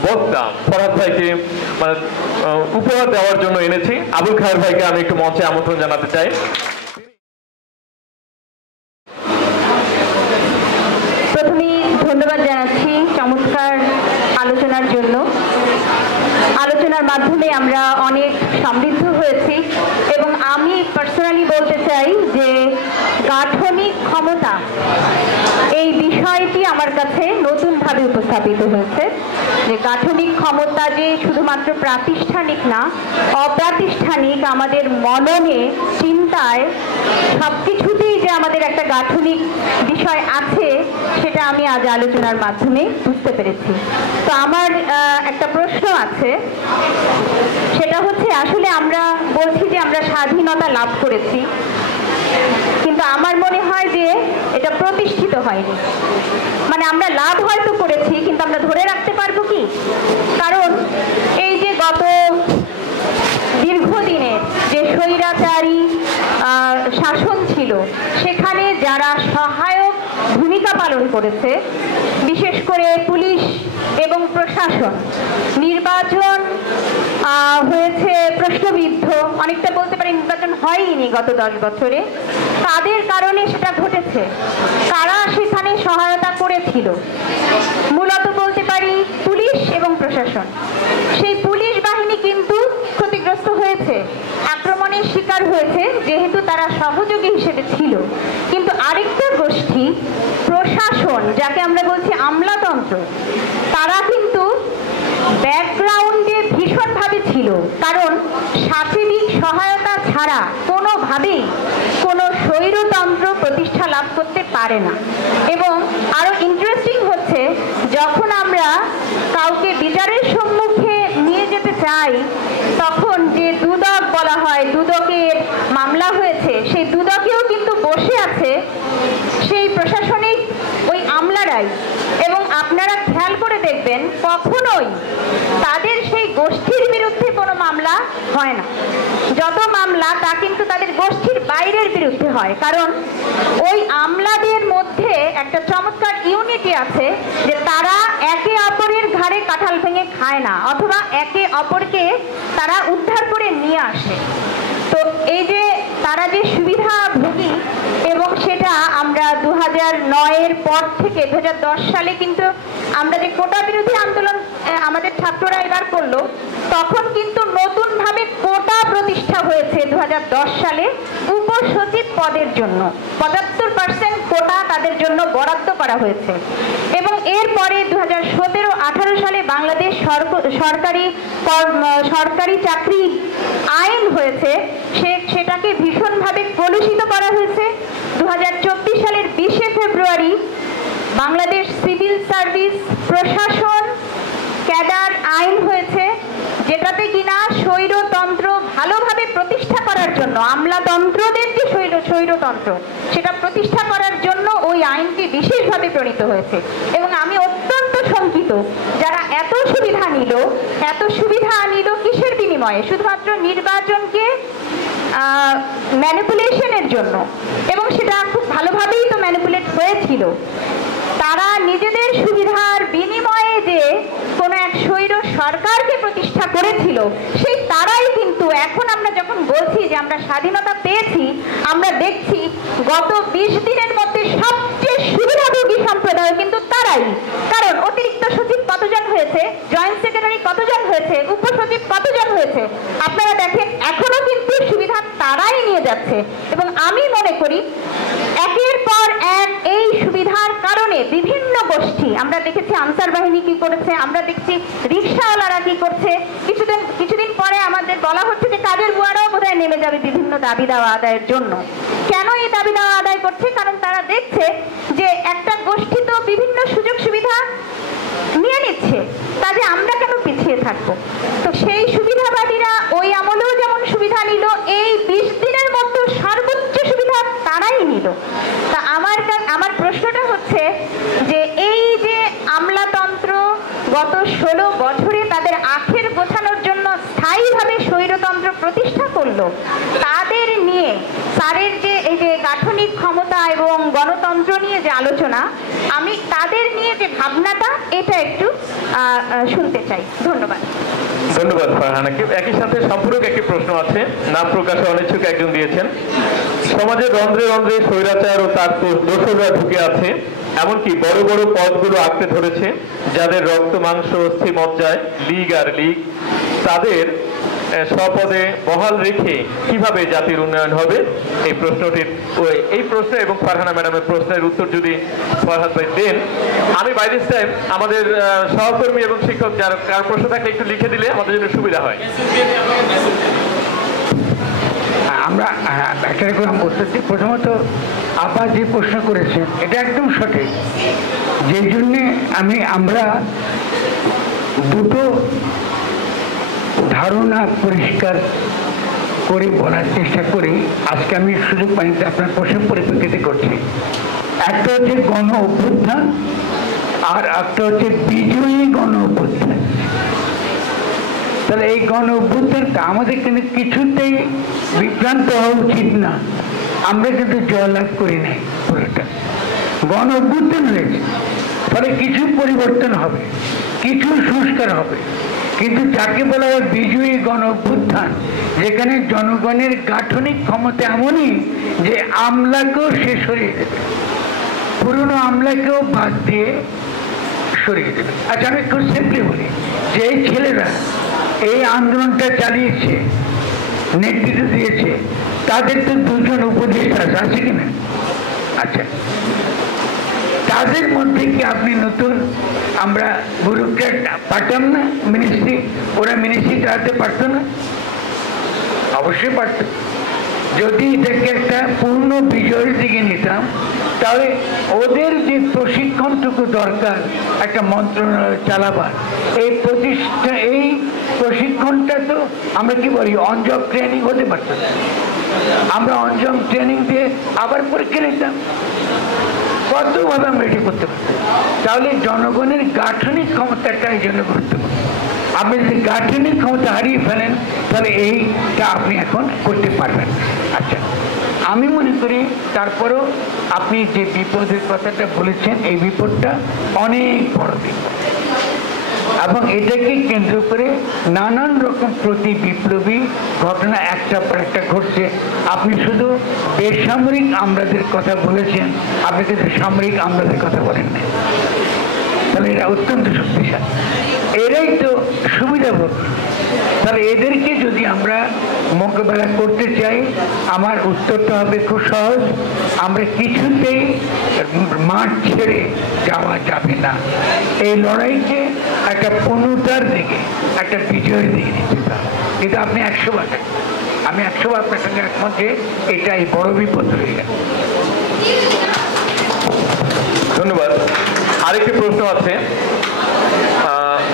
বক্তা ফরহাদ ভাইকে মানে উপহার দেওয়ার জন্য এনেছি। আবুল খায়ের ভাইকে আমি একটু মঞ্চে আমন্ত্রণ জানাতে চাই। প্রথমেই ধন্যবাদ জানাচ্ছি চমৎকার আলোচনার জন্য। আলোচনার মাধ্যমে আমরা অনেক সমৃদ্ধ হয়েছি এবং আমি পার্সোনালি বলতে চাই যে গাঠনিক ক্ষমতা এই বিষয়টি আমার কাছে নতুনভাবে উপস্থাপিত হয়েছে, যে গাঠনিক ক্ষমতা যে শুধুমাত্র প্রাতিষ্ঠানিক না, অপ্রাতিষ্ঠানিক আমাদের মননে, চিন্তায় সবকিছুতেই যে আমাদের একটা গাঠনিক বিষয় আছে, সেটা আমি আজ আলোচনার মাধ্যমে বুঝতে পেরেছি। তো আমার একটা প্রশ্ন আছে, সেটা হচ্ছে আসলে আমরা বলছি যে আমরা স্বাধীনতা লাভ করেছি, কিন্তু আমার মনে হয় যে এটা প্রতিষ্ঠিত হয়নি। মানে আমরা লাভ হয়তো করেছি, কিন্তু আমরা ধরে রাখতে পারবো কি? কারণ এই যে গত দীর্ঘদিনের যে স্বৈরাচারী শাসন ছিল, সেখানে যারা সহায়ক ভূমিকা পালন করেছে, বিশেষ করে পুলিশ এবং প্রশাসন, নির্বাচন হয়েছে প্রশ্নবিদ্ধ, অনেকটা বলতে পারি নির্বাচন হয়নি গত 10 বছরে, তাদের কারণে সেটা ঘটেছে। কারা সেখানে সহায়তা করেছিল? মূলত বলতে পারি পুলিশ এবং প্রশাসন। সেই পুলিশ বাহিনী কিন্তু ক্ষতিগ্রস্ত হয়েছে, আক্রমণের শিকার হয়েছে, যেহেতু তারা সহযোগী হিসেবে ছিল। কিন্তু আরেকটা গোষ্ঠী প্রশাসন, যাকে আমরা বলছি আমলাতন্ত্র, তারা কিন্তু ব্যাকগ্রাউন্ডে ভীষণভাবে ছিল, কারণ সাচিবিক সহায়তা ছাড়া কোনোভাবেই কোনো স্বৈরতন্ত্র প্রতিষ্ঠা লাভ করতে পারে না। এবং আরো ইন্টারেস্টিং হচ্ছে, যখন আমরা কাউকে বিচারের সম্মুখে নিয়ে যেতে চাই, তখন যে দুদক বলা হয়, দুদকের মামলা হয়েছে, সেই দুদকেও কিন্তু বসে আছে সেই প্রশাসনিক ওই আমলারাই। এবং আপনারা খেয়াল করে দেখবেন, কখনোই তাদের সেই গোষ্ঠীর বিরুদ্ধে কোনো মামলা হয় না। যত মামলা তা কিন্তু তাদের গোষ্ঠীর বাইরের বিরুদ্ধে হয়, কারণ ওই আমলাদের মধ্যে একটা চমৎকার ইউনিটি আছে, যে তারা একে অপরের ঘাড়ে কাঁঠাল ভেঙে খায় না, অথবা একে অপরকে তারা উদ্ধার করে নিয়ে আসে। তো এই যে তারা যে সুবিধাভোগী, এবং সেটা আমরা 2009-এর পর থেকে 2010 সালে কিন্তু আমরা যে কোটা বিরোধী আন্দোলন আমাদের ছাত্ররা এবার করলো, তখন কিন্তু নতুনভাবে কোটা প্রতিষ্ঠা হয়েছে 2010 সালে উপসচিব পদের জন্য। 75% কোটা তাদের জন্য বরাদ্দ করা হয়েছে। এবং এরপরে 2017-18 সালে বাংলাদেশ সরকারি চাকরি আইন হয়েছে, সেটাকে ভীষণভাবে কলুষিত করা হয়েছে। 2024 সালের 20শে ফেব্রুয়ারি বাংলাদেশ সিভিল সার্ভিস প্রশাসন ক্যাডার আইন হয়েছে, যেটাতে কিনা স্বৈরতন্ত্র ভালোভাবে প্রতিষ্ঠা করার জন্য, আমলাতন্ত্রদের যে স্বৈরতন্ত্র সেটা প্রতিষ্ঠা করার জন্য ওই আইনটি বিশেষভাবে প্রণীত হয়েছে। এবং আমি অত্যন্ত শঙ্কিত, যারা এত সুবিধা নিল কিসের বিনিময়ে? শুধুমাত্র নির্বাচনকে ম্যানিপুলেশনের জন্য, এবং সেটা খুব ভালোভাবেই তো ম্যানিপুলেট হয়েছিল। তারা নিজেদের সুবিধার বিনিময়ে যে কোনো এক স্বৈর সরকারকে প্রতিষ্ঠা করেছিল, সেই তারাই কিন্তু এখন আমরা যখন বলছি যে আমরা স্বাধীনতা পেয়েছি, আমরা দেখছি গত 20 দিনের মধ্যে সবচেয়ে সুবিধাভোগী সম্প্রদায় কিন্তু তারাই। কারণ অতিরিক্ত সচিব কতজন হয়েছে, জয়েন্ট সেক্রেটারি কতজন হয়েছে, উপসচিব কতজন হয়েছে, আপনারা দেখেন এখনো কিন্তু সুবিধা তারাই নিয়ে যাচ্ছে। এবং আমি মনে করি একের পর এক এই সুবিধার কারণে বিভিন্ন গোষ্ঠী, আমরা দেখেছি আনসার বাহিনী কি করেছে, আমরা দেখছি রিকশাওয়ালারা কি করছে, কিছুদিন পরে আমাদের বলা হচ্ছে যে কাজের বুয়ারাও বোধহয় নেমে যাবে বিভিন্ন দাবি দাওয়া আদায়ের জন্য। কেন এই দাবি দাওয়া আদায় করছে? কারণ তারা দেখছে যে একটা গোষ্ঠী তো বিভিন্ন সুযোগ সুবিধা নিয়ে নিচ্ছে, কাজে আমরা কেন পিছিয়ে থাকবো? তো সেই সুবিধাবাদীরা ওই আমলেও যেমন সুবিধা নিল, এই 20 দিনের মধ্যে সর্বোচ্চ সুবিধা তারাই নিল। তা আমার প্রশ্নটা হচ্ছে 16 বছরে তাদের আখের গোছানোর জন্য স্থায়ীভাবে স্বৈরতন্ত্র প্রতিষ্ঠা করলো, তাদের নিয়ে স্যারের যে এই যে গাঠনিক ক্ষমতা এবং গণতন্ত্র নিয়ে যে আলোচনা, আমি তাদের নিয়ে যে ভাবনাটা এটা একটু শুনতে চাই। ধন্যবাদ। ধন্যবাদ ফারহানাকে। একই সাথে সম্পূরক একটি প্রশ্ন আছে, নাম প্রকাশে অনিচ্ছুক একজন দিয়েছেন। সমাজের রন্ধ্রে রন্ধ্রে স্বৈরাচার ও তার দোসররা ঢুকে আছে, এমনকি বড় বড় পদগুলো আঁকড়ে ধরেছে, যাদের রক্ত মাংস অস্থি মজ্জায় লীগ আর লীগ, তাদের স্বপদে বহাল রেখে কিভাবে জাতির উন্নয়ন হবে? এই প্রশ্ন এবং ফারহানা ম্যাডামের প্রশ্নের উত্তর যদি ফরহাদ ভাই দেন, আমি বাই দিস টাইম আমাদের সহকর্মী এবং শিক্ষক যারা কার প্রশ্ন থাকলে একটু লিখে দিলে আমাদের জন্য সুবিধা হয়। আমরা একটা রকম বলতেছি। প্রথমত আপা যে প্রশ্ন করেছেন এটা একদম সঠিক, যেই জন্যে আমরা দুটো ধারণা পরিষ্কার করে বলার চেষ্টা করি। আজকে আমি সুযোগ পাইতে আপনার প্রশ্নের পরিপ্রেক্ষিতে করছি। একটা হচ্ছে গণ অভ্যুত্থান আর একটা হচ্ছে বিজয়ী গণ অভ্যুত্থান। তাহলে এই গণ অভ্যুত্থানটা আমাদের কিন্তু কিছুতেই বিভ্রান্ত হওয়া উচিত না। আমরা কিন্তু জয়লাভ করি নাই, পুরোটা গণ অভ্যুত্থান হয়েছে, ফলে কিছু পরিবর্তন হবে, কিছু সংস্কার হবে। কিন্তু যাকে বলা হয় বিজয়ী গণ অভ্যুত্থান, যেখানে জনগণের গাঠনিক ক্ষমতা এমনই যে আমলাকেও সে সরিয়ে দেবে, পুরনো আমলাকেও বাদ দিয়ে সরিয়ে দেবে। আচ্ছা, আমি খুব সিম্পলি বলি যে এই ছেলেরা এই আন্দোলনটা চালিয়েছে, নেতৃত্ব দিয়েছে, তাদের তো দুজন উপদেষ্টা আছে কিনা? আচ্ছা, তাদের মধ্যে কি আপনি নতুন আমরা ব্যুরোক্র্যাট পারতাম না? মিনিস্ট্রি, ওরা মিনিস্ট্রি চালাতে পারতো না? অবশ্যই পারত। যদি এটাকে একটা পূর্ণ বিজয়ের দিকে নিতাম, তাহলে ওদের যে প্রশিক্ষণটুকু দরকার একটা মন্ত্রণালয় চালাবার, এই প্রশিক্ষণটা তো আমরা কি বলি অন জব ট্রেনিং হতে পারত না। আমরা অন জব ট্রেনিং দিয়ে আবার পরীক্ষা নিতাম, কতভাবে আমরা এটি করতে পারতাম। তাহলে জনগণের গাঠনিক ক্ষমতাটা এই জন্য গুরুত্বপূর্ণ। আপনি যদি গাঠনিক ক্ষমতা হারিয়ে ফেলেন, তাহলে এইটা আপনি এখন করতে পারবেন। আচ্ছা, আমি মনে করি তারপরেও আপনি যে বিপদের কথাটা বলেছেন, এই বিপদটা অনেক বড় বিপদ, এবং এটাকে কেন্দ্র করে নানান রকম প্রতি বিপ্লবী ঘটনা একটার পর একটা ঘটছে। আপনি শুধু বেসামরিক আমলাদের কথা বলেছেন, আপনি কিন্তু সামরিক আমলাদের কথা বলেন না। তাহলে এরা অত্যন্ত শক্তিশালী, এরাই তো সুবিধাভোগ। তাহলে এদেরকে যদি আমরা মোকাবেলা করতে চাই, আমার উত্তরটা হবে খুব সহজ, আমরা কিছুতেই মাঠ ছেড়ে যাওয়া যাবে না। এই লড়াইকে একটা পূর্ণতার দিকে, একটা বিজয়ের দিকে নিতে হবে। কিন্তু আপনি 100 বার, আমি 100 বার আপনার সঙ্গে একমত যে এটাই বড় বিপদ হয়ে গেল। ধন্যবাদ। আরেকটি প্রশ্ন আছে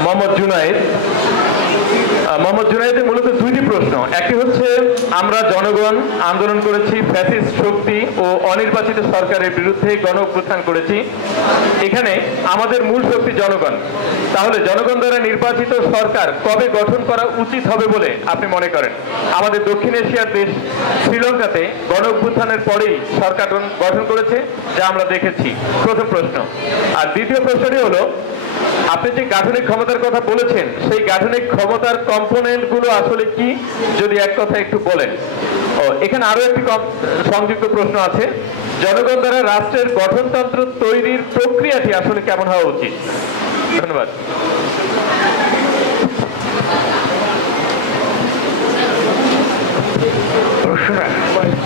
মোহাম্মদ জুনায়েদ। মোহাম্মদ জুনায়েদের মূলত দুইটি প্রশ্ন। একটি হচ্ছে, আমরা জনগণ আন্দোলন করেছি, ফ্যাসিস্ট শক্তি ও অনির্বাচিত সরকারের বিরুদ্ধে গণ অভ্যুত্থান করেছি, এখানে আমাদের মূল শক্তি জনগণ। তাহলে জনগণ দ্বারা নির্বাচিত সরকার কবে গঠন করা উচিত হবে বলে আপনি মনে করেন? আমাদের দক্ষিণ এশিয়ার দেশ শ্রীলঙ্কাতে গণ অভ্যুত্থানের পরেই সরকার গঠন করেছে, যা আমরা দেখেছি। প্রথম প্রশ্ন। আর দ্বিতীয় প্রশ্নটি হলো, আপনি যে গাঠনিক ক্ষমতার কথা বলেছেন, সেই গাঠনিক ক্ষমতার কম্পোনেন্ট গুলো আসলে কি, যদি এক কথা একটু বলেন। এখানে আরো একটি সংযুক্ত প্রশ্ন আছে, জনগণ দ্বারা রাষ্ট্রের গঠনতন্ত্র তৈরির প্রক্রিয়াটি আসলে কেমন হওয়া উচিত? ধন্যবাদ।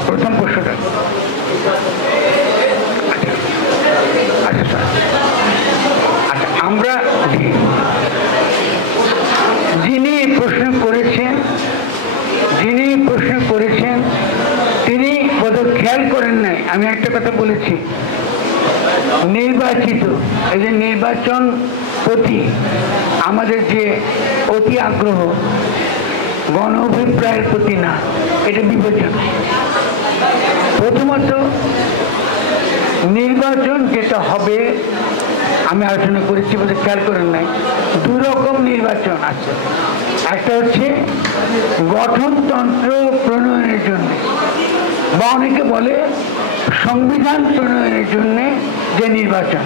প্রথম প্রশ্নটা আমরা যিনি প্রশ্ন করেছেন তিনি বোধহয় খেয়াল করেন নাই। আমি একটা কথা বলেছি, নির্বাচিত, এই যে নির্বাচন প্রতি আমাদের যে অতি আগ্রহ, গণ অভিপ্রায়ের প্রতি না, এটা বিবেচনা। প্রথমত নির্বাচন যেটা হবে, আমি আলোচনা করেছি বলে খেয়াল করেন নাই, দু রকম নির্বাচন আছে। একটা হচ্ছে গঠনতন্ত্র প্রণয়নের জন্য, বা অনেকে বলে সংবিধান প্রণয়নের জন্য যে নির্বাচন,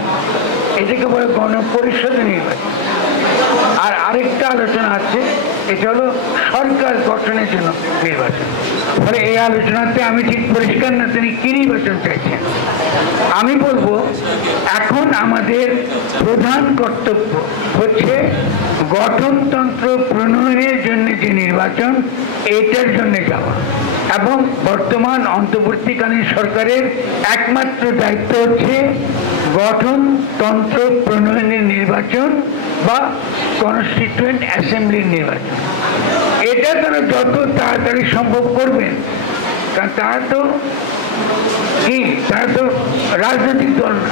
এটাকে বলে গণপরিষদের নির্বাচন। আর আরেকটা আলোচনা আছে, এটা হলো সরকার গঠনের জন্য নির্বাচন। ফলে এই আলোচনাতে আমি ঠিক পরিষ্কার না তিনি কি নির্বাচন চাইছেন। আমি বলবো এখন আমাদের প্রধান কর্তব্য হচ্ছে গঠনতন্ত্র প্রণয়নের জন্য যে নির্বাচন, এটার জন্য যাওয়া। এবং বর্তমান অন্তর্বর্তীকালীন সরকারের একমাত্র দায়িত্ব হচ্ছে গঠনতন্ত্র প্রণয়নের নির্বাচন বা কনস্টিটিউয়েন্ট অ্যাসেম্বলির নির্বাচন। এটা তারা যত তাড়াতাড়ি সম্ভব করবেন, কারণ তারা তো রাজনৈতিক দল না।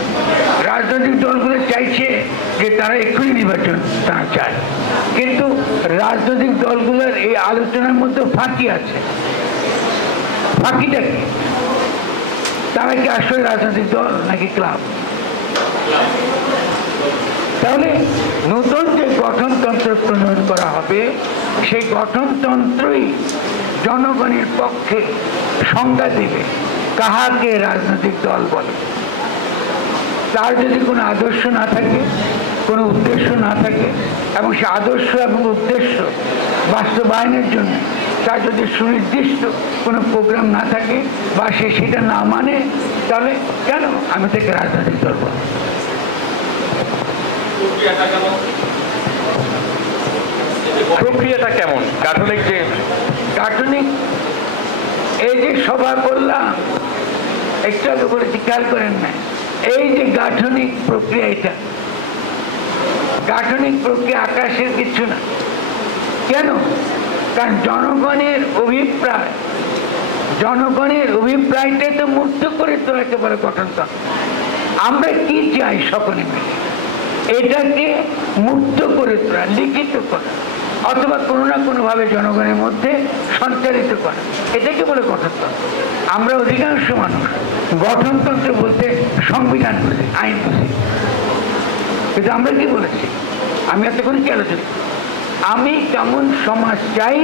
রাজনৈতিক দলগুলো চাইছে যে তারা এক্ষুনি নির্বাচন তারা চায়, কিন্তু রাজনৈতিক দলগুলোর এই আলোচনার মধ্যে ফাঁকি আছে। ফাঁকিটা কি? তারা কি আসলে রাজনৈতিক দল নাকি ক্লাব? তাহলে নতুন যে গঠনতন্ত্র প্রণয়ন করা হবে, সেই গঠনতন্ত্রই জনগণের পক্ষে সংজ্ঞা দেবে কাহাকে রাজনৈতিক দল বলে। তার যদি কোনো আদর্শ না থাকে, কোনো উদ্দেশ্য না থাকে, এবং সে আদর্শ এবং উদ্দেশ্য বাস্তবায়নের জন্য তার যদি সুনির্দিষ্ট কোনো প্রোগ্রাম না থাকে বা সে সেটা না মানে, তাহলে কেন আমি তাকে রাজনৈতিক দল বলব? প্রক্রিয়াটা কেমন? গাঠনিক এই যে সভা করলাম, একটু আগে বলেছি, খেয়াল করেন না, এই যে গাঠনিক প্রক্রিয়া, এটা গাঠনিক প্রক্রিয়া আকাশের কিছু না। কেন? কারণ জনগণের অভিপ্রায়টাই তো মুক্ত করে তো একেবারে গঠনতন্ত্র। আমরা কি চাই সকলে মিলে? এটাকে মুক্ত করে তোলা, লিখিত করা, অথবা কোনো না কোনোভাবে জনগণের মধ্যে সঞ্চারিত করা, এটাকে বলে গঠনতন্ত্র। আমরা অধিকাংশ মানুষ গঠনতন্ত্র বলতে সংবিধান বুঝি, আইন বুঝি, কিন্তু আমরা কি বলেছি? আমি এতক্ষণ কি আলোচনা, আমি কেমন সমাজ চাই,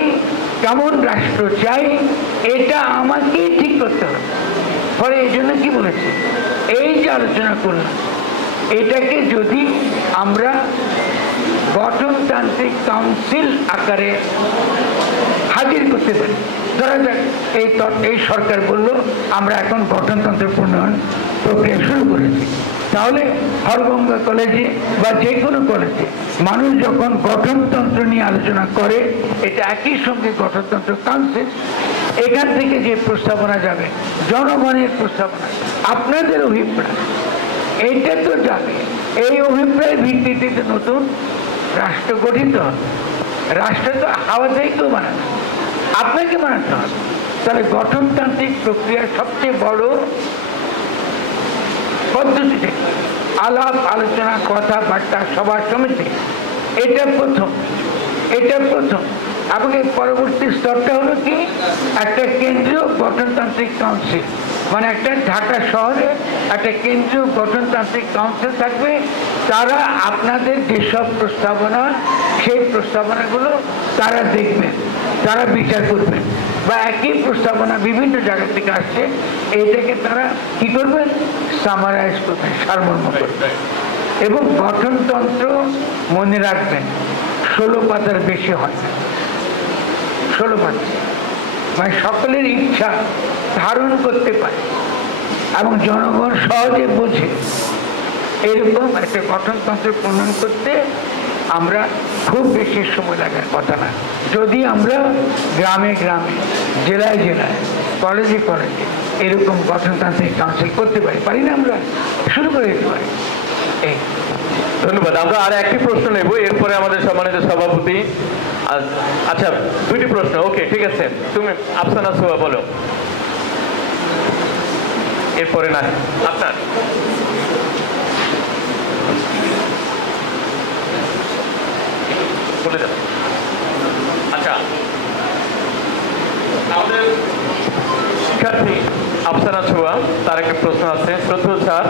কেমন রাষ্ট্র চাই, এটা আমাকেই ঠিক করতে হবে। ফলে এই জন্য কি বলেছি, এই যে আলোচনা করলাম, এটাকে যদি আমরা গঠনতান্ত্রিক কাউন্সিল আকারে হাজির করতে পারি, ধরা যাক এই সরকার বলল আমরা এখন গঠনতন্ত্র প্রণয়ন প্রক্রিয়া শুরু করেছি, তাহলে হরগঙ্গা কলেজে বা যে কোনো কলেজে মানুষ যখন গঠনতন্ত্র নিয়ে আলোচনা করে, এটা একই সঙ্গে গঠনতন্ত্র কাউন্সিল, এখান থেকে যে প্রস্তাবনা যাবে, জনগণের প্রস্তাবনা, আপনাদের অভিপ্রায়, এইটা তো যাবে। এই অভিপ্রায়ের ভিত্তিতে তো নতুন রাষ্ট্র গঠিত হবে। রাষ্ট্র তো হাওয়াতেই কেউ বানাবে, আপনাকে বানাতে হবে। তাহলে গঠনতান্ত্রিক প্রক্রিয়ার সবচেয়ে বড় পদ্ধতিতে আলাপ আলোচনা, কথাবার্তা, সভা সমিতি, এটা প্রথম। এবং এই পরবর্তী স্তরটা হলো কি, একটা কেন্দ্রীয় গঠনতান্ত্রিক কাউন্সিল, মানে একটা ঢাকা শহরে একটা কেন্দ্রীয় গঠনতান্ত্রিক কাউন্সিল থাকবে। তারা আপনাদের যেসব প্রস্তাবনা, সেই প্রস্তাবনাগুলো তারা দেখবেন, তারা বিচার করবেন, বা একই প্রস্তাবনা বিভিন্ন জায়গা থেকে আসছে, এইটাকে তারা কি করবেন, সামারাইজ করবেন, সারমর্ম করবেন। এবং গঠনতন্ত্র মনে রাখবেন 16 পাতার বেশি হয় না। 16 পাতা মানে সকলের ইচ্ছা ধারণ করতে পারে এবং জনগণ সহজে বোঝে, এরকম একটা গঠনতন্ত্র প্রণয়ন করতে আমরা খুব বেশি সময় লাগার কথা না। যদি আমরা গ্রামে গ্রামে, জেলায় জেলায়, কলেজে কলেজে এরকম গঠনতান্ত্রিক কাউন্সিল করতে পারি না, আমরা শুরু করে দিতে পারি। এই ধন্যবাদ। আমরা আর একটি প্রশ্ন নেব, এরপরে আমাদের সম্মানিত সভাপতি। আচ্ছা, 2টি প্রশ্ন। ওকে, ঠিক আছে, তুমি আফসানা সোয়া বলো, এরপরে না আপনার। বলে যাবে। আচ্ছা, আমাদের শিক্ষার্থী আফসানা ছোয়া, তার একটা প্রশ্ন আছে। শ্রদ্ধেয় স্যার,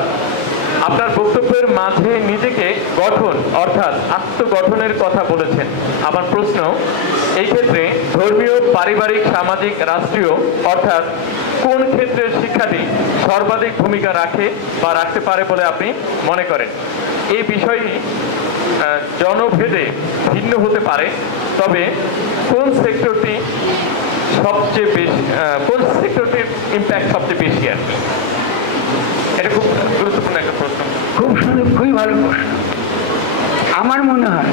আপনার বক্তব্যের মাঝে নিজেকে গঠন অর্থাৎ আত্মগঠনের কথা বলেছেন। আমার প্রশ্ন, এই ক্ষেত্রে ধর্মীয়, পারিবারিক, সামাজিক, রাষ্ট্রীয় অর্থাৎ কোন ক্ষেত্রের শিক্ষাটি সর্বাধিক ভূমিকা রাখে বা রাখতে পারে বলে আপনি মনে করেন? এই বিষয়টি জনভেদে ভিন্ন হতে পারে, তবে কোন সেক্টরটি সবচেয়ে বেশি, কোন সেক্টরটির ইম্প্যাক্ট সবচেয়ে বেশি আর কি? এটা খুব গুরুত্বপূর্ণ একটা প্রশ্ন। খুব সুন্দর, খুবই ভালো প্রশ্ন। আমার মনে হয়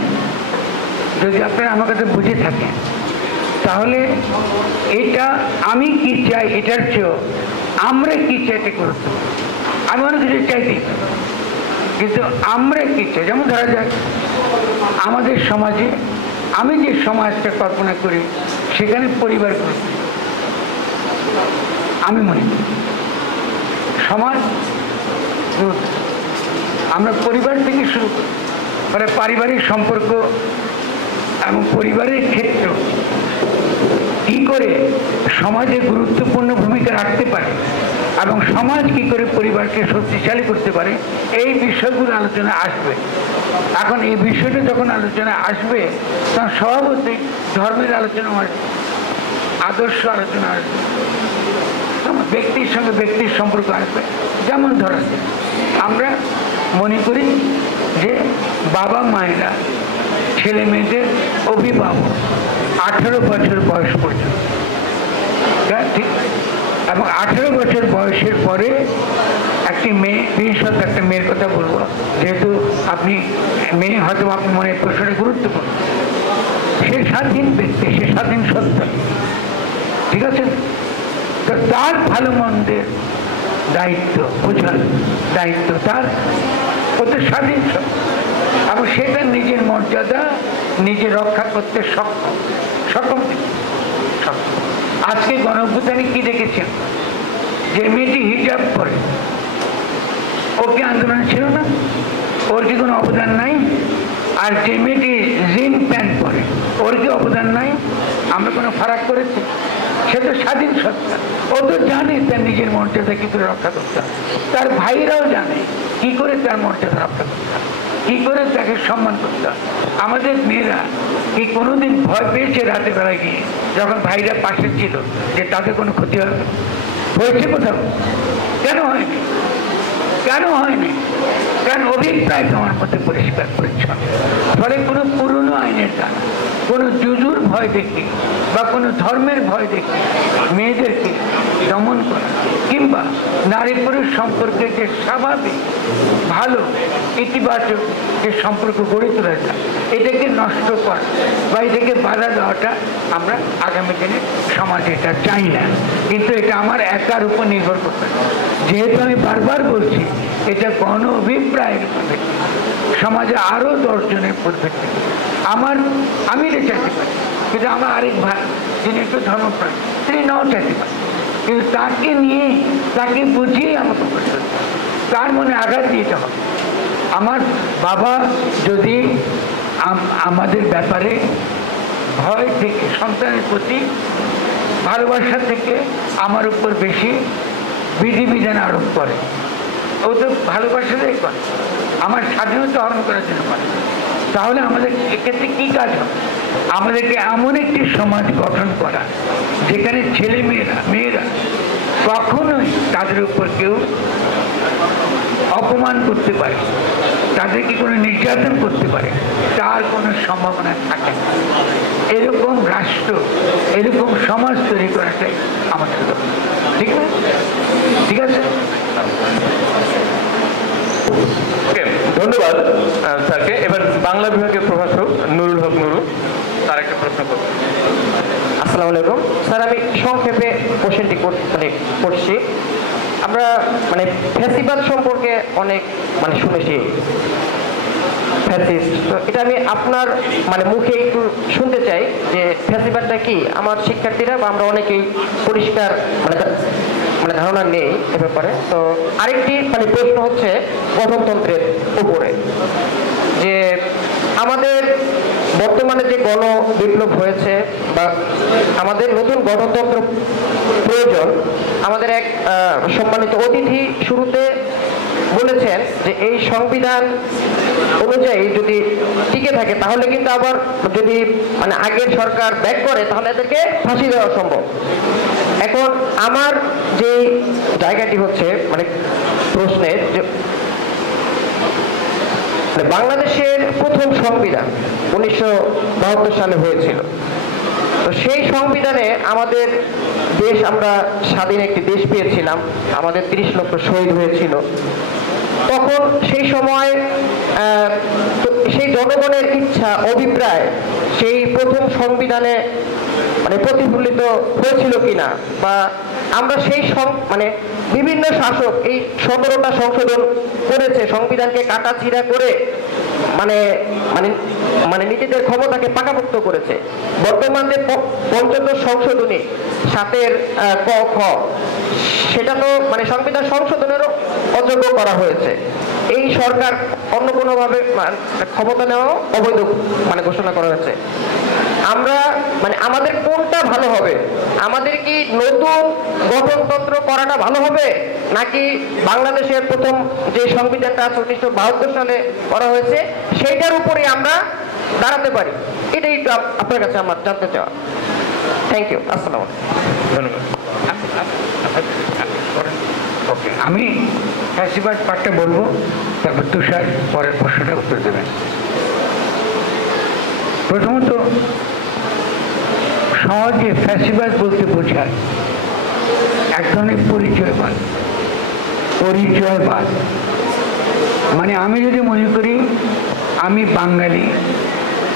যদি আপনারা আমার কাছে বুঝে থাকেন, তাহলে এটা আমি কি চাই এটার চেয়েও আমরা কি চাই এটা গুরুত্বপূর্ণ। আমি অনেক কিছু চাইতেই পারি, কিন্তু আমরা কি চাই, যেমন ধরা যাক আমাদের সমাজে আমি যে সমাজটা কল্পনা করি সেখানে পরিবার গুরুত্ব। আমি মনে করি সমাজ গুরুত্ব, আমরা পরিবার থেকে শুরু করি, মানে পারিবারিক সম্পর্ক এবং পরিবারের ক্ষেত্র কি করে সমাজে গুরুত্বপূর্ণ ভূমিকা রাখতে পারে এবং সমাজ কি করে পরিবারকে শক্তিশালী করতে পারে, এই বিষয়গুলো আলোচনা আসবে। এখন এই বিষয়টা যখন আলোচনা আসবে তখন স্বভাবতই ধর্মের আলোচনা আসবে, আদর্শ আলোচনা আসবে, ব্যক্তির সঙ্গে ব্যক্তির সম্পর্ক আসবে। যেমন ধরা যায় আমরা মনে করি যে বাবা মায়েরা ছেলে মেয়েদের অভিভাবক 18 বছর বয়স পর্যন্ত, ঠিক, এবং 18 বছর বয়সের পরে একটি মেয়ে, বিশেষত একটা মেয়ের কথা বলবো, যেহেতু আপনি মেয়ে হয়তো আপনার মনে প্রশ্নটা গুরুত্বপূর্ণ, সে স্বাধীন ব্যক্তি, সে স্বাধীন সত্তা, ঠিক আছে? তো তার ভালো মন্দের দায়িত্ব বোঝার দায়িত্ব তার, ওদের স্বাধীন সত্তা, এবং সেটা নিজের মর্যাদা নিজে রক্ষা করতে সক্ষম। আজকে গণঅভ্যুত্থানে কি দেখেছেন, যে মেয়েটি হিজাব পরে ও কি আন্দোলন ছিল না? ওর কি কোনো অবদান নাই? আর যে মেয়েটি জিন প্যান্ট পরে ওর কি অবদান নাই? আমরা কোনো ফারাক করেছি? সে তো স্বাধীন সত্তা, ও তো জানে তার নিজের মর্যাদা কি করে রক্ষা করতে হবে, তার ভাইরাও জানে কি করে তার মর্যাদা রক্ষা করতে হবে, কি করে তাকে সম্মান করতে হবে। আমাদের মেয়েরা কি কোনোদিন ভয় পেয়েছে রাতে বেলা গিয়ে যখন ভাইরা পাশে ছিল যে তাদের কোনো ক্ষতি হবে? হয়েছে কোথাও? কেন হয়নি? কেন হয়নি? কারণ অভিপ্রায় আমার মধ্যে পরিষ্কার পরিচ্ছন্ন। ফলে কোনো পুরনো আইনের দ্বারা, কোনো জুজুর ভয় দেখি বা কোনো ধর্মের ভয় দেখি মেয়েদেরকে দমন করা কিংবা নারী পুরুষ সম্পর্কে যে স্বাভাবিক ভালো ইতিবাচক যে সম্পর্ক গড়ে তোলা যায়, এটাকে নষ্ট করা বা এটাকে বাধা দেওয়াটা আমরা আগামী দিনে সমাজে এটা চাই না। কিন্তু এটা আমার একার উপর নির্ভর করবে না, যেহেতু আমি বারবার বলছি এটা গণ অভিপ্রায়ের উপর ভিত্তি, সমাজে আরো 10 জনের উপর ভিত্তি। আমি এটা চাইতে পারি, কিন্তু আমার আরেক ভাই যিনি একটু ধর্মপ্রাণ তিনি নাও চাইতে পারেন, কিন্তু তাকে নিয়ে তাকে বুঝিয়ে আমাকে করতে হবে, তার মনে আঘাত দিতে হবে। আমার বাবা যদি আমাদের ব্যাপারে ভয় থেকে, সন্তানের প্রতি ভালোবাসা থেকে আমার উপর বেশি বিধিবিধান আরোপ করে, ও তো ভালোবাসাটাই করে, আমার স্বাধীনতা হরণ করার জন্য করে, তাহলে আমাদের এক্ষেত্রে কি কাজ হবে? আমাদেরকে এমন একটি সমাজ গঠন করা যেখানে ছেলে মেয়েরা কখনোই তাদের উপর কেউ অপমান করতে পারে, তাদেরকে কোনো নির্যাতন করতে পারে তার কোনো সম্ভাবনা থাকে না। এরকম রাষ্ট্র, এরকম সমাজ তৈরি করাটাই আমাদের দরকার। ঠিক না? ঠিক আছে, ধন্যবাদ স্যারকে। এবার বাংলা বিভাগের প্রভাষক নুরুল হক নুরু, তার একটা প্রশ্ন করব। আসসালামু আলাইকুম স্যার, আমি সংক্ষেপে কোশ্চেনটি করছি। আমরা ফ্যাসিবাদ সম্পর্কে অনেক শুনেছি, ফ্যাসিস্ট, তো এটা আমি আপনার মুখে একটু শুনতে চাই যে ফ্যাসিবাদটা কি। আমার শিক্ষার্থীরা বা আমরা অনেকেই পরিষ্কার ধারণা নেই এ ব্যাপারে। তো আরেকটি প্রশ্ন হচ্ছে গণতন্ত্রের উপরে, যে আমাদের বর্তমানে যে গণ বিপ্লব হয়েছে বা আমাদের নতুন গণতন্ত্র প্রয়োজন, আমাদের এক সম্মানিত অতিথি শুরুতে বলেছেন যে এই সংবিধান অনুযায়ী যদি টিকে থাকে তাহলে কিন্তু আবার যদি মানে আগের সরকার ব্যাক করে তাহলে এদেরকে ফাঁসি দেওয়া সম্ভব। এখন আমার যে জায়গাটি হচ্ছে মানে প্রশ্নের যে বাংলাদেশের প্রথম সংবিধান 1972 সালে হয়েছিল, তো সেই সংবিধানে আমাদের দেশ, আমরা স্বাধীন একটি দেশ পেয়েছিলাম, আমাদের 30 লক্ষ শহীদ হয়েছিল। তখন সেই সময় সেই জনগণের ইচ্ছা অভিপ্রায় সেই প্রথম সংবিধানে মানে প্রতিফলিত হয়েছিল কিনা, বা আমরা সেই মানে বিভিন্ন শাসক এই 17টা সংশোধন করেছে, সংবিধানকে কাটাছিড়া করে মানে মানে মানে নিজেদের ক্ষমতাকে পাকাপোক্ত করেছে। বর্তমান যে পঞ্চদশ সংশোধনী 7-এর ক খ, সেটা তো মানে সংবিধান সংশোধনেরও অযোগ্য করা হয়েছে। এই সরকার অন্য কোনোভাবে ক্ষমতা নেওয়া অবৈধ মানে ঘোষণা করা হয়েছে। আমরা মানে আমাদের কোনটা ভালো হবে? আমাদের কি নতুন গঠনতন্ত্র করাটা ভালো হবে, নাকি বাংলাদেশের প্রথম যে সংবিধানটা 1972 সালে করা হয়েছে সেইটার উপরে আমরা দাঁড়াতে পারি? এটাই একটু আপনার কাছে আমার জানতে চাওয়া। Thank you. আসসালামু আলাইকুম। ধন্যবাদ। ওকে, আমি ফ্যাসিবাদ পার্টটা বলবো, তারপর তুষার পরের প্রশ্নটা উত্তর দেবেন। প্রথমত, সহজে ফ্যাসিবাদ বলতে বোঝায় এক ধরনের পরিচয়বাদ। পরিচয়বাদ মানে আমি যদি মনে করি আমি বাঙালি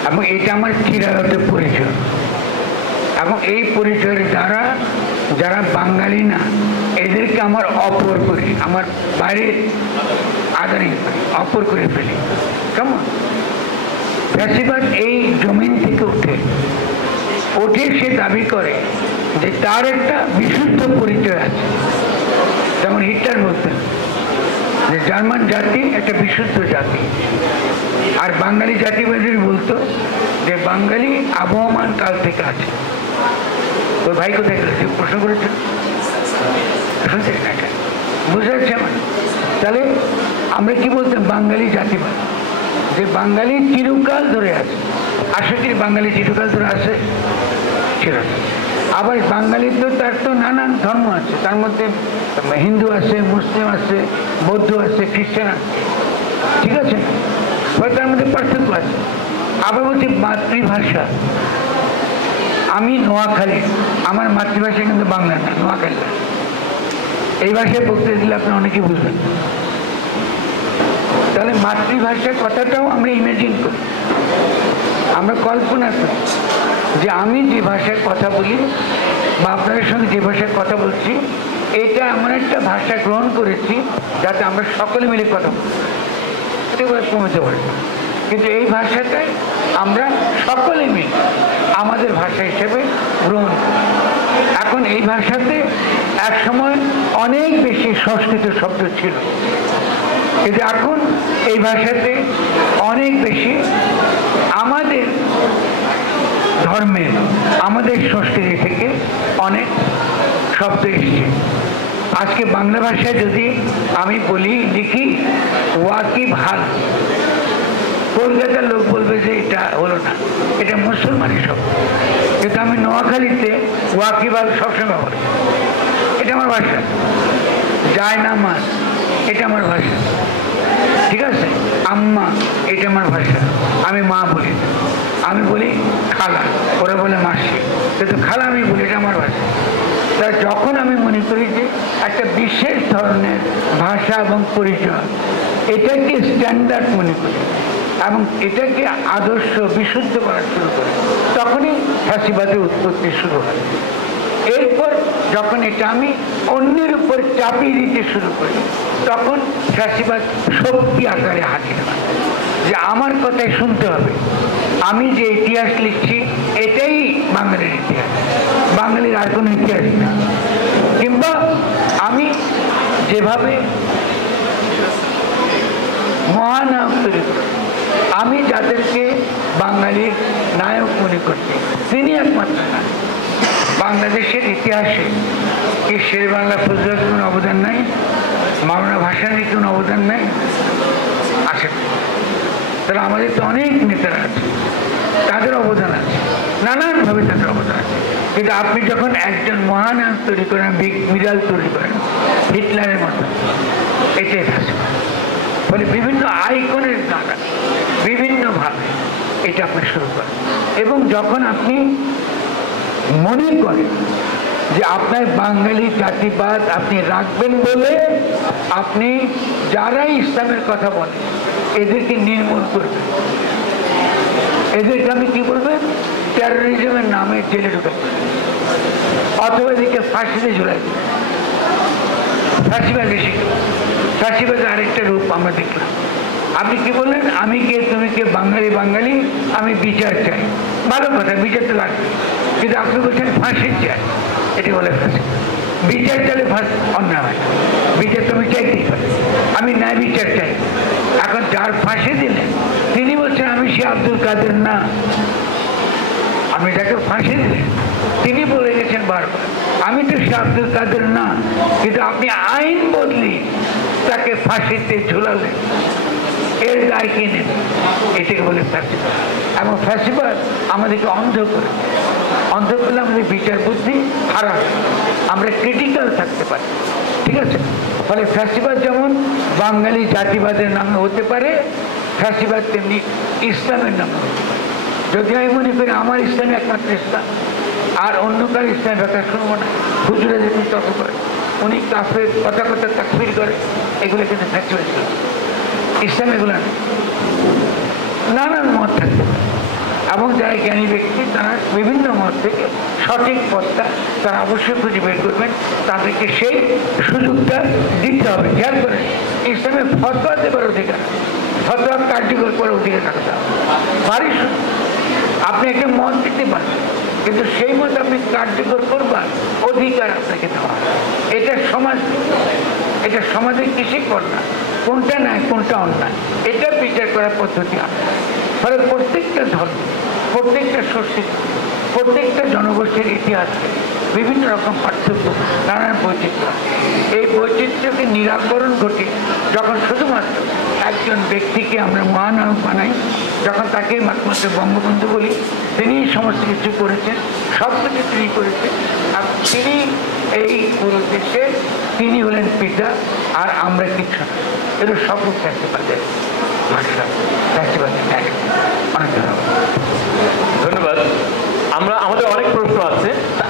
এবং এটা আমার চিরাগত পরিচয়, এবং এই পরিচয়ের দ্বারা যারা বাঙালি না এদেরকে আমার অপর করি, আমার বাইরে আদারিং করি, অপর করে ফেলি। কেমন? ফ্যাসিবাদ এই জমিন থেকে ওঠে সে দাবি করে যে তার একটা বিশুদ্ধ পরিচয় আছে। যেমন হিটলার বলতেন যে জার্মান জাতি একটা বিশুদ্ধ জাতি, আর বাঙালি জাতিবাদী বলতো যে বাঙালি আবহমান কাল থেকে আছে। ওই ভাই কোথায় গেল যে প্রশ্ন করেছেন? শুনছেন না? এটা বুঝতে পারছি আমার। তাহলে আমরা কি বলতাম? বাঙালি জাতিবাদ, যে বাঙালি চিরকাল ধরে আছে। আসলে কি বাঙালি চিরকাল ধরে আছে? ছিল। আবার বাঙালির তো তার তো নানান ধর্ম আছে, তার মধ্যে হিন্দু আছে, মুসলিম আছে, বৌদ্ধ আছে, খ্রিস্টান আছে, ঠিক আছে? হয়তো তার মধ্যে পার্থক্য আছে। আবার বলছি মাতৃভাষা, আমি নোয়াখালী, আমার মাতৃভাষা কিন্তু বাংলা না, নোয়াখালী। এই ভাষায় বলতে দিলে আপনি অনেকেই বুঝবেন। তাহলে মাতৃভাষার কথাটাও আমরা ইমেজিন করি, আমরা কল্পনা করি যে আমি যে ভাষায় কথা বলি বা আপনাদের সঙ্গে যে ভাষায় কথা বলছি, এটা এমন একটা ভাষা গ্রহণ করেছি যাতে আমরা সকলে মিলে কথা বলি। এটা কমতে পারি, কিন্তু এই ভাষাটাই আমরা সকলে মিলে আমাদের ভাষা হিসেবে গ্রহণ করি। এখন এই ভাষাতে এক সময় অনেক বেশি সংস্কৃত শব্দ ছিল, কিন্তু এখন এই ভাষাতে অনেক বেশি আমাদের ধর্মের, আমাদের সংস্কৃতি থেকে অনেক শব্দ এসছে। আজকে বাংলা ভাষায় যদি আমি বলি, লিখি ওয়াকিব হাল, কলকাতার লোক বলবে যে এটা হলো না, এটা মুসলমানি শব্দ। কিন্তু আমি নোয়াখালীতে ওয়াকিব হাল সবসময় ব্যবহার করি, এটা আমার ভাষা। যায় নামাজ, এটা আমার ভাষা, ঠিক আছে? আম্মা, এটা আমার ভাষা, আমি মা বলি। আমি বলি খালা, ওরা বলে মাসি, কিন্তু খালা আমি বলি, এটা আমার ভাষা। তা যখন আমি মনে করি যে একটা বিশেষ ধরনের ভাষা এবং পরিচয়, এটাকে স্ট্যান্ডার্ড মনে করি এবং এটাকে আদর্শ বিশুদ্ধ করা শুরু করি, তখনই ফ্যাসিবাদের উৎপত্তি শুরু হয়। এরপর যখন এটা আমি অন্যের উপর চাপিয়ে দিতে শুরু করি, তখন ফ্যাসিবাদ শক্তি আকারে হাজির হয়, যে আমার কথাই শুনতে হবে। আমি যে ইতিহাস লিখছি এটাই বাঙালির ইতিহাস, বাঙালির আর কোনো ইতিহাস নেই। কিংবা আমি যেভাবে মহানায়ক তৈরি করি, আমি যাদেরকে বাঙালির নায়ক মনে করছি, তিনি একমাত্র না। বাংলাদেশের ইতিহাসে কি শের বাংলা ফজলের কোনো অবদান নাই? মাওলানা ভাসানীর কোনো অবদান নেই? আসে। তাহলে আমাদের তো অনেক নেতারা আছে, তাদের অবদান আছে, নানানভাবে তাদের অবদান আছে। কিন্তু আপনি যখন একজন মহানায়ক তৈরি করেন, বিড়াল তৈরি করেন হিটলারের মতো, এটাই ফ্যাসিবাদ। ফলে বিভিন্ন আইকনের দ্বারা বিভিন্নভাবে এটা আপনি শুরু করেন, এবং যখন আপনি মনে করেন যে আপনার বাঙালি জাতিবাদ আপনি রাখবেন বলে আপনি যারাই ইসলামের কথা বলেন এদেরকে নির্মূল করবেন, এদেরকে আমি কি বলবেন, টেরোরিজমের নামে জেলে ঢুকাবেন, অথবা এদেরকে ফাঁসিতে ঝুলাই দেবেন। ফাঁসিবাদ বেশি, ফাঁসিবাদের আরেকটা রূপ আমরা দেখলাম। আপনি কি বললেন, আমি কে তুমি কে, বাঙালি বাঙালি, আমি বিচার চাই। ভালো কথা, বিচার তো লাগবে, কিন্তু আপনি বলছেন ফাঁসি চাই, এটি বলে ফাঁসি। বিচার চাইলে অন্যায় হয়, বিচার তুমি চাইতেই পারে, আমি ন্যায় বিচার চাই। এখন যার ফাঁসি দিলেন তিনি বলছেন আমি সে আব্দুল কাদের না, আপনি যাকে ফাঁসি দিলেন তিনি বলে গেছেন বারবার আমি তো সে আব্দুল কাদের না, কিন্তু আপনি আইন বদলি তাকে ফাঁসিতে ঝুলালেন, এর দায় কে নেবে? এটাকে বলে ফ্যাসিবাদ। এবং ফ্যাসিবাদ আমাদেরকে অন্ধ করে, অন্ধ করলে আমাদের বিচার বুদ্ধি হারায়, আমরা ক্রিটিক্যাল থাকতে পারি, ঠিক আছে? ফলে ফ্যাসিবাদ যেমন বাঙালি জাতিবাদের নামে হতে পারে, ফ্যাসিবাদ তেমনি ইসলামের নামে হতে পারে। যদি আমি মনে করি আমার ইসলামী একমাত্র ইসলাম, আর অন্য কার ইসলামের ব্যাপার শুনবো না, হুজুরে দেখুন তর্ক করে, উনি কাফের কথা কথা তাকফির করে, এগুলো কিন্তু ফ্যাসিবাদ ছিল। ইসলাম এগুলো নেই, নানান মত থাকতে পারে, এবং যারা জ্ঞানী ব্যক্তি তারা বিভিন্ন মত থেকে সঠিক পথটা তারা অবশ্যই খুঁজে বের করবেন, তাদেরকে সেই সুযোগটা দিতে হবে। খেয়াল করে, ইসলামে ফতোয়া দেবার অধিকার, ফতোয়া কার্যকর করার অধিকার থাকতে হবে। পারিস আপনি একটা মত দিতে পারেন, কিন্তু সেই মত আপনি কার্যকর করবার অধিকার আপনাকে দেওয়া হবে। এটা সমাজ, এটা সমাজের কৃষি কন্যা, কোনটা ন্যায় কোনটা অন্যায় এটা বিচার করার পদ্ধতি আছে। ফলে প্রত্যেকটা ধর্ম, প্রত্যেকটা সংস্কৃতি, প্রত্যেকটা জনগোষ্ঠীর ইতিহাসে বিভিন্ন রকম পার্থক্য, নানান বৈচিত্র্য। এই বৈচিত্র্যকে নিরাকরণ ঘটিয়ে যখন শুধুমাত্র একজন ব্যক্তিকে আমরা মহানায়ক বানাই, যখন তাকে একমাত্র বঙ্গবন্ধু বলি, তিনি সমস্ত কিছু করেছেন, সব কিছু তিনি করেছেন, আর তিনি এই পুরো দেশে তিনি হলেন পিতা, আর আমরা কিছু না। এটা সব ফ্যাসিবাদের ভাষা, ফ্যাসিবাদের ন্যায়। অনেক ধন্যবাদ। ধন্যবাদ। আমাদের অনেক প্রশ্ন আছে,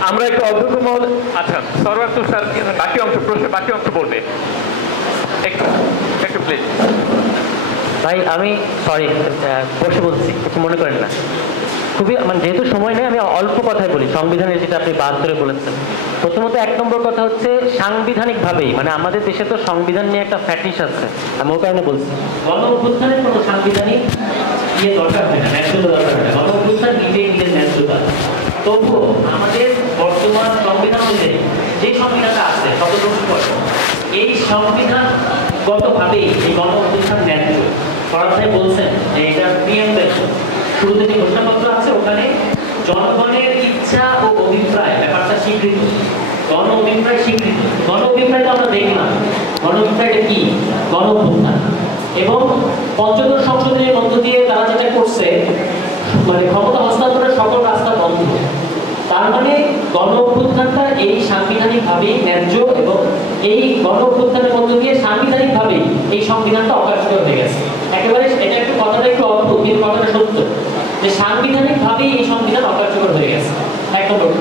আমরা একটু অধ্যক্ষ মহোদয়, আচ্ছা সরওয়ার তুষার বাকি অংশ, প্রশ্নের বাকি অংশ বলবে, একটু প্লিজ। ভাই আমি সরি বসে বলছি, কিছু মনে করেন না। খুবই মানে যেহেতু সময় নেই, আমি অল্প কথাই বলি সংবিধানের যেটা আপনি 72 বলেছেন। প্রথমত 1 নম্বর কথা হচ্ছে সাংবিধানিকভাবেই, মানে আমাদের দেশে তো সংবিধান নিয়ে একটা ফ্যাটিস আছে, আমি ওই কারণে বলছি গণ অভ্যুত্থানের কোনো সাংবিধানিক ইয়ে দরকার হয় না, ন্যায্যতা দরকার হয় না, গণ অভ্যুত্থান নিজেই নিজের ন্যায্যতা। তবুও আমাদের বর্তমান সংবিধান অনুযায়ী যে সংবিধানটা আছে 17 পর, এই সংবিধানগতভাবেই এই গণ অভ্যুত্থান ন্যায্য। ফরাদ ভাই বলছেন যে এটা প্রিএম্বল, শুরুতে যে ঘোষণাপত্র আছে ওখানে জনগণের ইচ্ছা ও অভিপ্রায় ব্যাপারটা স্বীকৃত, গণ অভিপ্রায় স্বীকৃত। গণ অভিপ্রায় তো আমরা দেখলাম, গণ অভিপ্রায়টা কি? গণ অভ্যুত্থান। এবং পঞ্চদশ সংশোধনের মধ্য দিয়ে তারা যেটা করছে, মানে ক্ষমতা হস্তান্তরের সকল রাস্তা বন্ধ। তার মানে গণ অভ্যুত্থানটা এই সাংবিধানিকভাবেই ন্যায্য, এবং এই গণ অভ্যুত্থানের মধ্য দিয়ে সাংবিধানিকভাবেই এই সংবিধানটা অকার্যকর হয়ে গেছে। একেবারে এটা একটু কথাটা একটু অদ্ভুত, কিন্তু কথাটা সত্য যে সাংবিধানিকভাবেই এই সংবিধান অকার্যকর হয়ে গেছে। 1 নম্বর।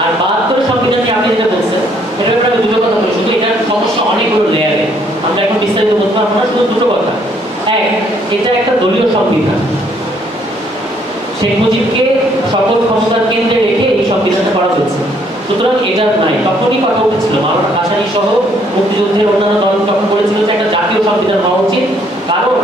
আর 72 সংবিধান নিয়ে আপনি যেটা বলছেন, এটার ব্যাপারে আমি দুটো কথা বলি, শুধু এটার সমস্যা অনেকগুলো লেয়ারে, আমরা এখন বিস্তারিত বলতে পারবো না, শুধু দুটো কথা। এক, এটা একটা দলীয় সংবিধান, শেখ মুজিবকে সকল ক্ষমতার কেন্দ্রে রেখে এই সংবিধানটা করা হয়েছে। সুতরাং এটা নাই, তখনই কথা উঠেছিল মাওলানা ভাসানী সহ মুক্তিযুদ্ধের অন্যান্য দল তখন বলেছিল যে একটা জাতীয় সংবিধান হওয়া উচিত, কারণ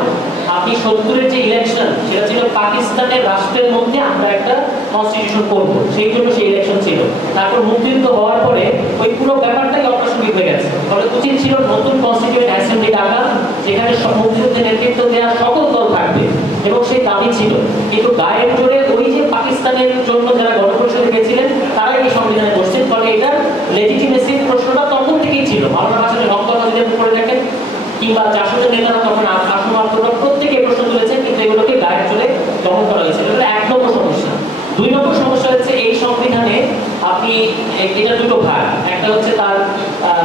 আপনি 70-এর যে ইলেকশন সেটা ছিল পাকিস্তানের রাষ্ট্রের মধ্যে আমরা একটা কনস্টিটিউশন করব, সেই জন্য সেই ইলেকশন ছিল। তারপর মুক্তিযুদ্ধ হওয়ার পরে ওই পুরো ব্যাপারটাই অপ্রাসঙ্গিক হয়ে গেছে। ফলে উচিত ছিল নতুন কনস্টিটিউয়েন্ট অ্যাসেম্বলি ডাকা, যেখানে মুক্তিযুদ্ধের নেতৃত্ব দেওয়া সকল দল থাকবে, এবং সেই দাবি ছিল। কিন্তু গায়ের জোরে ওই যে পাকিস্তানের জন্য যারা গণপরিষদে গেছিলেন তারাই এই সংবিধানে বসছেন। ফলে এটার লেজিটিমেসির প্রশ্নটা তখন থেকেই ছিল। মাওলানা ভাসানী হক কথা যদি করে দেখেন কিংবা জাসদের নেতারা তখন আসন আত্মরা প্রত্যেকে প্রশ্ন তুলেছেন, কিন্তু এগুলোকে গায়ের চলে দমন করা হয়েছে। এটা 1 নম্বর সমস্যা। 2 নম্বর সমস্যা হচ্ছে এই সংবিধানে আপনি এটা দুটো ভাগ, একটা হচ্ছে তার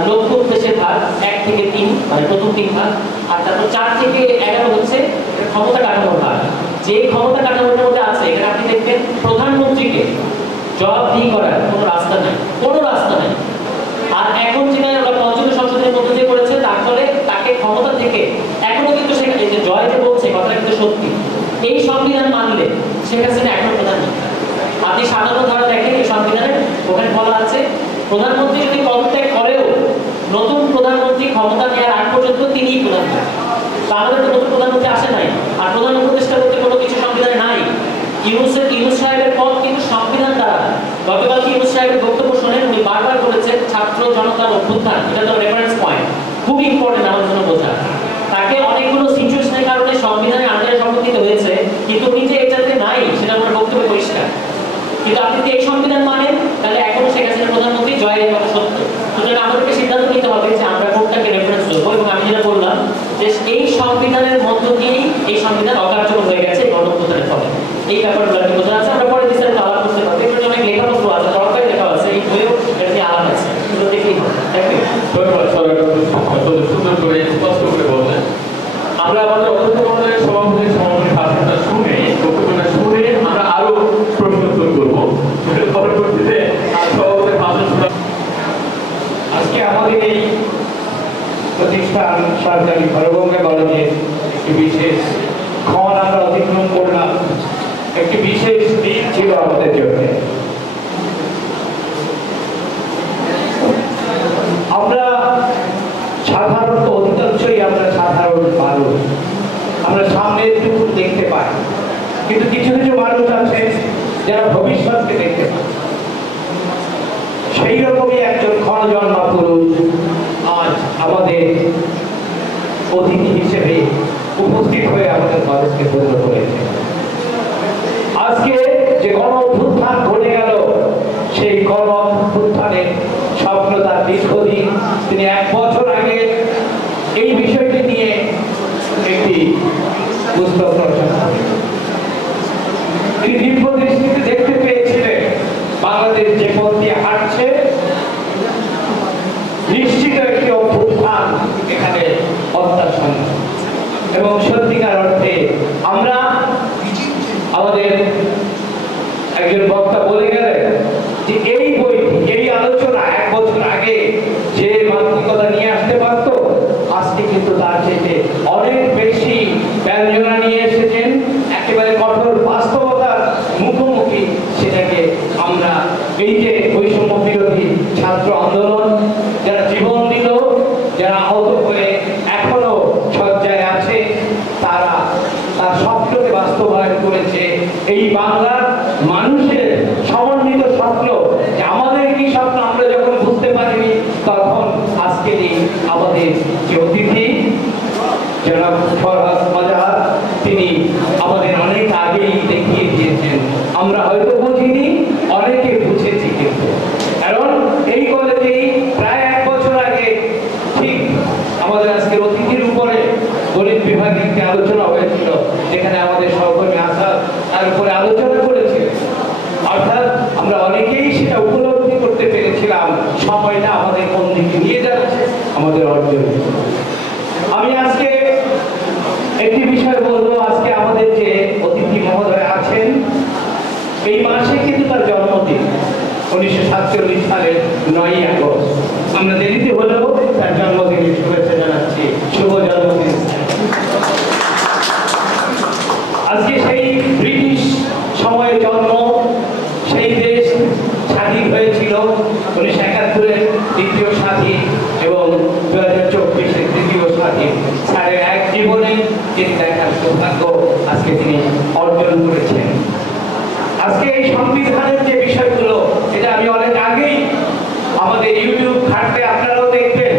লক্ষ্য উদ্দেশ্যের ভাগ 1 থেকে 3, মানে প্রথম 3 ভাগ, আর তারপর 4 থেকে 11 হচ্ছে ক্ষমতা কাঠামোর ভাগ। যে ক্ষমতা কাঠামোর মধ্যে আছে এখানে আপনি দেখবেন প্রধানমন্ত্রীকে জবাবদিহি করার কোনো রাস্তা নাই, কোনো রাস্তা নাই। আর এখন যেটা ওরা পঞ্চম সংসদের মধ্যে দিয়ে করেছে, তার ফলে তাকে ক্ষমতা থেকে এখনো কিন্তু সেখানে যে জয় যে বলছে কথাটা কিন্তু সত্যি, এই সংবিধান মানলে শেখ হাসিনা এখনো প্রধানমন্ত্রী। আপনি 57 ধারা দেখেন এই সংবিধানে, ওখানে বলা আছে প্রধানমন্ত্রী যদি পদত্যাগ করেও নতুন প্রধানমন্ত্রী ক্ষমতা নেওয়ার আগ পর্যন্ত তিনিই প্রধানমন্ত্রী। তো আমাদের তো নতুন প্রধানমন্ত্রী আসে নাই, আর প্রধান উপদেষ্টা বলতে কোনো কিছু সংবিধানে নাই। ইউনূস সাহেবের পদ কিন্তু সংবিধান দ্বারা। গতকালকে ইউনূস সাহেবের বক্তব্য শুনেন, উনি বারবার বলেছেন ছাত্র জনতার অভ্যুত্থান, এটা তো রেফারেন্স পয়েন্ট, খুব ইম্পর্টেন্ট আমাদের জন্য বোঝা। তাকে অনেকগুলো সিচুয়েশনের কারণে সংবিধানে আন্ডারে সম্পর্কিত হয়েছে, কিন্তু উনি যে এটাতে নাই সেটা আমার বক্তব্য পরিষ্কার। কিন্তু আপনি যদি এই সংবিধান মানেন তাহলে এখনো শেখ হাসিনা প্রধানমন্ত্রী, জয়ের কথা সত্য। সুতরাং আমাদেরকে সিদ্ধান্ত নিতে হবে যে আমরা কোনটাকে রেফারেন্স করবো। এবং আমি যেটা বললাম যে এই সংবিধানের মধ্য দিয়েই এই সংবিধান অকার্যকর হয়ে গেছে গণঅভ্যুত্থানের ফলে। এই ব্যাপারগুলো আপনি বোঝা আছে, আমরা পরে বিস্তারিত আলাপ করতে পারবো। এখানে অনেক লেখাপত্র আছে, দরকারি লেখা আছে, এই বইও এটা নিয়ে আলাপ আছে, এগুলো দেখলেই হবে। ধন্যবাদ স্যার, সুন্দর করে স্পষ্ট করে বললেন। আমরা আমাদের অধ্যক্ষ মহোদয়ের সভাপতির সমাপনী ভাষণটা শুনে, বক্তব্যটা শুনে আমরা আরো প্রশ্ন উত্তর করবো। পরবর্তীতে সভাপতির ভাষণ শোনা। আজকে আমাদের এই প্রতিষ্ঠান সরকারি হরগঙ্গা কলেজে একটি বিশেষ ক্ষণ আমরা অতিক্রম করলাম, একটি বিশেষ দিন ছিল আমাদের জন্য। আমরা সাধারণত অধিকাংশই আমরা সাধারণ মানুষ, আমরা সামনের টুকু দেখতে পাই, কিন্তু কিছু কিছু মানুষ আছে যারা ভবিষ্যৎকে দেখতে পায়। সেই রকমই একজন ক্ষণজন্মা পুরুষ আজ আমাদের অতিথি হিসেবে উপস্থিত হয়ে আমাদের কলেজকে ধন্য করেছে। আজকে যে গণ অভ্যুত্থান ঘটে গেল, সেই গণ অভ্যুত্থানের স্বপ্ন তার দীর্ঘদিন। তিনি 1 বছর আগে এই বিষয়টি নিয়ে একটি পুস্তক রচনা করেন। তিনি দীর্ঘ দৃষ্টিতে দেখতে পেয়েছিলেন বাংলাদেশ যে পথ দিয়ে হাঁটছে, নিশ্চিত একটি অভ্যুত্থান এখানে অত্যাসন্ন। এবং সত্যিকার অর্থে আমরা, আমাদের একজন বক্তা বলে গেলেন যে এই বইটি, এই আলোচনা 1 বছর আগে যে মানসিকতা নিয়ে আসতে পারত, আজকে কিন্তু তার চেয়ে অনেক বেশি ব্যঞ্জনা নিয়ে এসেছেন। একেবারে কঠোর বাস্তবতার মুখোমুখি সেটাকে আমরা, এই যে বৈষম্য বিরোধী ছাত্র আন্দোলন, যারা জীবন দিল, যারা আহত হয়ে এখনো শয্যায় আছে, তারা তার স্বপ্নকে বাস্তবায়ন করেছে। এই বাংলার মানুষের সমন্বিত স্বপ্ন, যে আমাদের কি স্বপ্ন আমরা যখন বুঝতে পারিনি, তখন আজকে আমাদের যে অতিথি জনাব ফরহাদ মাজার, তিনি আমাদের অনেক আগেই দেখিয়ে দিয়েছেন। আমরা হয়তো বুঝিনি, অনেকে বুঝেছি, কিন্তু কারণ এই কলেজেই প্রায় 1 বছর আগে ঠিক আমাদের আজকের অতিথির উপরে গণিত বিভাগে একটি আলোচনা হয়েছিল, যেখানে আমাদের সহকর্মী আসাদ তার উপরে আলোচনা করেছে। অর্থাৎ আমরা অনেকেই সেটা উপলব্ধি করতে পেরেছিলাম সময়টা আমাদের কোন দিকে নিয়ে যাচ্ছে আমাদের অর্জন। আমি আজকে একটি বিষয় বলবো। আজকে আমাদের যে অতিথি মহোদয় আছেন, এই মাসে কিন্তু তার জন্মদিন 1947 সালের 9ই আগস্ট। আমরা দেরিতে হলেও তার জন্মদিনের শুভেচ্ছা জানাচ্ছি। শুভ জন্মদিন। আজকে সেই ব্রিটিশ সময়ে জন্ম, সেই দেশ স্বাধীন হয়েছিল 1971-এর দ্বিতীয় স্বাধীন এবং 2024-এর তৃতীয় স্বাধীন। স্যারের এক জীবনে তিনি দেখার সৌভাগ্য আজকে তিনি অর্জন করেছেন। আজকে এই সংবিধানের যে বিষয়গুলো, এটা আমি অনেক আগেই আমাদের ইউটিউব ঘাটলে আপনারাও দেখবেন,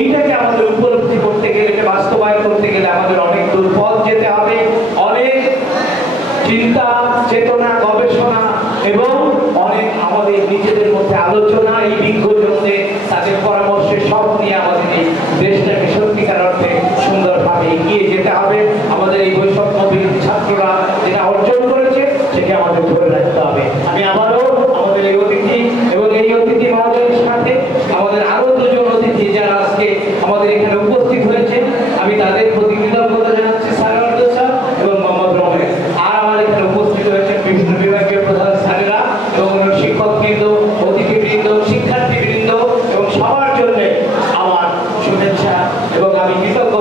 এইটাকে আমাদের উপলব্ধি করতে গেলে, এটা বাস্তবায়ন করতে গেলে আমাদের অনেক দূর পথ যেতে হবে, অনেক চিন্তা চেতনা গবেষণা এবং অনেক আমাদের নিজেদের মধ্যে আলোচনা, এই বিজ্ঞজনদের তাদের পরামর্শে সব নিয়ে আমাদের এই দেশটাকে সত্যিকার অর্থে সুন্দরভাবে এগিয়ে যেতে হবে। আমাদের এই বৈষম্য বিরোধী ছাত্ররা যেটা অর্জন করেছে সেটা আমাদের ধরে রাখতে হবে। আমি আবারও আমাদের এই অতিথি এবং এই অতিথি মহোদয়ের সাথে আমাদের আরো দুজন অতিথি যারা আজকে আমাদের এখানে উপস্থিত হয়েছে, আমি তাদের প্রতি কৃতজ্ঞতা জানাচ্ছি, সারওয়ার্দ স্যার এবং মোহাম্মদ রমেশ। আর আমার এখানে উপস্থিত হয়েছেন বিভিন্ন বিভাগীয় প্রধান স্যারেরা এবং শিক্ষকবৃন্দ, অতিথিবৃন্দ, শিক্ষার্থীবৃন্দ এবং সবার জন্য আমার শুভেচ্ছা এবং আমি কৃতজ্ঞ